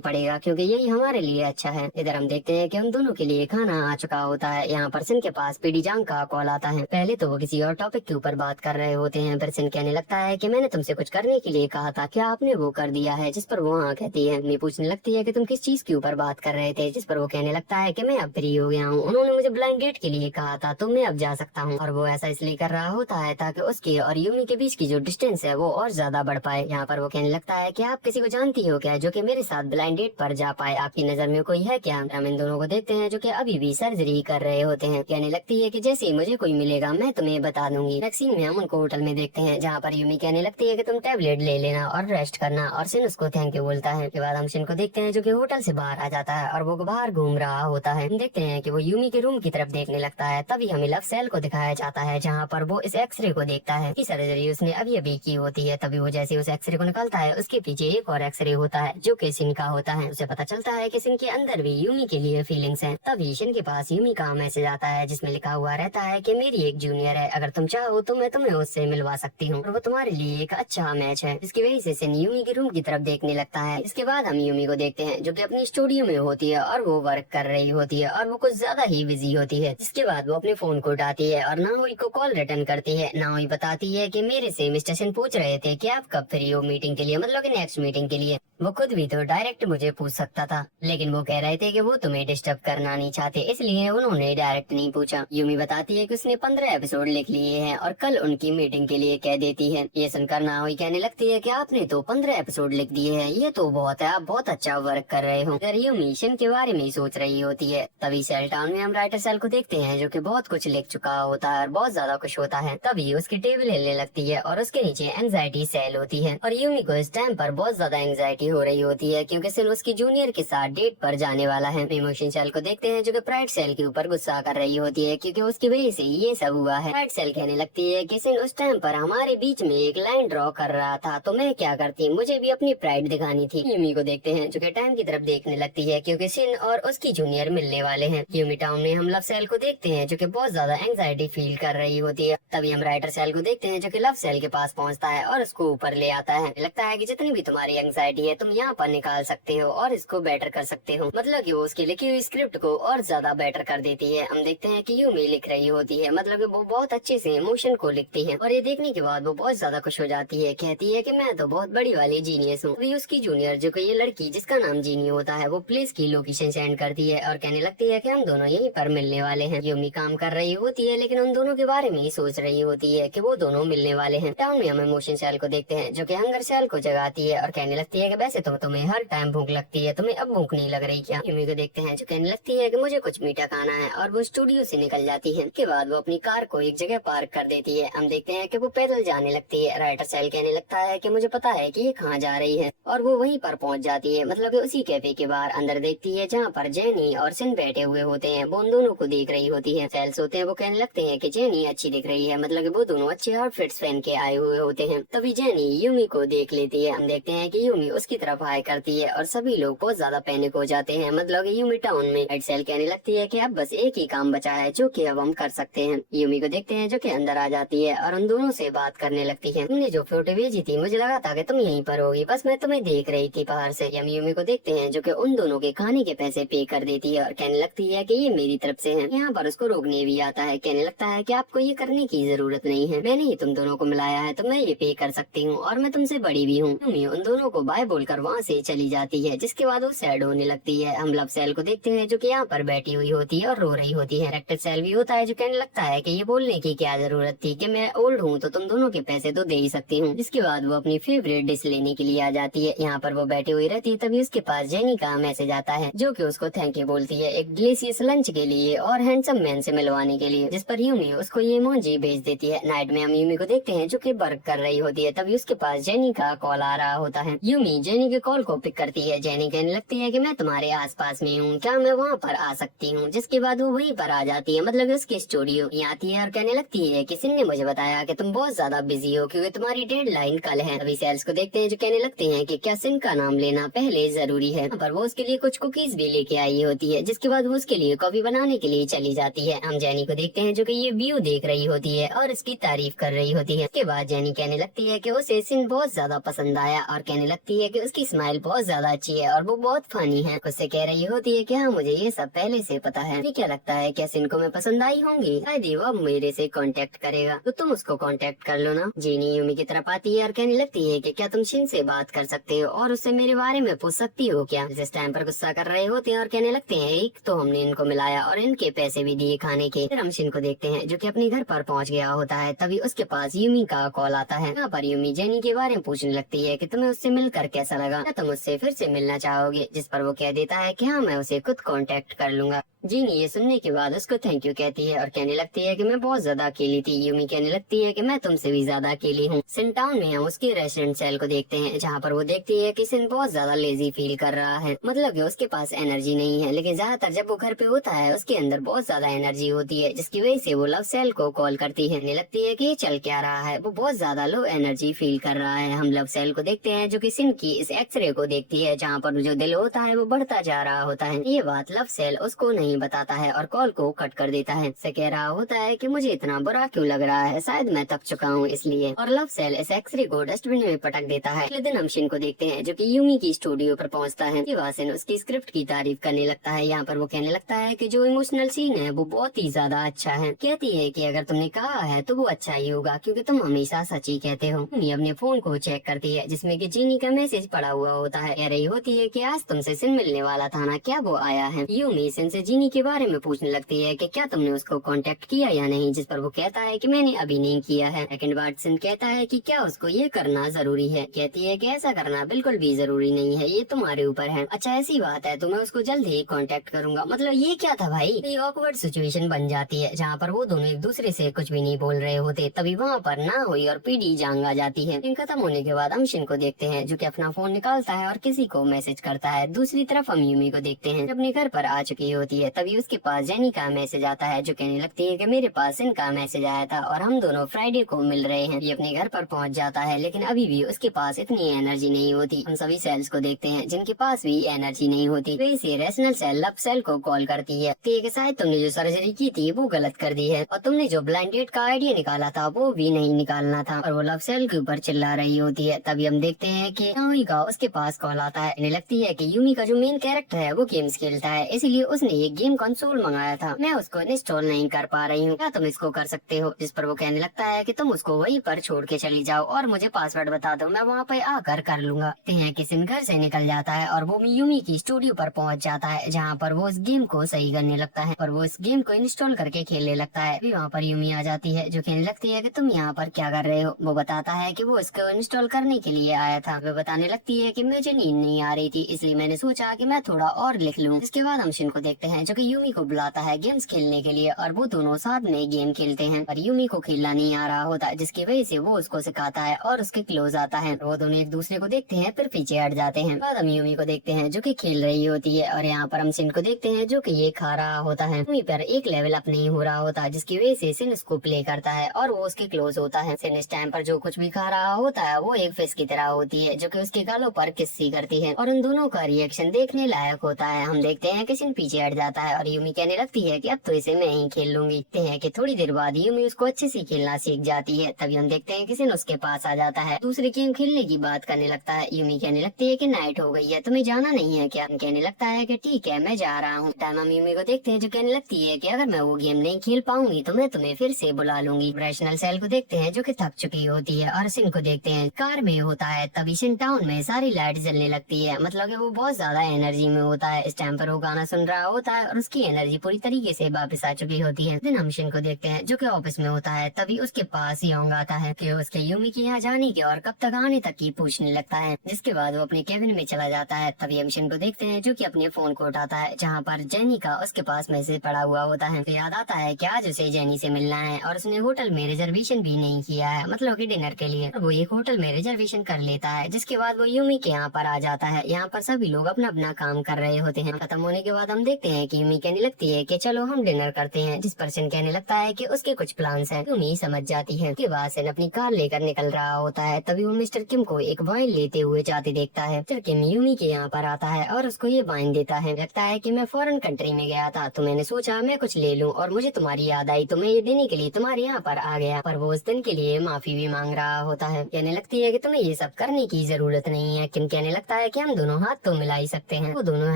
पड़ेगा क्योंकि यही हमारे लिए अच्छा है। इधर हम देखते हैं कि उन दोनों के लिए खाना आ चुका होता है। यहाँ पर सिन के पास पीडी जांग का कॉल आता है। पहले तो वो किसी और टॉपिक के ऊपर बात कर रहे होते हैं, फिर सिन कहने लगता है कि मैंने तुमसे कुछ करने के लिए कहा था, क्या आपने वो कर दिया है? जिस पर वो हाँ कहती है। मैं पूछने लगती है कि तुम किस चीज के ऊपर बात कर रहे थे, जिस पर वो कहने लगता है कि मैं अब फ्री हो गया हूँ, उन्होंने मुझे ब्लाइंड डेट के लिए कहा था तो मैं अब जा सकता हूँ। और वो ऐसा इसलिए कर रहा होता है ताकि उसके और यूमी के बीच की जो डिस्टेंस है वो और ज्यादा बढ़ पाए। यहाँ पर वो कहने लगता है कि आप किसी को जानती हो क्या जो कि मेरे साथ ब्लाइंड डेट पर जा पाए, आपकी नजर में कोई है क्या? हम इन दोनों को देखते हैं जो कि अभी भी सर्जरी कर रहे होते हैं। कहने लगती है कि जैसे ही मुझे कोई मिलेगा मैं तुम्हें बता दूंगी। नेक्स्ट सीन में हम उनको होटल में देखते हैं जहाँ पर यूमी कहने लगती है कि तुम टैबलेट ले लेना और रेस्ट करना, और सिन उसको थैंक यू बोलता है। के बाद हम सिन को देखते हैं जो कि होटल से बाहर आ जाता है और वो बाहर घूम रहा होता है। हम देखते हैं कि वो यूमी के रूम की तरफ देखने लगता है। तभी हमें लव सेल को दिखाया जाता है जहाँ पर वो इस एक्सरे को देखता है कि सर्जरी उसने अभी अभी की होती है। तभी वो जैसे उस एक्सरे को निकालता है उसके पीछे एक और एक्सरे होता है जो कि सिन का होता है। उसे पता चलता है कि सिन के अंदर भी यूमी के लिए फीलिंग्स हैं। तभी सिन के पास यूमी का मैसेज आता है जिसमें लिखा हुआ रहता है कि मेरी एक जूनियर है, अगर तुम चाहो तो मैं तुम्हें उससे मिलवा सकती हूँ और वो तुम्हारे लिए एक अच्छा मैच है। इसकी वजह से सिन यूमी के रूम की तरफ देखने लगता है। इसके बाद हम यूमी को देखते हैं जो कि अपनी स्टूडियो में होती है और वो वर्क कर रही होती है और वो कुछ ज्यादा ही बिजी होती है। जिसके बाद वो अपने फोन को उठाती है और नाओई को कॉल रिटर्न करती है। नाओई बताती है कि मेरे से मिस्टर सिन पूछ रहे थे कि आप कब फ्री हो मीटिंग के लिए, मतलब कि नेक्स्ट मीटिंग के लिए। वो खुद भी तो डायरेक्ट मुझे पूछ सकता था, लेकिन वो कह रहे थे कि वो तुम्हें डिस्टर्ब करना नहीं चाहते, इसलिए उन्होंने डायरेक्ट नहीं पूछा। यूमी बताती है कि उसने 15 एपिसोड लिख लिए हैं और कल उनकी मीटिंग के लिए कह देती है। ये सुनकर नाओई कहने लगती है कि आपने तो 15 एपिसोड लिख दिए हैं, ये तो बहुत है, आप बहुत अच्छा वर्क कर रहे हो। अगर यूमी सिन के बारे में ही सोच रही होती है। तभी सेल टाउन में हम राइटर सेल को देखते हैं जो कि बहुत कुछ लिख चुका होता है और बहुत ज्यादा खुश होता है। तभी उसकी टेबल हिलने लगती है और उसके नीचे एंजाइटी सेल होती है और यूमी को इस टाइम पर बहुत ज्यादा एंजाइटी हो रही होती है क्योंकि सिन उसकी जूनियर के साथ डेट पर जाने वाला है। इमोशन सेल को देखते हैं जो कि प्राइड सेल के ऊपर गुस्सा कर रही होती है क्योंकि उसकी वजह से ये सब हुआ है। प्राइड सेल कहने लगती है कि सिन उस टाइम पर हमारे बीच में एक लाइन ड्रॉ कर रहा था तो मैं क्या करती, मुझे भी अपनी प्राइड दिखानी थी। यूमी को देखते हैं जो कि टाइम की तरफ देखने लगती है क्योंकि सिन और उसकी जूनियर मिलने वाले हैं। यूमी टाउन में हम लव सेल को देखते हैं जो कि बहुत ज्यादा एंजाइटी फील कर रही होती है। तभी हम राइटर सेल को देखते हैं जो कि लव सेल के पास पहुंचता है और उसको ऊपर ले आता है। लगता है कि जितनी भी तुम्हारी एंजाइटी है तुम यहाँ पर निकाल सकते हो और इसको बेटर कर सकते हो, मतलब कि वो उसकी लिखी हुई स्क्रिप्ट को और ज्यादा बेटर कर देती है। हम देखते हैं कि यूमी लिख रही होती है, मतलब कि वो बहुत अच्छे से इमोशन को लिखती है और ये देखने के बाद वो बहुत ज्यादा खुश हो जाती है। कहती है कि मैं तो बहुत बड़ी वाली जीनियस हूँ। अभी उसकी जूनियर जो कि ये लड़की जिसका नाम जीनी होता है वो प्लेस की लोकेशन सेंड करती है और कहने लगती है कि हम दोनों यहीं पर मिलने वाले हैं। यूमी काम कर रही होती है लेकिन उन दोनों के बारे में ही सोच रही होती है कि वो दोनों मिलने वाले हैं। टाउन में हम इमोशन सेल को देखते हैं जो कि हंगर सेल को जगाती है और कहने लगती है कि वैसे तो तुम्हें हर टाइम भूख लगती है, तुम्हें अब भूख नहीं लग रही क्या? यूमी को देखते हैं जो कहने लगती है कि मुझे कुछ मीठा खाना है और वो स्टूडियो से निकल जाती है। के बाद वो अपनी कार को एक जगह पार्क कर देती है। हम देखते हैं कि वो पैदल जाने लगती है। राइटर सेल कहने लगता है कि मुझे पता है कि ये कहाँ जा रही है और वो वहीं पर पहुंच जाती है, मतलब कि उसी कैफे के बाहर। अंदर देखती है जहाँ पर जेनी और सिन बैठे हुए होते हैं, वो उन दोनों को देख रही होती है। सेल्स होते हैं वो कहने लगते हैं कि जेनी अच्छी दिख रही है, मतलब कि वो दोनों अच्छे आउटफिट्स पहन के आए हुए होते हैं। तभी जेनी यूमी को देख लेती है। हम देखते हैं कि यूमी उसकी तरफ हाय करती है और सभी लोग बहुत ज्यादा पैनिक हो जाते हैं, मतलब कि यूमी टाउन में। राइटर सेल कहने लगती है कि अब बस एक ही काम बचा है जो कि अब हम कर सकते हैं। यूमी को देखते हैं जो कि अंदर आ जाती है और उन दोनों से बात करने लगती है। तुमने जो फोटो भेजी थी मुझे लगा था कि तुम यहीं पर होगी, बस मैं तुम्हें देख रही थी बाहर से। हम यूमी को देखते हैं जो कि उन दोनों के खाने के पैसे पे कर देती है और कहने लगती है कि ये मेरी तरफ से है। यहाँ पर उसको रोकने भी आता है। कहने लगता है कि आपको ये करने की जरूरत नहीं है, मैंने ही तुम दोनों को मिलाया है तो मैं ये पे कर सकती हूँ और मैं तुमसे बड़ी भी हूँ। यूमी उन दोनों को बाय बोलकर वहाँ से चली जाती है, जिसके बाद वो सैड होने लगती है। हम लव सेल को देखते हैं जो कि यहाँ पर बैठी हुई होती है और रो रही होती है। कैरेक्टर सेल भी होता है जो कहने लगता है कि ये बोलने की क्या जरूरत थी कि मैं ओल्ड हूँ तो तुम दोनों के पैसे तो दे ही सकती हूँ। जिसके बाद वो अपनी फेवरेट डिश लेने के लिए आ जाती है। यहाँ पर वो बैठी हुई रहती है। तभी उसके पास जेनी का मैसेज आता है जो कि उसको थैंक यू बोलती है एक डिलीशियस लंच के लिए और हैंडसम मैन से मिलवाने के लिए, जिस पर यूमी उसको ये इमोजी भेज देती है। नाइट में हम यूमी को देखते हैं जो कि वर्क कर रही होती है। तभी उसके पास जेनी का कॉल आ रहा होता है। यूमी जेनी के कॉल को पिक करती है। जेनी कहने लगती है कि मैं तुम्हारे आसपास में हूँ, क्या मैं वहाँ पर आ सकती हूँ। जिसके बाद वो वहीं पर आ जाती है, मतलब उसके स्टूडियो यहाँ आती है और कहने लगती है कि सिन ने मुझे बताया कि तुम बहुत ज्यादा बिजी हो क्योंकि तुम्हारी डेडलाइन कल है। अभी सेल्स को देखते हैं जो कहने लगते हैं कि क्या सिन का नाम लेना पहले जरूरी है। पर वो उसके लिए कुछ कुकीज भी लेके आई होती है, जिसके बाद वो उसके लिए कॉफी बनाने के लिए चली जाती है। हम जेनी को देखते हैं जो कि ये व्यू देख रही होती है और इसकी तारीफ कर रही होती है। इसके बाद जेनी कहने लगती है कि उसे सिन बहुत ज्यादा पसंद आया और कहने लगती है कि उसकी स्माइल बहुत ज्यादा अच्छी है और वो बहुत फनी है। उससे कह रही होती है कि हाँ मुझे ये सब पहले से पता है। ये क्या लगता है क्या सिन को मैं पसंद आई होंगी? शायद वो अब मेरे से कांटेक्ट करेगा, तो तुम उसको कांटेक्ट कर लो ना। जेनी यूमी की तरफ आती है और कहने लगती है कि क्या तुम सिन से बात कर सकते हो और उससे मेरे बारे में पूछ सकती हो क्या? जिस टाइम पर गुस्सा कर रहे होते हैं और कहने लगते हैं एक तो हमने इनको मिलाया और इनके पैसे भी दिए खाने के। फिर हम सिन को देखते हैं जो कि अपने घर पर पहुंच गया होता है। तभी उसके पास यूमी का कॉल आता है। यहाँ पर यूमी जेनी के बारे में पूछने लगती है कि तुम्हें उससे मिलकर कैसा लगा, क्या तुम उससे फिर से मिलना चाहोगे? जिस पर वो कह देता है कि हाँ मैं उसे खुद कांटेक्ट कर लूंगा। जीनी ये सुनने के बाद उसको थैंक यू कहती है और कहने लगती है कि मैं बहुत ज्यादा अकेली थी। यूमी कहने लगती है कि मैं तुमसे भी ज्यादा अकेली हूँ। सिन टाउन में हम उसके रेस्टोरेंट सेल को देखते हैं जहाँ पर वो देखती है कि सिन बहुत ज्यादा लेजी फील कर रहा है, मतलब कि उसके पास एनर्जी नहीं है। लेकिन ज्यादातर जब वो घर पे होता है उसके अंदर बहुत ज्यादा एनर्जी होती है, जिसकी वजह से वो लव सेल को कॉल करती है। कहने लगती है कि ये चल क्या रहा है, वो बहुत ज्यादा लो एनर्जी फील कर रहा है। हम लव सेल को देखते हैं जो कि सिन की इस एक्सरे को देखती है जहाँ पर जो दिल होता है वो बढ़ता जा रहा होता है। ये बात लव सेल उसको नहीं बताता है और कॉल को कट कर देता है। से कह रहा होता है कि मुझे इतना बुरा क्यों लग रहा है, शायद मैं थक चुका हूँ इसलिए। और लव सेल इस एक्सरे को डस्टबिन में पटक देता है। अगले दिन हम सिन को देखते हैं जो कि यूमी की स्टूडियो पर पहुँचता है। सिन उसकी स्क्रिप्ट की तारीफ करने लगता है। यहाँ पर वो कहने लगता है कि जो इमोशनल सीन है वो बहुत ही ज्यादा अच्छा है। कहती है कि अगर तुमने कहा है तो वो अच्छा ही होगा क्योंकि तुम हमेशा सच ही कहते हो। यूमी अपने फोन को चेक करती है जिसमें कि जीनी का मैसेज पड़ा हुआ होता है। कह रही होती है कि आज तुमसे सिन मिलने वाला था ना, क्या वो आया है? यूमी सिन से जीनी के बारे में पूछने लगती है कि क्या तुमने उसको कांटेक्ट किया या नहीं, जिस पर वो कहता है कि मैंने अभी नहीं किया है। सेकंड बार सिन कहता है कि क्या उसको ये करना जरूरी है? कहती है कि ऐसा करना बिल्कुल भी जरूरी नहीं है, ये तुम्हारे ऊपर है। अच्छा ऐसी बात है तो मैं उसको जल्द ही कांटेक्ट करूंगा। मतलब ये क्या था भाई? ये ऑकवर्ड सिचुएशन बन जाती है जहाँ पर वो दोनों एक दूसरे से कुछ भी नहीं बोल रहे होते। तभी वहाँ पर ना हुई और पीडी जांग आ जाती है। दिन खत्म होने के बाद हम शिन को देखते हैं जो कि अपना फोन निकालता है और किसी को मैसेज करता है। दूसरी तरफ हम यूमी को देखते हैं जो अपने घर पर आ चुकी होती है। तभी उसके पास जेनी का मैसेज आता है जो कहने लगती है कि मेरे पास सिन का मैसेज आया था और हम दोनों फ्राइडे को मिल रहे हैं। ये अपने घर पर पहुंच जाता है लेकिन अभी भी उसके पास इतनी एनर्जी नहीं होती। हम सभी सेल्स को देखते हैं जिनके पास भी एनर्जी नहीं होती। तो इसे रेशनल सेल लव सेल को कॉल करती है कि शायद तुमने जो सर्जरी की थी वो गलत कर दी है और तुमने जो ब्लाइंड डेट का आइडिया निकाला था वो भी नहीं निकालना था। और वो लव सेल के ऊपर चिल्ला रही होती है। तभी हम देखते हैं कि नाओमी का उसके पास कॉल आता है। इन्हें लगती है कि यूमी का जो मेन कैरेक्टर है वो गेम्स खेलता है, इसीलिए उसने ये गेम कंसोल मंगाया था। मैं उसको इंस्टॉल नहीं कर पा रही हूँ, क्या तुम इसको कर सकते हो? जिस पर वो कहने लगता है कि तुम उसको वहीं पर छोड़ के चली जाओ और मुझे पासवर्ड बता दो, मैं वहाँ पे आकर कर लूंगा। कहते हैं कि सिन घर से निकल जाता है और वो यूमी की स्टूडियो पर पहुँच जाता है जहाँ पर वो इस गेम को सही करने लगता है और वो इस गेम को इंस्टॉल करके खेलने लगता है। फिर वहाँ पर यूमी आ जाती है जो कहने लगती है कि तुम यहाँ पर क्या कर रहे हो? वो बताता है कि वो इसको इंस्टॉल करने के लिए आया था। वो बताने लगती है कि मुझे नींद नहीं आ रही थी इसलिए मैंने सोचा कि मैं थोड़ा और लिख लूं। इसके बाद हम शिन को देखते हैं जो कि यूमी को बुलाता है गेम्स खेलने के लिए और वो दोनों साथ में गेम खेलते हैं पर यूमी को खेलना नहीं आ रहा होता, जिसकी वजह से वो उसको सिखाता है और उसके क्लोज आता है। वो दोनों एक दूसरे को देखते हैं फिर पीछे हट जाते हैं। बाद हम यूमी को देखते हैं जो कि खेल रही होती है और यहाँ पर हम सिन को देखते हैं जो कि ये खा रहा होता है। यूमी पर एक लेवल अप नहीं हो रहा होता जिसकी वजह से सिन उसको प्ले करता है और वो उसके क्लोज होता है। सिन इस टाइम पर जो कुछ भी खा रहा होता है वो एक फिश की तरह होती है जो कि उसके गालों पर किस्सी करती है और उन दोनों का रिएक्शन देखने लायक होता है। हम देखते हैं कि सिन पीछे हट जाता है और यूमी कहने लगती है कि अब तो इसे मैं ही खेल लूंगी। देखते हैं कि थोड़ी देर बाद यूमी उसको अच्छे से खेलना सीख जाती है। तभी हम देखते हैं कि सिन उसके पास आ जाता है, दूसरे गेम खेलने की बात करने लगता है। यूमी कहने लगती है कि नाइट हो गई है, तुम्हें जाना नहीं है क्या? कहने लगता है कि ठीक है मैं जा रहा हूँ। टाइम हम यूमी को देखते हैं जो कहने लगती है कि अगर मैं वो गेम नहीं खेल पाऊंगी तो मैं तुम्हें फिर से बुला लूंगी। रैशनल सेल को देखते हैं जो कि थक चुकी होती है और सिन को देखते हैं कार में होता है। तभी सिन टाउन में सारी लाइट जलने लगती है, मतलब कि वो बहुत ज्यादा एनर्जी में होता है। इस टाइम पर वो गाना सुन रहा होता है है और उसकी एनर्जी पूरी तरीके से वापस आ चुकी होती है। दिन हम शिन को देखते हैं जो कि ऑफिस में होता है। तभी उसके पास योंग आता है कि उसके यूमी के यहाँ जाने के और कब तक आने तक की पूछने लगता है, जिसके बाद वो अपने केबिन में चला जाता है। तभी हम शिन को देखते हैं जो कि अपने फोन को उठाता है, जहाँ पर जेनी का उसके पास मैसेज पड़ा हुआ होता है। तो याद आता है कि आज उसे जेनी से मिलना है और उसने होटल में रिजर्वेशन भी नहीं किया है, मतलब कि डिनर के लिए। वो एक होटल में रिजर्वेशन कर लेता है, जिसके बाद वो यूमी के यहाँ पर आ जाता है। यहाँ पर सभी लोग अपना अपना काम कर रहे होते हैं। खत्म होने के बाद हम देखते हैं कि यूमी कहने लगती है कि चलो हम डिनर करते हैं, जिस पर शिन कहने लगता है कि उसके कुछ प्लान्स हैं। यूमी समझ जाती है। उसके बाद शिन अपनी कार लेकर निकल रहा होता है। तभी वो मिस्टर किम को एक वाइन लेते हुए जाते देखता है। मिस्टर किम यूमी के यहाँ पर आता है और उसको ये वाइन देता है। लगता है कि मैं फॉरेन कंट्री में गया था तो मैंने सोचा मैं कुछ ले लूं और मुझे तुम्हारी याद आई तो मैं ये देने के लिए तुम्हारे यहाँ पर आ गया। पर वो उस दिन के लिए माफी भी मांग रहा होता है। कहने लगती है कि तुम्हें ये सब करने की जरूरत नहीं है। किम कहने लगता है कि हम दोनों हाथ तो मिला ही सकते हैं। वो दोनों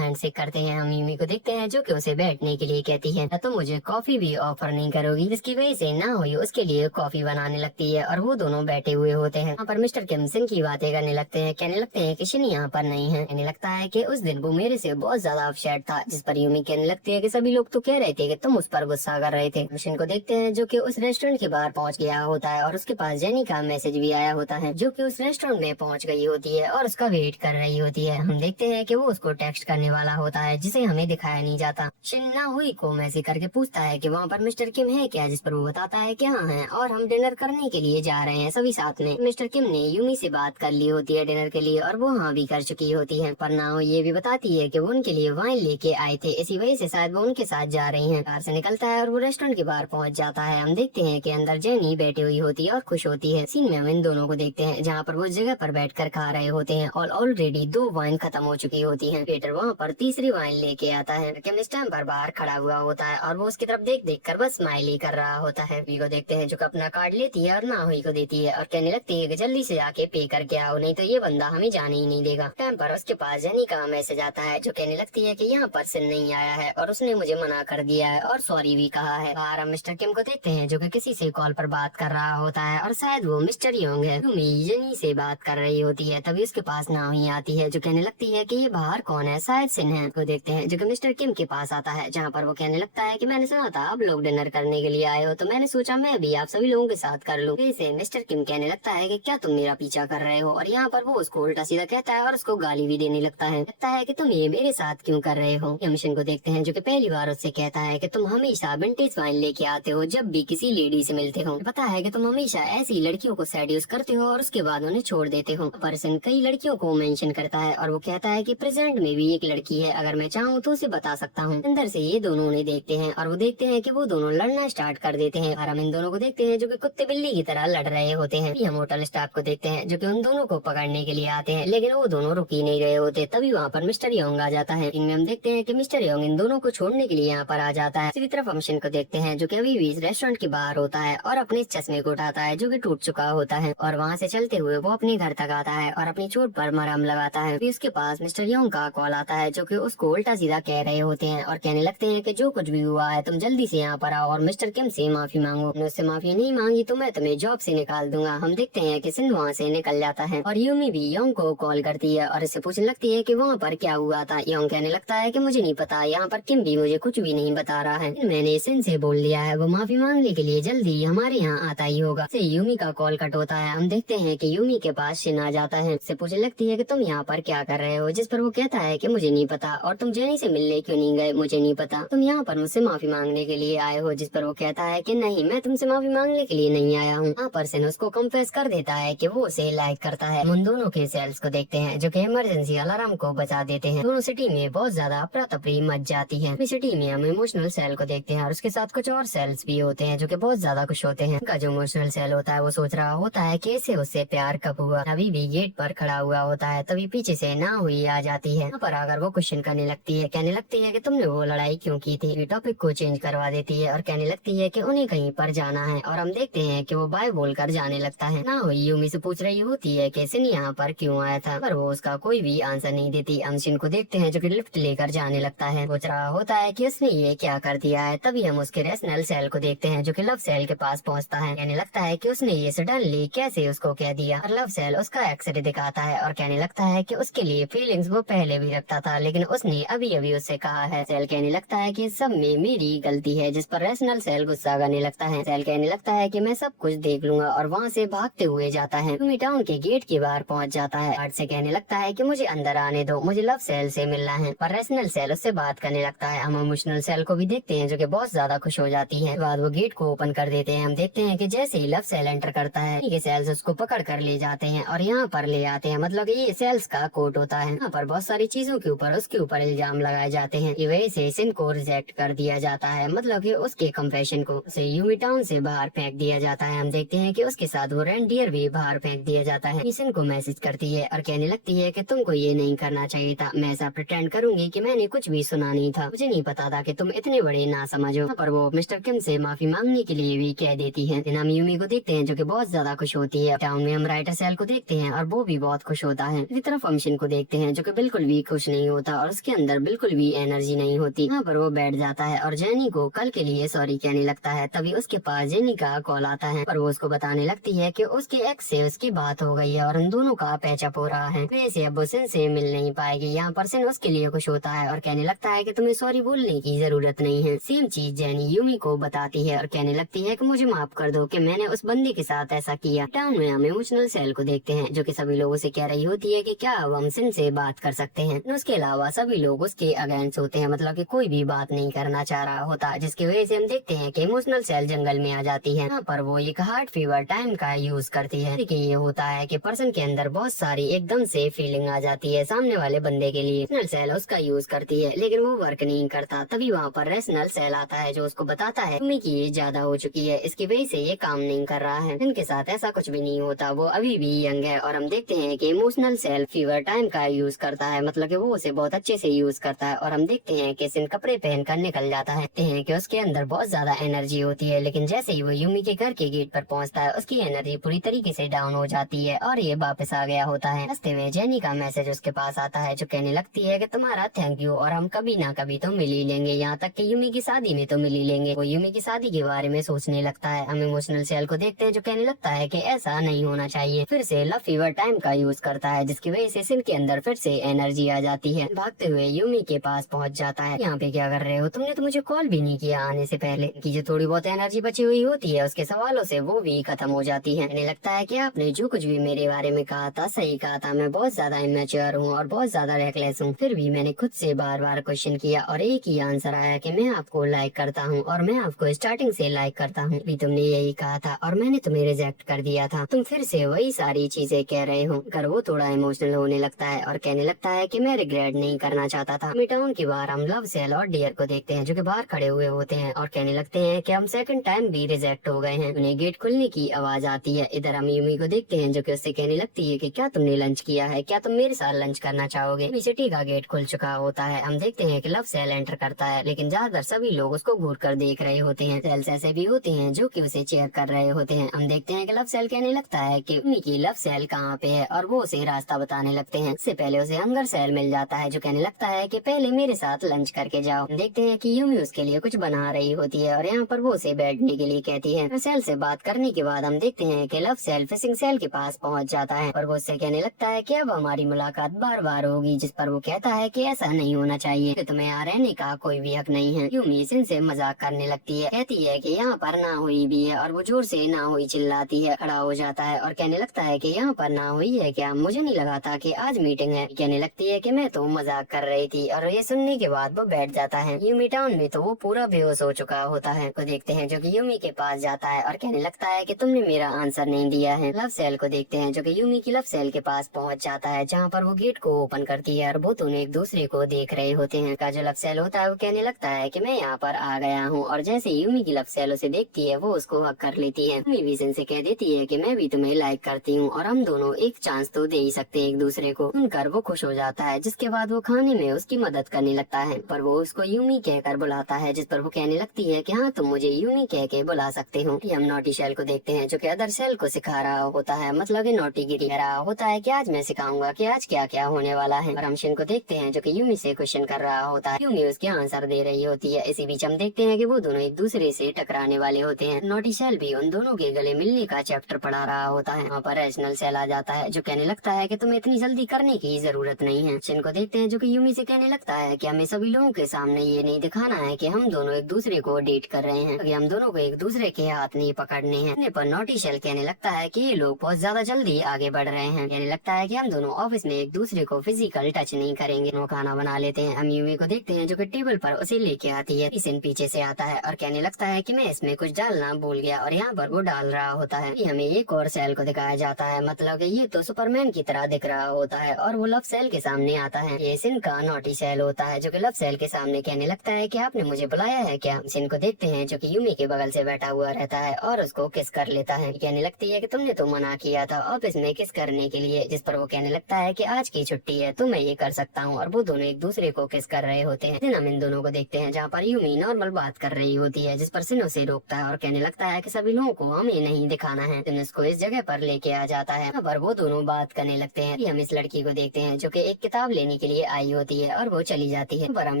हैंडशेक करते हैं। हम यूमी को देखते हैं जो कि उसे बैठने के लिए कहती है, तो मुझे कॉफी भी ऑफर नहीं करोगी, जिसकी वजह से ना हुई उसके लिए कॉफी बनाने लगती है और वो दोनों बैठे हुए होते हैं। यहाँ पर मिस्टर किम शिन की बातें करने लगते हैं। कहने लगते हैं कि शिन यहाँ पर नहीं है। कहने लगता है कि उस दिन वो मेरे से बहुत ज्यादा अपसेट था, जिस पर यूमी कहने लगती है कि सभी लोग तो कह रहे थे कि तुम उस पर गुस्सा कर रहे थे। शिन को देखते हैं जो कि उस रेस्टोरेंट के बाहर पहुंच गया होता है और उसके पास जेनी का मैसेज भी आया होता है, जो कि उस रेस्टोरेंट में पहुंच गई होती है और उसका वेट कर रही होती है। हम देखते हैं कि वो उसको टेक्स्ट करने वाला होता है, जिसे हमें दिखाया नहीं जाता। शिन ना हुई को मैसेज करके पूछता है कि वहाँ पर मिस्टर किम है क्या, जिस पर वो बताता है कि हाँ है और हम डिनर करने के लिए जा रहे हैं सभी साथ में। मिस्टर किम ने यूमी से बात कर ली होती है डिनर के लिए और वो हाँ भी कर चुकी होती है। पर ना ये भी बताती है कि वो उनके लिए वाइन लेके आए थे, इसी वजह से शायद वो उनके साथ जा रही हैं। कार से निकलता है और वो रेस्टोरेंट के बाहर पहुंच जाता है। हम देखते हैं कि अंदर जेनी बैठी हुई होती है और खुश होती है। सीन में हम इन दोनों को देखते हैं जहाँ पर वो जगह पर बैठकर खा रहे होते हैं और ऑलरेडी 2 वाइन खत्म हो चुकी होती है। पीटर वहाँ पर तीसरी वाइन लेके आता है। किम इस टाइम पर बाहर खड़ा हुआ होता है और वो उसकी तरफ देख देख कर बस स्माइल ही कर रहा होता है। वी को देखते हैं जो कि अपना कार्ड लेती है और ना हुई को देती है और कहने लगती है कि जल्दी से आके पे करके आओ, नहीं तो ये बंदा हमें जाने ही नहीं देगा। टाइम पर उसके पास जेनी का मैसेज आता है जो कहने लगती है कि यहाँ पर सिन नहीं आया है और उसने मुझे मना कर दिया है और सॉरी भी कहा है। बाहर हम मिस्टर किम को देखते हैं जो कि किसी से कॉल पर बात कर रहा होता है और शायद वो मिस्टर योंग है। यूमी जेनी से बात कर रही होती है। तभी उसके पास ना हुई आती है जो कहने लगती है कि ये बाहर कौन है, शायद सिन है। को देखते हैं जो कि मिस्टर किम के पास आता है, जहाँ पर वो कहने लगता है कि मैंने सुना था आप लोग डिनर करने के लिए आए हो, तो मैंने सोचा मैं भी आप सभी लोगों के साथ कर लूं। वैसे मिस्टर किम कहने लगता है कि क्या तुम मेरा पीछा कर रहे हो, और यहाँ पर वो उसको उल्टा सीधा कहता है और उसको गाली भी देने लगता है कि तुम ये मेरे साथ क्यों कर रहे हो। मिशन को देखते हैं जो कि पहली बार उससे कहता है कि तुम हमेशा विंटेज वाइन लेके आते हो जब भी किसी लेडी से मिलते हो। पता है कि तुम हमेशा ऐसी लड़कियों को सेड्यूस करते हो और उसके बाद उन्हें छोड़ देते हो। पर्सन कई लड़कियों को मेंशन करता है और वो कहता है कि प्रेजेंट में भी एक लड़की है, अगर मैं चाहूँ तो उसे बता सकता हूँ। अंदर से ये दोनों उन्हें देखते हैं और वो देखते हैं कि वो दोनों लड़ना स्टार्ट कर देते हैं और हम इन दोनों को देखते हैं जो कि कुत्ते बिल्ली की तरह लड़ रहे होते हैं। हम होटल स्टाफ को देखते हैं जो कि उन दोनों को पकड़ने के लिए आते हैं, लेकिन वो दोनों रुक ही नहीं रहे होते। तभी वहाँ पर मिस्टर योंग आ जाता है। इनमें हम देखते हैं कि मिस्टर योंग इन दोनों को छोड़ने के लिए यहाँ पर आ जाता है। दूसरी तरफ हम शिन को देखते हैं जो कि अभी भी इस रेस्टोरेंट के बाहर होता है और अपने चश्मे को उठाता है जो कि टूट चुका होता है और वहाँ से चलते हुए वो अपने घर तक आता है और अपनी चोट पर मरहम लगाता है। फिर उसके पास मिस्टर योंग का कॉल आता है जो कि उसको उल्टा सीधा कह रहे होते हैं और कहने लगते हैं कि जो कुछ भी हुआ है तुम जल्दी से यहाँ पर आओ और मिस्टर किम से माफी मांगो। उससे माफी नहीं मांगी तो मैं तुम्हें जॉब से निकाल दूंगा। हम देखते हैं कि सिन वहाँ से निकल जाता है और यूमी भी योंग को कॉल करती है और इससे पूछने लगती है कि वहाँ पर क्या हुआ था। योंग कहने लगता है कि मुझे नहीं पता, यहाँ पर किम भी मुझे कुछ भी नहीं बता रहा है। मैंने सिन से बोल दिया है, वो माफी मांगने के लिए जल्दी हमारे यहाँ आता ही होगा। से यूमी का कॉल कट होता है। हम देखते हैं कि यूमी के पास शिन आ जाता है। उससे पूछने लगती है कि तुम यहाँ पर क्या कर रहे हो, जिस पर वो कहता है कि मुझे नहीं पता, और तुम जेनी से मिलने क्यों नहीं गए, मुझे नहीं पता। तुम यहाँ पर मुझसे माफी मांगने के लिए आए हो, जिस पर वो कहता है कि नहीं, मैं तुमसे माफी मांगने के लिए नहीं आया हूँ। यहाँ पर सिन उसको कन्फेस कर देता है कि वो उसे लाइक करता है। उन दोनों के सेल्स को देखते हैं जो कि इमरजेंसी अलार्म को बचा देते हैं। दोनों सिटी में बहुत ज्यादा अफरा तफरी मच जाती है। सिटी में हम इमोशनल सेल को देखते हैं और उसके साथ कुछ और सेल्स भी होते हैं जो कि बहुत ज्यादा खुश होते हैं। उनका जो इमोशनल सेल होता है वो सोच रहा होता है कि इसे उससे प्यार कब हुआ। अभी भी गेट पर खड़ा हुआ होता है। तभी पीछे से ना हुई आ जाती है। यहाँ पर आकर वो क्वेश्चन करने लगती है, कहने लगती है कि तुमने वो लड़ाई क्यों की थी। टॉपिक को चेंज करवा देती है और कहने लगती है कि उन्हें कहीं पर जाना है और हम देखते हैं कि वो बाय बोलकर जाने लगता है। ना हुई यूमी से पूछ रही होती है कि सिन यहाँ पर क्यों आया था, पर वो उसका कोई भी आंसर नहीं देती। हम सिन को देखते हैं जो कि लिफ्ट लेकर जाने लगता है। सोच रहा होता है कि उसने ये क्या कर दिया है। तभी हम उसके रेशनल सेल को देखते हैं जो कि लव सेल के पास पहुंचता है। कहने लगता है कि उसने ये सडनली कैसे उसको कह दिया, और लव सेल उसका एक्सरे दिखाता है और कहने लगता है कि उसके लिए फीलिंग्स वो पहले भी रखता था, लेकिन उसने अभी अभी उससे कहा है है। सेल कहने लगता है कि सब में मेरी गलती है, जिस पर रैशनल सेल गुस्सा करने लगता है। सेल कहने लगता है कि मैं सब कुछ देख लूंगा और वहाँ से भागते हुए जाता है। यूमी टाउन के गेट के बाहर पहुँच जाता है। हार्ट से कहने लगता है कि मुझे अंदर आने दो, मुझे लव सेल से मिलना है, पर रैशनल सेल उससे बात करने लगता है। हम इमोशनल सेल को भी देखते हैं जो कि बहुत ज्यादा खुश हो जाती है। बाद वो गेट को ओपन कर देते हैं। हम देखते हैं कि जैसे ही लव सेल एंटर करता है, ये सेल्स उसको पकड़ कर ले जाते हैं और यहाँ पर ले आते हैं। मतलब ये सेल्स का कोर्ट होता है। यहाँ पर बहुत सारी चीजों के ऊपर उसके ऊपर इल्जाम लगाए जाते हैं। वजह से सिन को रिजेक्ट कर दिया जाता है, मतलब कि उसके कंप्रेशन को उसे यूमी टाउन से बाहर फेंक दिया जाता है। हम देखते हैं कि उसके साथ वो रेंडियर भी बाहर फेंक दिया जाता है। सिन को मैसेज करती है और कहने लगती है कि तुमको ये नहीं करना चाहिए था। मैं ऐसा प्रिटेंड करूंगी कि मैंने कुछ भी सुना नहीं था, मुझे नहीं पता था कि तुम इतने बड़े ना समझो। पर वो मिस्टर किम से माफी मांगने के लिए भी कह देती है। हम यूमी को देखते हैं जो कि बहुत ज्यादा खुश होती है। टाउन में हम राइटर सेल को देखते हैं और वो भी बहुत खुश होता है। इसी तरफ हम शिन को देखते हैं जो कि बिल्कुल भी खुश नहीं होता और उसके अंदर बिल्कुल भी एनर्जी नहीं होती। यहाँ पर वो बैठ जाता है और जेनी को कल के लिए सॉरी कहने लगता है। तभी उसके पास जेनी का कॉल आता है और वो उसको बताने लगती है कि उसके एक्स से उसकी बात हो गई है और उन दोनों का पैचअप हो रहा है। वैसे अब वो सिन से मिल नहीं पाएगी। यहाँ पर सिन उसके लिए खुश होता है और कहने लगता है कि तुम्हें सॉरी बोलने की जरूरत नहीं है। सेम चीज जेनी यूमी को बताती है और कहने लगती है कि मुझे माफ कर दो कि मैंने उस बंदे के साथ ऐसा किया। टाउन में हम इमोशनल सेल को देखते हैं जो कि सभी लोगों से कह रही होती है कि क्या अब हम सिन से बात कर सकते हैं। उसके अलावा सभी लोग उसके अगेंस्ट होते हैं, मतलब कि कोई भी बात नहीं करना चाह रहा होता, जिसकी वजह से हम देखते हैं कि इमोशनल सेल जंगल में आ जाती है। यहाँ पर वो एक हार्ट फीवर टाइम का यूज करती है। देखिए ये होता है कि पर्सन के अंदर बहुत सारी एकदम से फीलिंग आ जाती है सामने वाले बंदे के लिए। इमोशनल सेल उसका यूज करती है लेकिन वो वर्क नहीं करता। तभी वहाँ पर रैशनल सेल आता है जो उसको बताता है तुम्हें की एज ज्यादा हो चुकी है, इसकी वजह से ये काम नहीं कर रहा है। इनके साथ ऐसा कुछ भी नहीं होता, वो अभी भी यंग है। और हम देखते हैं कि इमोशनल सेल फीवर टाइम का यूज करता है, मतलब कि वो उसे बहुत अच्छे से यूज करता है। और हम देखते हैं कि सिन कपड़े पहनकर निकल जाता है। देखते हैं कि उसके अंदर बहुत ज्यादा एनर्जी होती है, लेकिन जैसे ही वो यूमी के घर के गेट पर पहुंचता है उसकी एनर्जी पूरी तरीके से डाउन हो जाती है और ये वापस आ गया होता है। रास्ते में जेनी का मैसेज उसके पास आता है जो कहने लगती है कि तुम्हारा थैंक यू और हम कभी ना कभी तो मिल ही लेंगे, यहाँ तक कि यूमी की शादी में तो मिल ही लेंगे। वो यूमी की शादी के बारे में सोचने लगता है। हम इमोशनल सेल को देखते हैं जो कहने लगता है कि ऐसा नहीं होना चाहिए। फिर से लव फीवर टाइम का यूज करता है जिसकी वजह से सिन के अंदर फिर से एनर्जी आ जाती है। भागते हुए यूमी के पास पहुंच जाता है। यहाँ पे क्या कर रहे हो, तुमने तो मुझे कॉल भी नहीं किया आने से पहले। की जो थोड़ी बहुत एनर्जी बची हुई होती है उसके सवालों से वो भी खत्म हो जाती है। मुझे लगता है कि आपने जो कुछ भी मेरे बारे में कहा था सही कहा था। मैं बहुत ज्यादा इमेच्योर हूँ और बहुत ज्यादा रेकलेस हूँ, फिर भी मैंने खुद से बार बार क्वेश्चन किया और एक ही आंसर आया कि मैं आपको लाइक करता हूँ और मैं आपको स्टार्टिंग से लाइक करता हूँ। भी तुमने यही कहा था और मैंने तुम्हें रिजेक्ट कर दिया था। तुम फिर से वही सारी चीजें कह रहे हो। कर वो थोड़ा इमोशनल होने लगता है और कहने लगता है कि मैं रिग्रेट नहीं करना चाहता था। टाउन की बाहर हम लव सेल और डियर को देखते हैं जो कि बाहर खड़े हुए होते हैं और कहने लगते हैं कि हम सेकंड टाइम भी रिजेक्ट हो गए हैं। उन्हें गेट खुलने की आवाज आती है। इधर हम यूमी को देखते हैं जो कि उससे कहने लगती है कि क्या तुमने लंच किया है, क्या तुम मेरे साथ लंच करना चाहोगे। सिटी का गेट खुल चुका होता है। हम देखते हैं कि लव सेल एंटर करता है लेकिन ज्यादातर सभी लोग उसको घूर कर देख रहे होते हैं। सेल्स ऐसे भी होते हैं जो कि उसे चेयर कर रहे होते हैं। हम देखते हैं कि लव सेल कहने लगता है कि उनकी लव सेल कहाँ पे है और वो उसे रास्ता बताने लगते हैं। इससे पहले उसे हंगर सेल मिल जाता है जो कहने लगता है कि पहले मेरे साथ लंच करके जाओ। देखते हैं कि यूमी उसके लिए कुछ बना रही होती है और यहाँ पर वो उसे बैठने के लिए कहती है। सेल से बात करने के बाद हम देखते हैं कि लव सेल फिशिंग सेल के पास पहुँच जाता है और वो उससे कहने लगता है कि अब हमारी मुलाकात बार बार होगी, जिस पर वो कहता है कि ऐसा नहीं होना चाहिए, कि तुम्हें यहाँ रहने का कोई भी हक नहीं है। यूमी सिन से मजाक करने लगती है, कहती है कि यहाँ पर ना हुई भी है और वो जोर से ना हुई चिल्लाती है। खड़ा हो जाता है और कहने लगता है कि यहाँ पर ना हुई है क्या, मुझे नहीं लगा था कि आज मीटिंग है। कहने लगती है कि मैं तो मजाक कर रही थी और ये सुनने के बाद वो बैठ जाता है। यूमी टाउन में तो वो पूरा बेहोश हो चुका होता है। को देखते हैं जो कि यूमी के पास जाता है और कहने लगता है कि तुमने मेरा आंसर नहीं दिया है। लव सेल को देखते हैं जो कि यूमी की लव सेल के पास पहुंच जाता है जहाँ पर वो गेट को ओपन करती है और वो दोनों एक दूसरे को देख रहे होते हैं। का जो लव सेल होता है वो कहने लगता है कि मैं यहाँ पर आ गया हूँ और जैसे यूमी की लव सेल उसे देखती है वो उसको हक कर लेती है। यूमी भी सिन से कह देती है कि मैं भी तुम्हें लाइक करती हूँ और हम दोनों एक चांस तो दे ही सकते हैं एक दूसरे को। सुनकर वो खुश हो जाता है जिसके बाद वो खाने में उसकी मदद करने लगता है, पर वो उसको यूमी कहकर बुलाता है, जिस पर वो कहने लगती है कि हाँ तुम मुझे यूमी कह के बुला सकते हो। हम नोटी सेल को देखते हैं जो कि अदर सेल को सिखा रहा होता है, मतलब कि नोटीगिरी कर रहा होता है कि आज मैं सिखाऊंगा कि आज क्या क्या होने वाला है। और हम शिन को देखते हैं जो कि यूमी से क्वेश्चन कर रहा होता है, यूमी उसके आंसर दे रही होती है। इसी बीच हम देखते हैं कि वो दोनों एक दूसरे से टकराने वाले होते हैं। नोटी सेल भी उन दोनों के गले मिलने का चैप्टर पढ़ा रहा होता है। वहाँ पर रैशनल सेल आ जाता है जो कहने लगता है कि तुम्हें इतनी जल्दी करने की जरूरत नहीं है। शिन को देखते हैं जो कि यूमी से कहने लगता है कि हम सभी लोगों के सामने ये नहीं दिखाना है कि हम दोनों एक दूसरे को डेट कर रहे हैं, कि हम दोनों को एक दूसरे के हाथ नहीं पकड़ने हैं। पर नोटी शेल कहने लगता है कि ये लोग बहुत ज्यादा जल्दी आगे बढ़ रहे हैं। कहने लगता है कि हम दोनों ऑफिस में एक दूसरे को फिजिकल टच नहीं करेंगे। वो खाना बना लेते हैं। हम यूमी को देखते हैं जो कि टेबल पर उसे लेके आती है। इसन पीछे से आता है और कहने लगता है कि मैं इसमें कुछ डालना भूल गया, और यहाँ पर वो डाल रहा होता है। हमें एक और सेल को दिखाया जाता है, मतलब कि ये तो सुपरमैन की तरह दिख रहा होता है, और वो लव सेल के सामने आता है। ये सिन का नोटी सेल होता है जो कि लव सेल के सामने कहने लगता है कि आपने मुझे बुलाया है क्या। सिन को देखते हैं जो कि यूमी के बगल से बैठा हुआ रहता है और उसको किस कर लेता है। कहने लगती है कि तुमने तो मना किया था ऑफिस में किस करने के लिए, जिस पर वो कहने लगता है कि आज की छुट्टी है तो मैं ये कर सकता हूँ। और वो दोनों एक दूसरे को किस कर रहे होते हैं। हम इन दोनों को देखते हैं जहाँ पर यूमी नॉर्मल बात कर रही होती है, जिस पर सिन उसे रोकता है और कहने लगता है कि सभी लोगों को हमें नहीं दिखाना है। सिन उसको इस जगह पर लेके आ जाता है। यहाँ पर वो दोनों बात करने लगते हैं। हम इस लड़की को देखते हैं जो कि एक किताब लेने के लिए आई होती है और वो चली जाती है। पर हम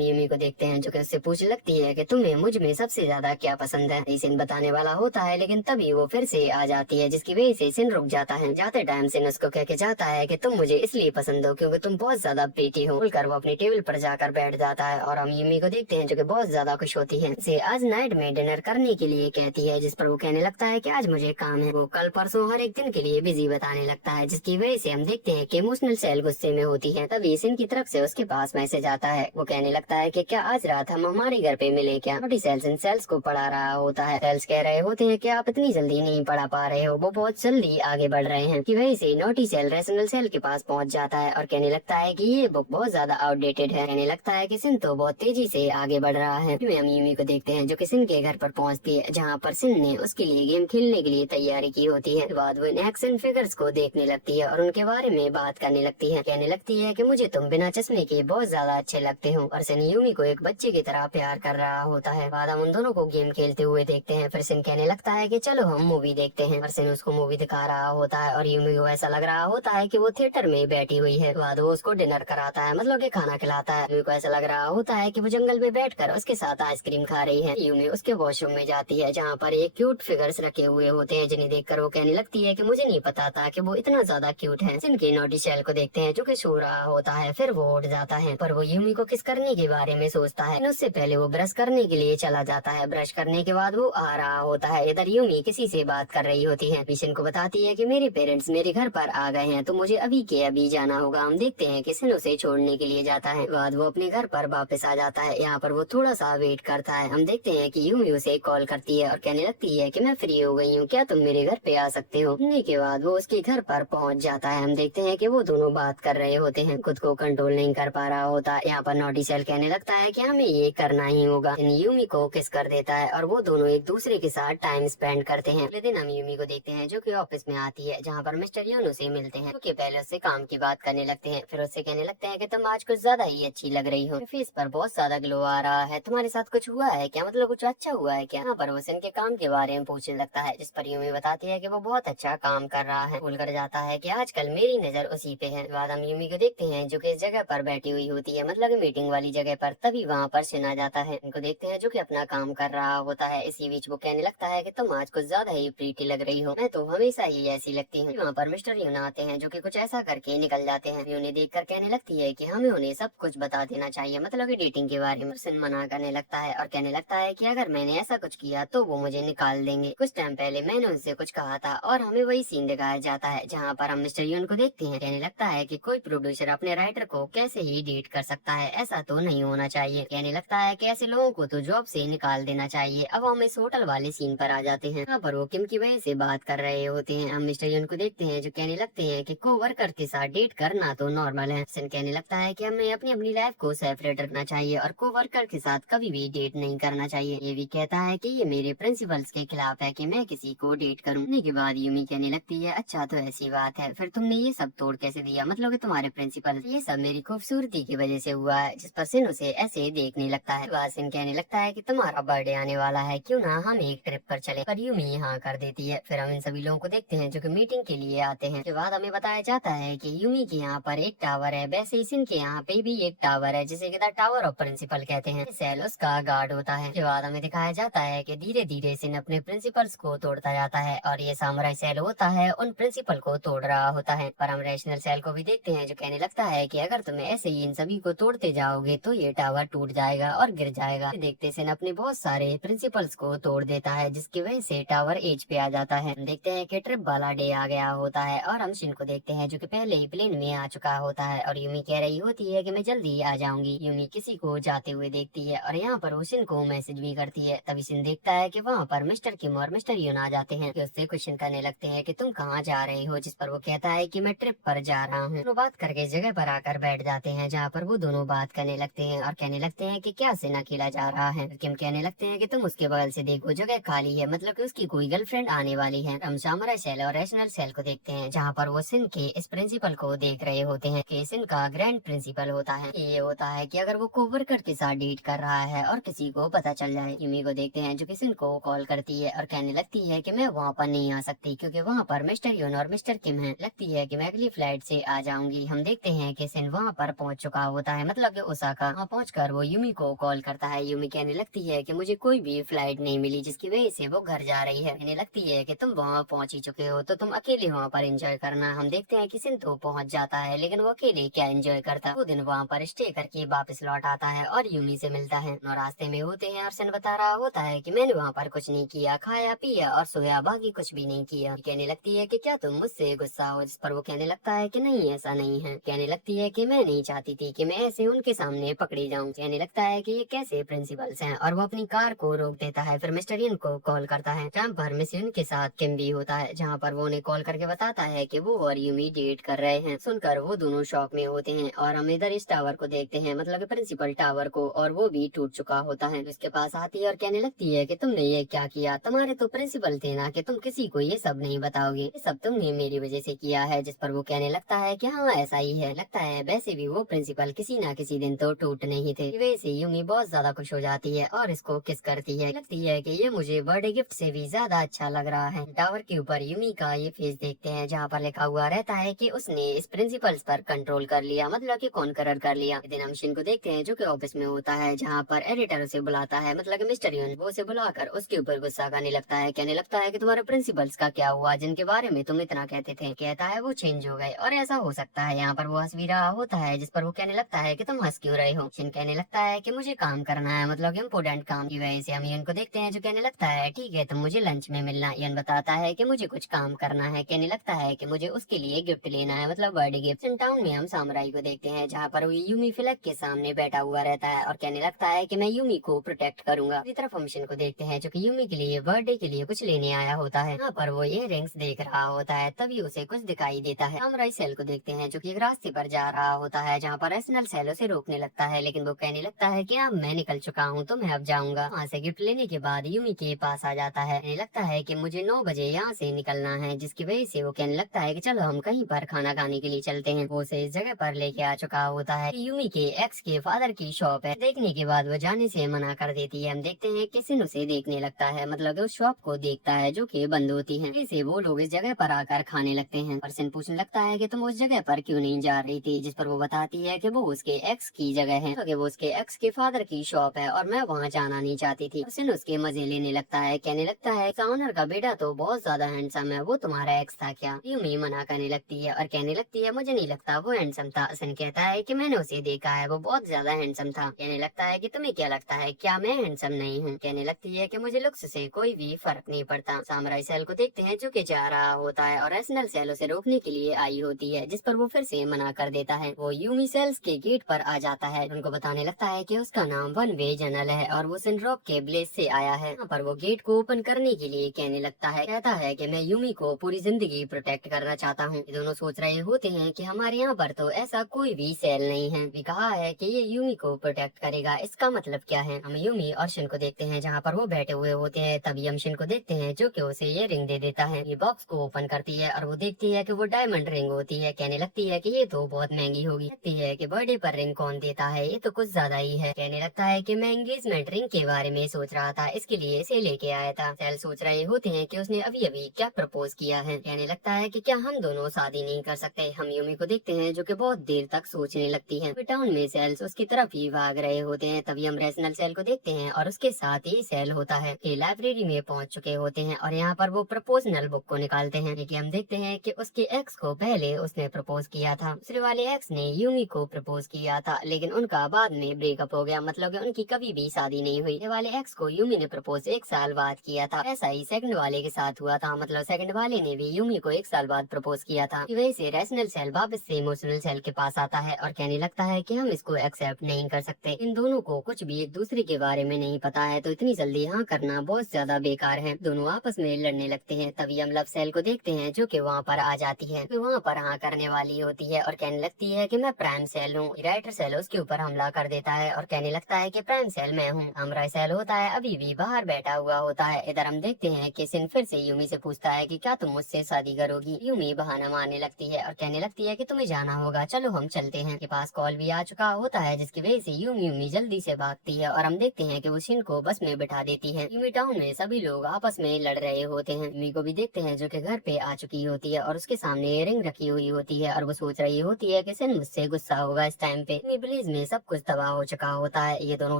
यूमी को देखते हैं जो कि उससे पूछ लगती है कि तुम्हें मुझ में सबसे ज्यादा क्या पसंद है। सिन बताने वाला होता है, लेकिन तभी वो फिर से आ जाती है, जिसकी वजह से सिन रुक जाता है। जाते टाइम सिन उसको कह के जाता है कि तुम मुझे इसलिए पसंद हो क्योंकि तुम बहुत ज्यादा प्रीटी हो। बोलकर वो अपनी टेबल पर जाकर बैठ जाता है और हम यूमी को देखते हैं जो कि बहुत ज्यादा खुश होती है। से आज नाइट में डिनर करने के लिए कहती है, जिस पर वो कहने लगता है कि आज मुझे काम है। वो कल परसों हर एक दिन के लिए बिजी बताने लगता है, जिसकी वजह से हम देखते हैं कि इमोशनल सेल गुस्से में होती है। तभी सिन की तरफ से उसके पास मैसेज आता है। वो कहने लगता है कि क्या आज रात हम हमारे घर पे मिले क्या। नोटी सेल्स इन सेल्स को पढ़ा रहा होता है। सेल्स कह रहे होते हैं कि आप इतनी जल्दी नहीं पढ़ा पा रहे हो, वो बहुत जल्दी आगे बढ़ रहे हैं। की वजह से नोटी सेल रेशनल सेल के पास पहुंच जाता है और कहने लगता है कि ये बुक बहुत ज्यादा आउटडेटेड है। कहने लगता है कि सिन तो बहुत तेजी से आगे बढ़ रहा है। फिर हम यूमी को देखते हैं जो कि सिन के घर पर पहुंचती है, जहाँ पर सिन ने उसके लिए गेम खेलने के लिए तैयारी की होती है। बाद वो इन एक्शन फिगर्स को देखने लगती है और उनके बारे में बात करने लगती है। कहने लगती है कि मुझे तुम बिना चश्मे के बहुत ज्यादा अच्छे लगते हो। और सिन यूमी को एक बच्चे की तरह प्यार कर रहा होता है। बाद हम उन दोनों को गेम खेलते हुए देखते हैं। फिर सिन कहने लगता है कि चलो हम मूवी देखते हैं। और सिन उसको मूवी दिखा रहा होता है और यूमी को ऐसा लग रहा होता है कि वो थिएटर में बैठी हुई है। बाद वो उसको डिनर कराता है, मतलब कि खाना खिलाता है। यूमी को ऐसा लग रहा होता है कि वो जंगल में बैठकर उसके साथ आइसक्रीम खा रही है। यूमी उसके वॉशरूम में जाती है, जहाँ पर एक क्यूट फिगर्स रखे हुए होते हैं, जिन्हें देखकर वो कहने लगती है कि मुझे नहीं पता था कि वो इतना ज्यादा क्यूट है। सिन के नोटी शेल को देखते हैं जो कि सो रहा होता है। फिर वो उठ जाता है, पर वो यूमी को किस करने के बारे में सोचता है। उससे पहले वो ब्रश करने के लिए चला जाता है। ब्रश करने के बाद वो आ रहा होता है। इधर यूमी किसी से बात कर रही होती है। सिन को बताती है कि मेरे पेरेंट्स मेरे घर पर आ गए हैं तो मुझे अभी के अभी जाना होगा। हम देखते हैं कि सिन उसे छोड़ने के लिए जाता है। बाद वो अपने घर पर वापस आ जाता है। यहाँ पर वो थोड़ा सा वेट करता है। हम देखते हैं कि यूमी उसे कॉल करती है और कहने लगती है कि मैं फ्री हो गई हूँ, क्या तुम मेरे घर पे आ सकते हो। सुनने के बाद वो उसके घर पर पहुँच जाता है। हम देखते हैं कि वो दोनों बात कर रहे होते हैं, खुद को कंट्रोल नहीं कर पा रहा होता। यहाँ पर नोटी सेल कहने लगता है कि हमें ये करना ही होगा। यूमी को किस कर देता है और वो दोनों एक दूसरे के साथ टाइम स्पेंड करते हैं। अगले दिन हम यूमी को देखते हैं जो कि ऑफिस में आती है, जहाँ पर मिस्टर यूनो से मिलते हैं, क्योंकि पहले उससे काम की बात करने लगते हैं। फिर उससे कहने लगते हैं कि तुम आज कुछ ज्यादा ही अच्छी लग रही हो, फेस पर बहुत ज्यादा ग्लो आ रहा है, तुम्हारे साथ कुछ हुआ है क्या, मतलब कुछ अच्छा हुआ है क्या। यहाँ पर वो सिन के काम के बारे में पूछने लगता है, जिस पर यूमी बताती है कि वो बहुत अच्छा काम कर रहा है। भूल कर जाता है कि आजकल मेरी नजर उसी पे है। बाद हम यूमी को देखते हैं जो कि इस जगह पर बैठी हुई होती है, मतलब मीटिंग वाली जगह पर। तभी वहाँ पर सिन आ जाता है। उनको देखते हैं जो कि अपना काम कर रहा होता है। इसी बीच वो कहने लगता है कि तुम आज कुछ ज्यादा ही प्रीटी लग रही हो, मैं तो हमेशा ही ऐसी लगती हूँ। वहाँ पर मिस्टर यूना आते हैं जो कि कुछ ऐसा करके निकल जाते हैं। उन्हें देखकर कहने लगती है कि हमें उन्हें सब कुछ बता देना चाहिए, मतलब कि डेटिंग के बारे में। सिन मना करने लगता है और कहने लगता है कि अगर मैंने ऐसा कुछ किया तो वो मुझे निकाल देंगे। कुछ टाइम पहले मैंने उनसे कुछ कहा था और हमें वही सीन दिखाया जाता है, जहाँ पर हम मिस्टर यून को देखते हैं। कहने लगता है कि कोई प्रोड्यूसर अपने राइटर को कैसे ही डेट कर सकता है, ऐसा तो नहीं होना चाहिए। कहने लगता है कि ऐसे लोगों को तो जॉब से निकाल देना चाहिए। अब हम इस होटल वाले सीन पर आ जाते हैं, यहाँ पर वो किम की वजह से बात कर रहे होते हैं। हम मिस्टर यून को देखते हैं जो कहने लगते हैं कि कोवर्कर के साथ डेट करना तो नॉर्मल है। सिन कहने लगता है कि हमें अपनी अपनी लाइफ को सेपरेट रखना चाहिए और कोवर्कर के साथ कभी भी डेट नहीं करना चाहिए। ये भी कहता है कि ये मेरे प्रिंसिपल्स के खिलाफ है कि मैं किसी को डेट करूं। के बाद यूमी कहने लगती है, अच्छा तो ऐसी बात है, फिर तुमने ये सब तोड़ कैसे दिया, मतलब कि तुम्हारे प्रिंसिपल। ये सब मेरी खूबसूरती की वजह से हुआ है। जिस पर सिन उसे ऐसे देखने लगता है। बाद सिन कहने लगता है कि तुम्हारा बर्थडे आने वाला है, क्यों ना हम एक ट्रिप पर चले। पर यूमी यहाँ कर देती है। फिर हम इन सभी लोगों को देखते हैं जो कि मीटिंग के लिए आते हैं। के बाद हमें बताया जाता है कि यूमी के यहाँ पर एक टावर है, वैसे ही सिन के यहाँ पे भी एक टावर है, जिसे द टावर ऑफ प्रिंसिपल कहते हैं। सेल उसका गार्ड होता है। के बाद हमें दिखाया जाता है कि धीरे धीरे सिन अपने प्रिंसिपल्स को तोड़ता जाता है और ये सामुराई सेल होता है उन प्रिंसिपल को तोड़ रहा होता है। पर हम रैशनल सेल को भी देखते हैं जो कहने लगता है कि अगर तुम ऐसे ही इन सभी को तोड़ते जाओ जाओगे तो ये टावर टूट जाएगा और गिर जाएगा। देखते सिन अपने बहुत सारे प्रिंसिपल्स को तोड़ देता है, जिसकी वजह से टावर एज पे आ जाता है। देखते हैं कि ट्रिप वाला डे आ गया होता है और हम शिन को देखते हैं जो कि पहले ही प्लेन में आ चुका होता है और यूमी कह रही होती है कि मैं जल्दी आ जाऊंगी। यूमी किसी को जाते हुए देखती है और यहाँ पर वो शिन को मैसेज भी करती है। तभी शिन देखता है कि वहाँ पर मिस्टर किम और मिस्टर यून आ जाते हैं, कि उससे क्वेश्चन करने लगते हैं कि तुम कहाँ जा रहे हो, जिस पर वो कहता है कि मैं ट्रिप पर जा रहा हूँ। वो बात करके जगह पर आकर बैठ जाते हैं, जहाँ पर वो दोनों बात करने लगते हैं और कहने लगते हैं कि क्या सिन अकेला जा रहा है। किम कहने लगते हैं कि तुम उसके बगल से देखो, जगह खाली है, मतलब कि उसकी कोई गर्लफ्रेंड आने वाली है। हम सामुराई सेल और रैशनल सेल को देखते हैं, जहाँ पर वो सिन के इस प्रिंसिपल को देख रहे होते हैं कि सिन का ग्रैंड प्रिंसिपल होता है। ये होता है कि अगर वो कोवर्कर के साथ डेट कर रहा है और किसी को पता चल जाए। यूमी को देखते हैं जो कि सिन को कॉल करती है और कहने लगती है कि मैं वहाँ पर नहीं आ सकती क्योंकि वहाँ पर मिस्टर यून और मिस्टर किम है। लगती है कि मैं अगली फ्लाइट से आ जाऊंगी। हम देखते हैं कि सिन वहाँ पर पहुँच चुका होता है, मतलब कि ओसाका। वहाँ पहुँचकर वो यूमी को कॉल करता है। यूमी कहने लगती है कि मुझे कोई भी फ्लाइट नहीं मिली, जिसकी वजह से वो घर जा रही है। कहने लगती है कि तुम वहाँ पहुँच ही चुके हो तो तुम अकेले वहाँ पर एंजॉय करना। हम देखते हैं कि सिन तो पहुँच जाता है, लेकिन वो अकेले क्या एंजॉय करता। वो दिन वहाँ पर स्टे करके वापस लौट आता है और यूमी से मिलता है और रास्ते में होते हैं और सिन बता रहा होता है कि मैंने वहाँ पर कुछ नहीं किया, खाया पिया और सोया, बाकी कुछ भी नहीं किया। कहने लगती है कि क्या तुम मुझसे गुस्सा हो, जिस पर वो कहने लगता है कि नहीं ऐसा नहीं है। कहने लगती है कि मैं नहीं चाहती थी कि मैं ऐसे उनके सामने पकड़ी जाऊं। कहने लगता है कि ये कैसे प्रिंसिपल्स हैं और वो अपनी कार को रोक देता है। फिर मिस्टर यन को कॉल करता है, जहाँ पर मिस यन के साथ किम भी होता है, जहाँ पर वो उन्हें कॉल करके बताता है कि वो और यूमी डेट कर रहे हैं। सुनकर वो दोनों शॉक में होते हैं और हम इधर इस टावर को देखते हैं, मतलब प्रिंसिपल टावर को, और वो भी टूट चुका होता है। उसके पास आती है और कहने लगती है कि तुमने ये क्या किया, तुम्हारे तो प्रिंसिपल थे ना कि तुम किसी को ये सब नहीं बताओगे, ये सब तुमने मेरी वजह से किया है। जिस पर वो कहने लगता है कि हाँ ऐसा ही है, लगता है वैसे भी वो प्रिंसिपल किसी ना किसी दिन तो टूट नहीं थे। वैसे यूमी बहुत ज्यादा खुश हो जाती है और इसको किस करती है। लगती है कि ये मुझे बर्थडे गिफ्ट से भी ज्यादा अच्छा लग रहा है। टावर के ऊपर यूमी का ये फेस देखते हैं, जहाँ पर लिखा हुआ रहता है कि उसने इस प्रिंसिपल्स पर कंट्रोल कर लिया, मतलब कि कॉन्करर कर लिया। दिन हम शिन को देखते हैं जो कि ऑफिस में होता है, जहाँ पर एडिटर उसे बुलाता है, मतलब कि मिस्टर यून। वो उसे बुलाकर उसके ऊपर गुस्सा करने लगता है। कहने लगता है कि तुम्हारे प्रिंसिपल्स का क्या हुआ जिनके बारे में तुम इतना कहते थे। कहता है वो चेंज हो गए और ऐसा हो सकता है। यहाँ पर वो हंस भी रहा होता है, जिस पर वो कहने लगता है कि तुम हंस क्यों रहे हो। शिन कहने लगता है कि मुझे काम करना है, मतलब इम्पोर्टेंट काम की वजह से। हम यन को देखते हैं जो कहने लगता है ठीक है तुम मुझे लंच में मिलना। यन बताता है कि मुझे कुछ काम करना है। कहने लगता है कि मुझे उसके लिए गिफ्ट लेना है, मतलब बर्थडे गिफ्ट। टाउन में हम सामुराई को देखते हैं, जहाँ पर वो यूमी फ्लैग के सामने बैठा हुआ रहता है और कहने लगता है कि मैं यूमी को प्रोटेक्ट करूंगा। इसी तरफ हम शिन को देखते हैं जो कि यूमी के लिए बर्थडे के लिए कुछ लेने आया होता है। यहाँ पर वो इयररिंग्स देख रहा होता है, तभी उसे कुछ दिखाई देता है। सामुराई सेल को देखते हैं जो कि एक रास्ते पर जा रहा होता है, जहाँ पर रैशनल सेल उसे रोकने लगता है, लेकिन वो कहने लगता है कि अब मैं निकल चुका हूँ तो मैं अब जाऊंगा। वहाँ से गिफ्ट लेने के बाद यूमी के पास आ जाता है। कहने लगता है कि मुझे 9 बजे यहाँ से निकलना है, जिसकी वजह से वो कहने लगता है कि चलो हम कहीं पर खाना खाने के लिए चलते हैं। वो उसे इस जगह पर लेके आ चुका होता है। यूमी के एक्स के फादर की शॉप है। देखने के बाद वो जाने से मना कर देती है। हम देखते हैं कि सिन उसे देखने लगता है, मतलब उस शॉप को देखता है जो कि बंद होती है। इसे वो लोग इस जगह पर आकर खाने लगते हैं और सिन पूछने लगता है कि तुम उस जगह पर क्यों नहीं जा रही थी, जिस पर वो बताती है कि वो उसके एक्स की जगह है, क्योंकि वो उसके एक्स के फादर की शॉप है और मैं वहाँ जाना नहीं चाहती थी। सिन उसके मजे लेने लगता है। कहने लगता है ऑनर का बेटा तो बहुत ज्यादा हैंडसम है, वो तुम्हारा एक्स था क्या। यूमी मना करने लगती है और कहने लगती है मुझे नहीं लगता वो हैंडसम था। सिन कहता है कि मैंने उसे देखा है, वो बहुत ज्यादा हैंडसम था। कहने लगता है कि तुम्हें क्या लगता है क्या मैं हैंडसम नहीं हूँ। कहने लगती है कि मुझे लुक्स से कोई भी फर्क नहीं पड़ता। सामुराई सेल को देखते हैं जो कि जा रहा होता है और रैशनल सेल उसे रोकने के लिए आई होती है, जिस पर वो फिर से मना कर देता है। वो यूमी सेल्स के गेट पर आ जाता है। उनको बताने लगता है कि उसका नाम वन वे जनरल है और वो सिनड्रॉप के ब्लेज से आया है। यहाँ पर वो गेट को ओपन करने के लिए कहने लगता है, कहता है कि मैं यूमी को पूरी जिंदगी प्रोटेक्ट करना चाहता हूँ। ये दोनों सोच रहे होते हैं कि हमारे यहाँ पर तो ऐसा कोई भी सेल नहीं है, भी कहा है कि ये यूमी को प्रोटेक्ट करेगा, इसका मतलब क्या है। हम यूमी और शिन को देखते हैं जहाँ पर वो बैठे हुए होते हैं। तभी हम शिन को देखते हैं जो कि उसे ये रिंग दे देता है। ये बॉक्स को ओपन करती है और वो देखती है कि वो डायमंड रिंग होती है। कहने लगती है कि ये तो बहुत महंगी होगी। लगती है कि बर्थडे पर रिंग कौन देता है, ये तो कुछ ज्यादा ही है। कहने लगता है कि मैं एंगेजमेंट रिंग के बारे में सोच रहा था, इसके लिए इसे लेके आया था। सेल सोच रहे होते हैं कि उसने अभी अभी क्या प्रपोज किया है। कहने लगता है कि क्या हम दोनों शादी नहीं कर सकते। हम यूमी को देखते हैं जो कि बहुत देर तक सोचने लगती है। टाउन में सेल्स उसकी तरफ ही भाग रहे होते हैं। तभी हम रैशनल सेल को देखते हैं और उसके साथ ही सेल होता है कि लाइब्रेरी में पहुंच चुके होते हैं और यहाँ पर वो प्रपोजनल बुक को निकालते हैं। लेकिन हम देखते हैं कि उसके एक्स को पहले उसने प्रपोज किया था, दूसरे वाले एक्स ने यूमी को प्रपोज किया था, था, लेकिन उनका बाद में ब्रेकअप हो गया, मतलब कि उनकी कभी भी शादी नहीं हुई। पहले वाले एक्स को यूमी ने प्रपोज 1 साल बाद किया था। ऐसा ही सेकंड वाले के साथ हुआ था, मतलब सेकंड वाले ने भी यूमी को 1 साल बाद प्रपोज किया था। वैसे रैशनल सेल वापस से इमोशनल सेल के पास आता है और कहने लगता है कि हम इसको एक्सेप्ट नहीं कर सकते। इन दोनों को कुछ भी एक दूसरे के बारे में नहीं पता है, तो इतनी जल्दी हाँ करना बहुत ज्यादा बेकार है। दोनों आपस में लड़ने लगते हैं। तभी हम लव सेल को देखते हैं जो कि वहाँ पर आ जाती है। तो वहाँ पर हाँ करने वाली होती है और कहने लगती है कि मैं प्राइम सेल हूँ। राइटर सेल उसके ऊपर हमला कर देता है और कहने लगता है कि प्राइम सेल मैं हूँ। हमरा सेल होता है अभी भी बाहर बैठा हुआ होता है। इधर हम देखते हैं कि सिन फिर से यूमी से पूछता है कि क्या तुम मुझसे शादी करोगी। यूमी बहाना मारने लगती है और कहने लगती है कि तुम्हें जाना होगा, चलो हम चलते हैं। के पास कॉल भी आ चुका होता है, जिसकी वजह से यूमी जल्दी से भागती है और हम देखते हैं कि वो शिन को बस में बिठा देती है। यूमी टाउन में सभी लोग आपस में लड़ रहे होते हैं। यूमी को भी देखते हैं जो कि घर पे आ चुकी होती है और उसके सामने रिंग रखी हुई होती है और वो सोच रही होती है कि सिन मुझसे गुस्सा होगा इस टाइम पे। विलेज में सब कुछ तबाह हो चुका होता है। ये दोनों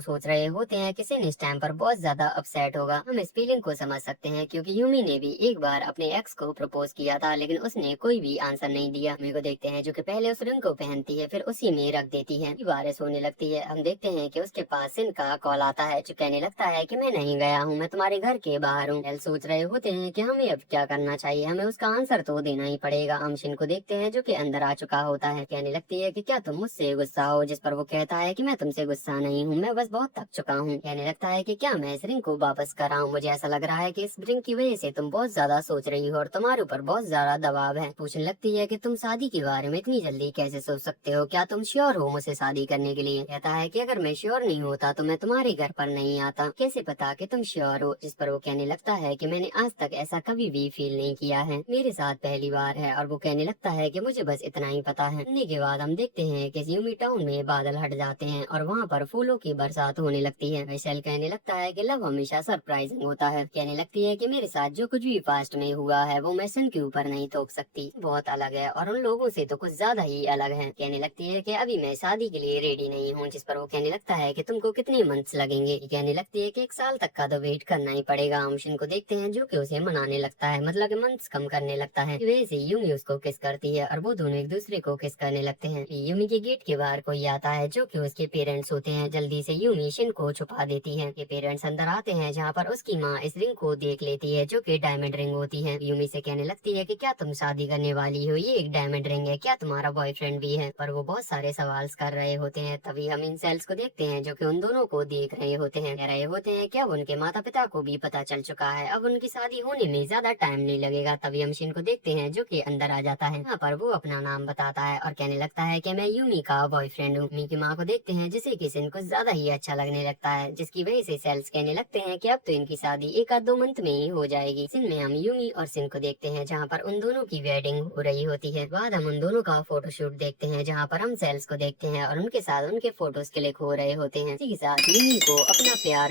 सोच रहे होते हैं कि सिन इस टाइम पर बहुत ज्यादा अपसेट होगा। हम इस फीलिंग को समझ सकते हैं क्योंकि यूमी ने भी एक बार अपने एक्स को प्रपोज किया था, लेकिन उसने कोई भी आंसर नहीं दिया। यूमी को देखते हैं जो कि पहले उस रिंग को पहनती है, फिर उसी में रख देती है। बारिश होने लगती है। हम देखते हैं कि उसके पास सिन का कॉल आता है जो कहने लगता है कि मैं नहीं गया हूँ, मैं तुम्हारे घर के बाहर हूँ। एल सोच रहे होते हैं कि हमें अब क्या करना चाहिए, हमें उसका आंसर तो देना ही पड़ेगा। हम शिन को देखते हैं जो कि अंदर आ चुका होता है। कहने लगती है कि क्या तुम मुझसे गुस्सा हो, जिस पर वो कहता है कि मैं तुमसे गुस्सा नहीं हूँ, मैं बस बहुत थक चुका हूँ। कहने लगता है कि क्या मैं इस रिंग को वापस कर रहा हूँ, मुझे ऐसा लग रहा है कि इस रिंग की वजह से तुम बहुत ज्यादा सोच रही हो और तुम्हारे ऊपर बहुत ज्यादा दबाव है। पूछने लगती है कि तुम शादी के बारे में इतनी जल्दी कैसे सोच सकते हो, क्या तुम श्योर हो मुझसे शादी करने के लिए। कहता है कि अगर मैं श्योर नहीं होता तो मैं तुम्हारे घर पर नहीं आता, कैसे पता कि तुम श्योर हो। जिस पर वो कहने लगता है कि मैंने आज तक ऐसा कभी भी फील नहीं किया है, मेरे साथ पहली बार है। और वो कहने लगता है कि मुझे बस इतना ही पता है। सुनने के बाद हम देखते हैं कि यूमी टाउन में बादल हट जाते हैं और वहाँ पर फूलों की बरसात होने लगती है। वैसेल कहने लगता है कि लव हमेशा सरप्राइजिंग होता है। कहने लगती है कि मेरे साथ जो कुछ भी पास्ट में हुआ है वो मैं सिन के ऊपर नहीं थोप सकती, बहुत अलग है और उन लोगों से तो कुछ ज्यादा ही अलग है। कहने लगती है कि अभी मैं शादी के लिए रेडी नहीं हूँ। जिस पर वो कहने लगता है कि तुमको कितने मंथ्स लगेंगे। कहने लगती है कि 1 साल तक का तो वेट करना ही पड़ेगा। हम शिन को देखते हैं जो कि उसे मनाने लगता है, मतलब कि मंथ्स कम करने लगता है। वैसे यूमी उसको किस करती है और वो दोनों एक दूसरे को किस करने लगते हैं। यूमी के गेट के बाहर कोई आता है जो कि उसके पेरेंट्स होते हैं। जल्दी से यूमी शिन को छुपा देती है। ये पेरेंट्स अंदर आते हैं जहाँ पर उसकी माँ इस रिंग को देख लेती है जो कि डायमंड रिंग होती है। यूमी से कहने लगती है कि क्या तुम शादी करने वाली हो, ये एक डायमंड रिंग है, क्या तुम्हारा बॉयफ्रेंड भी है। पर वो बहुत सारे सवाल कर रहे होते हैं। तभी हम इन सेल्स को देखते हैं जो कि उन दोनों को देख रहे होते हैं, कह रहे होते हैं कि अब उनके माता पिता को भी पता चल चुका है, अब उनकी शादी होने में ज्यादा टाइम नहीं लगेगा। तभी हम शिन को देखते हैं जो कि अंदर आ जाता है। यहाँ पर वो अपना नाम बताता है और कहने लगता है कि मैं यूमी का बॉयफ्रेंड हूँ। यूमी की माँ को देखते हैं जिसे कि सिन को ज्यादा ही अच्छा लगने लगता है, जिसकी वजह से सेल्स कहने लगते हैं कि अब तो इनकी शादी 1 आध 2 मंथ में ही हो जाएगी। सिन में हम यूमी और सिन को देखते हैं जहाँ पर उन दोनों की वेडिंग हो रही होती है। बाद हम उन दोनों का फोटोशूट देखते हैं जहाँ पर हम सेल्स को देखते हैं और उनके साथ उनके फोटोज क्लिक हो रहे होते हैं। इसी के साथ यूमी को अपना प्यार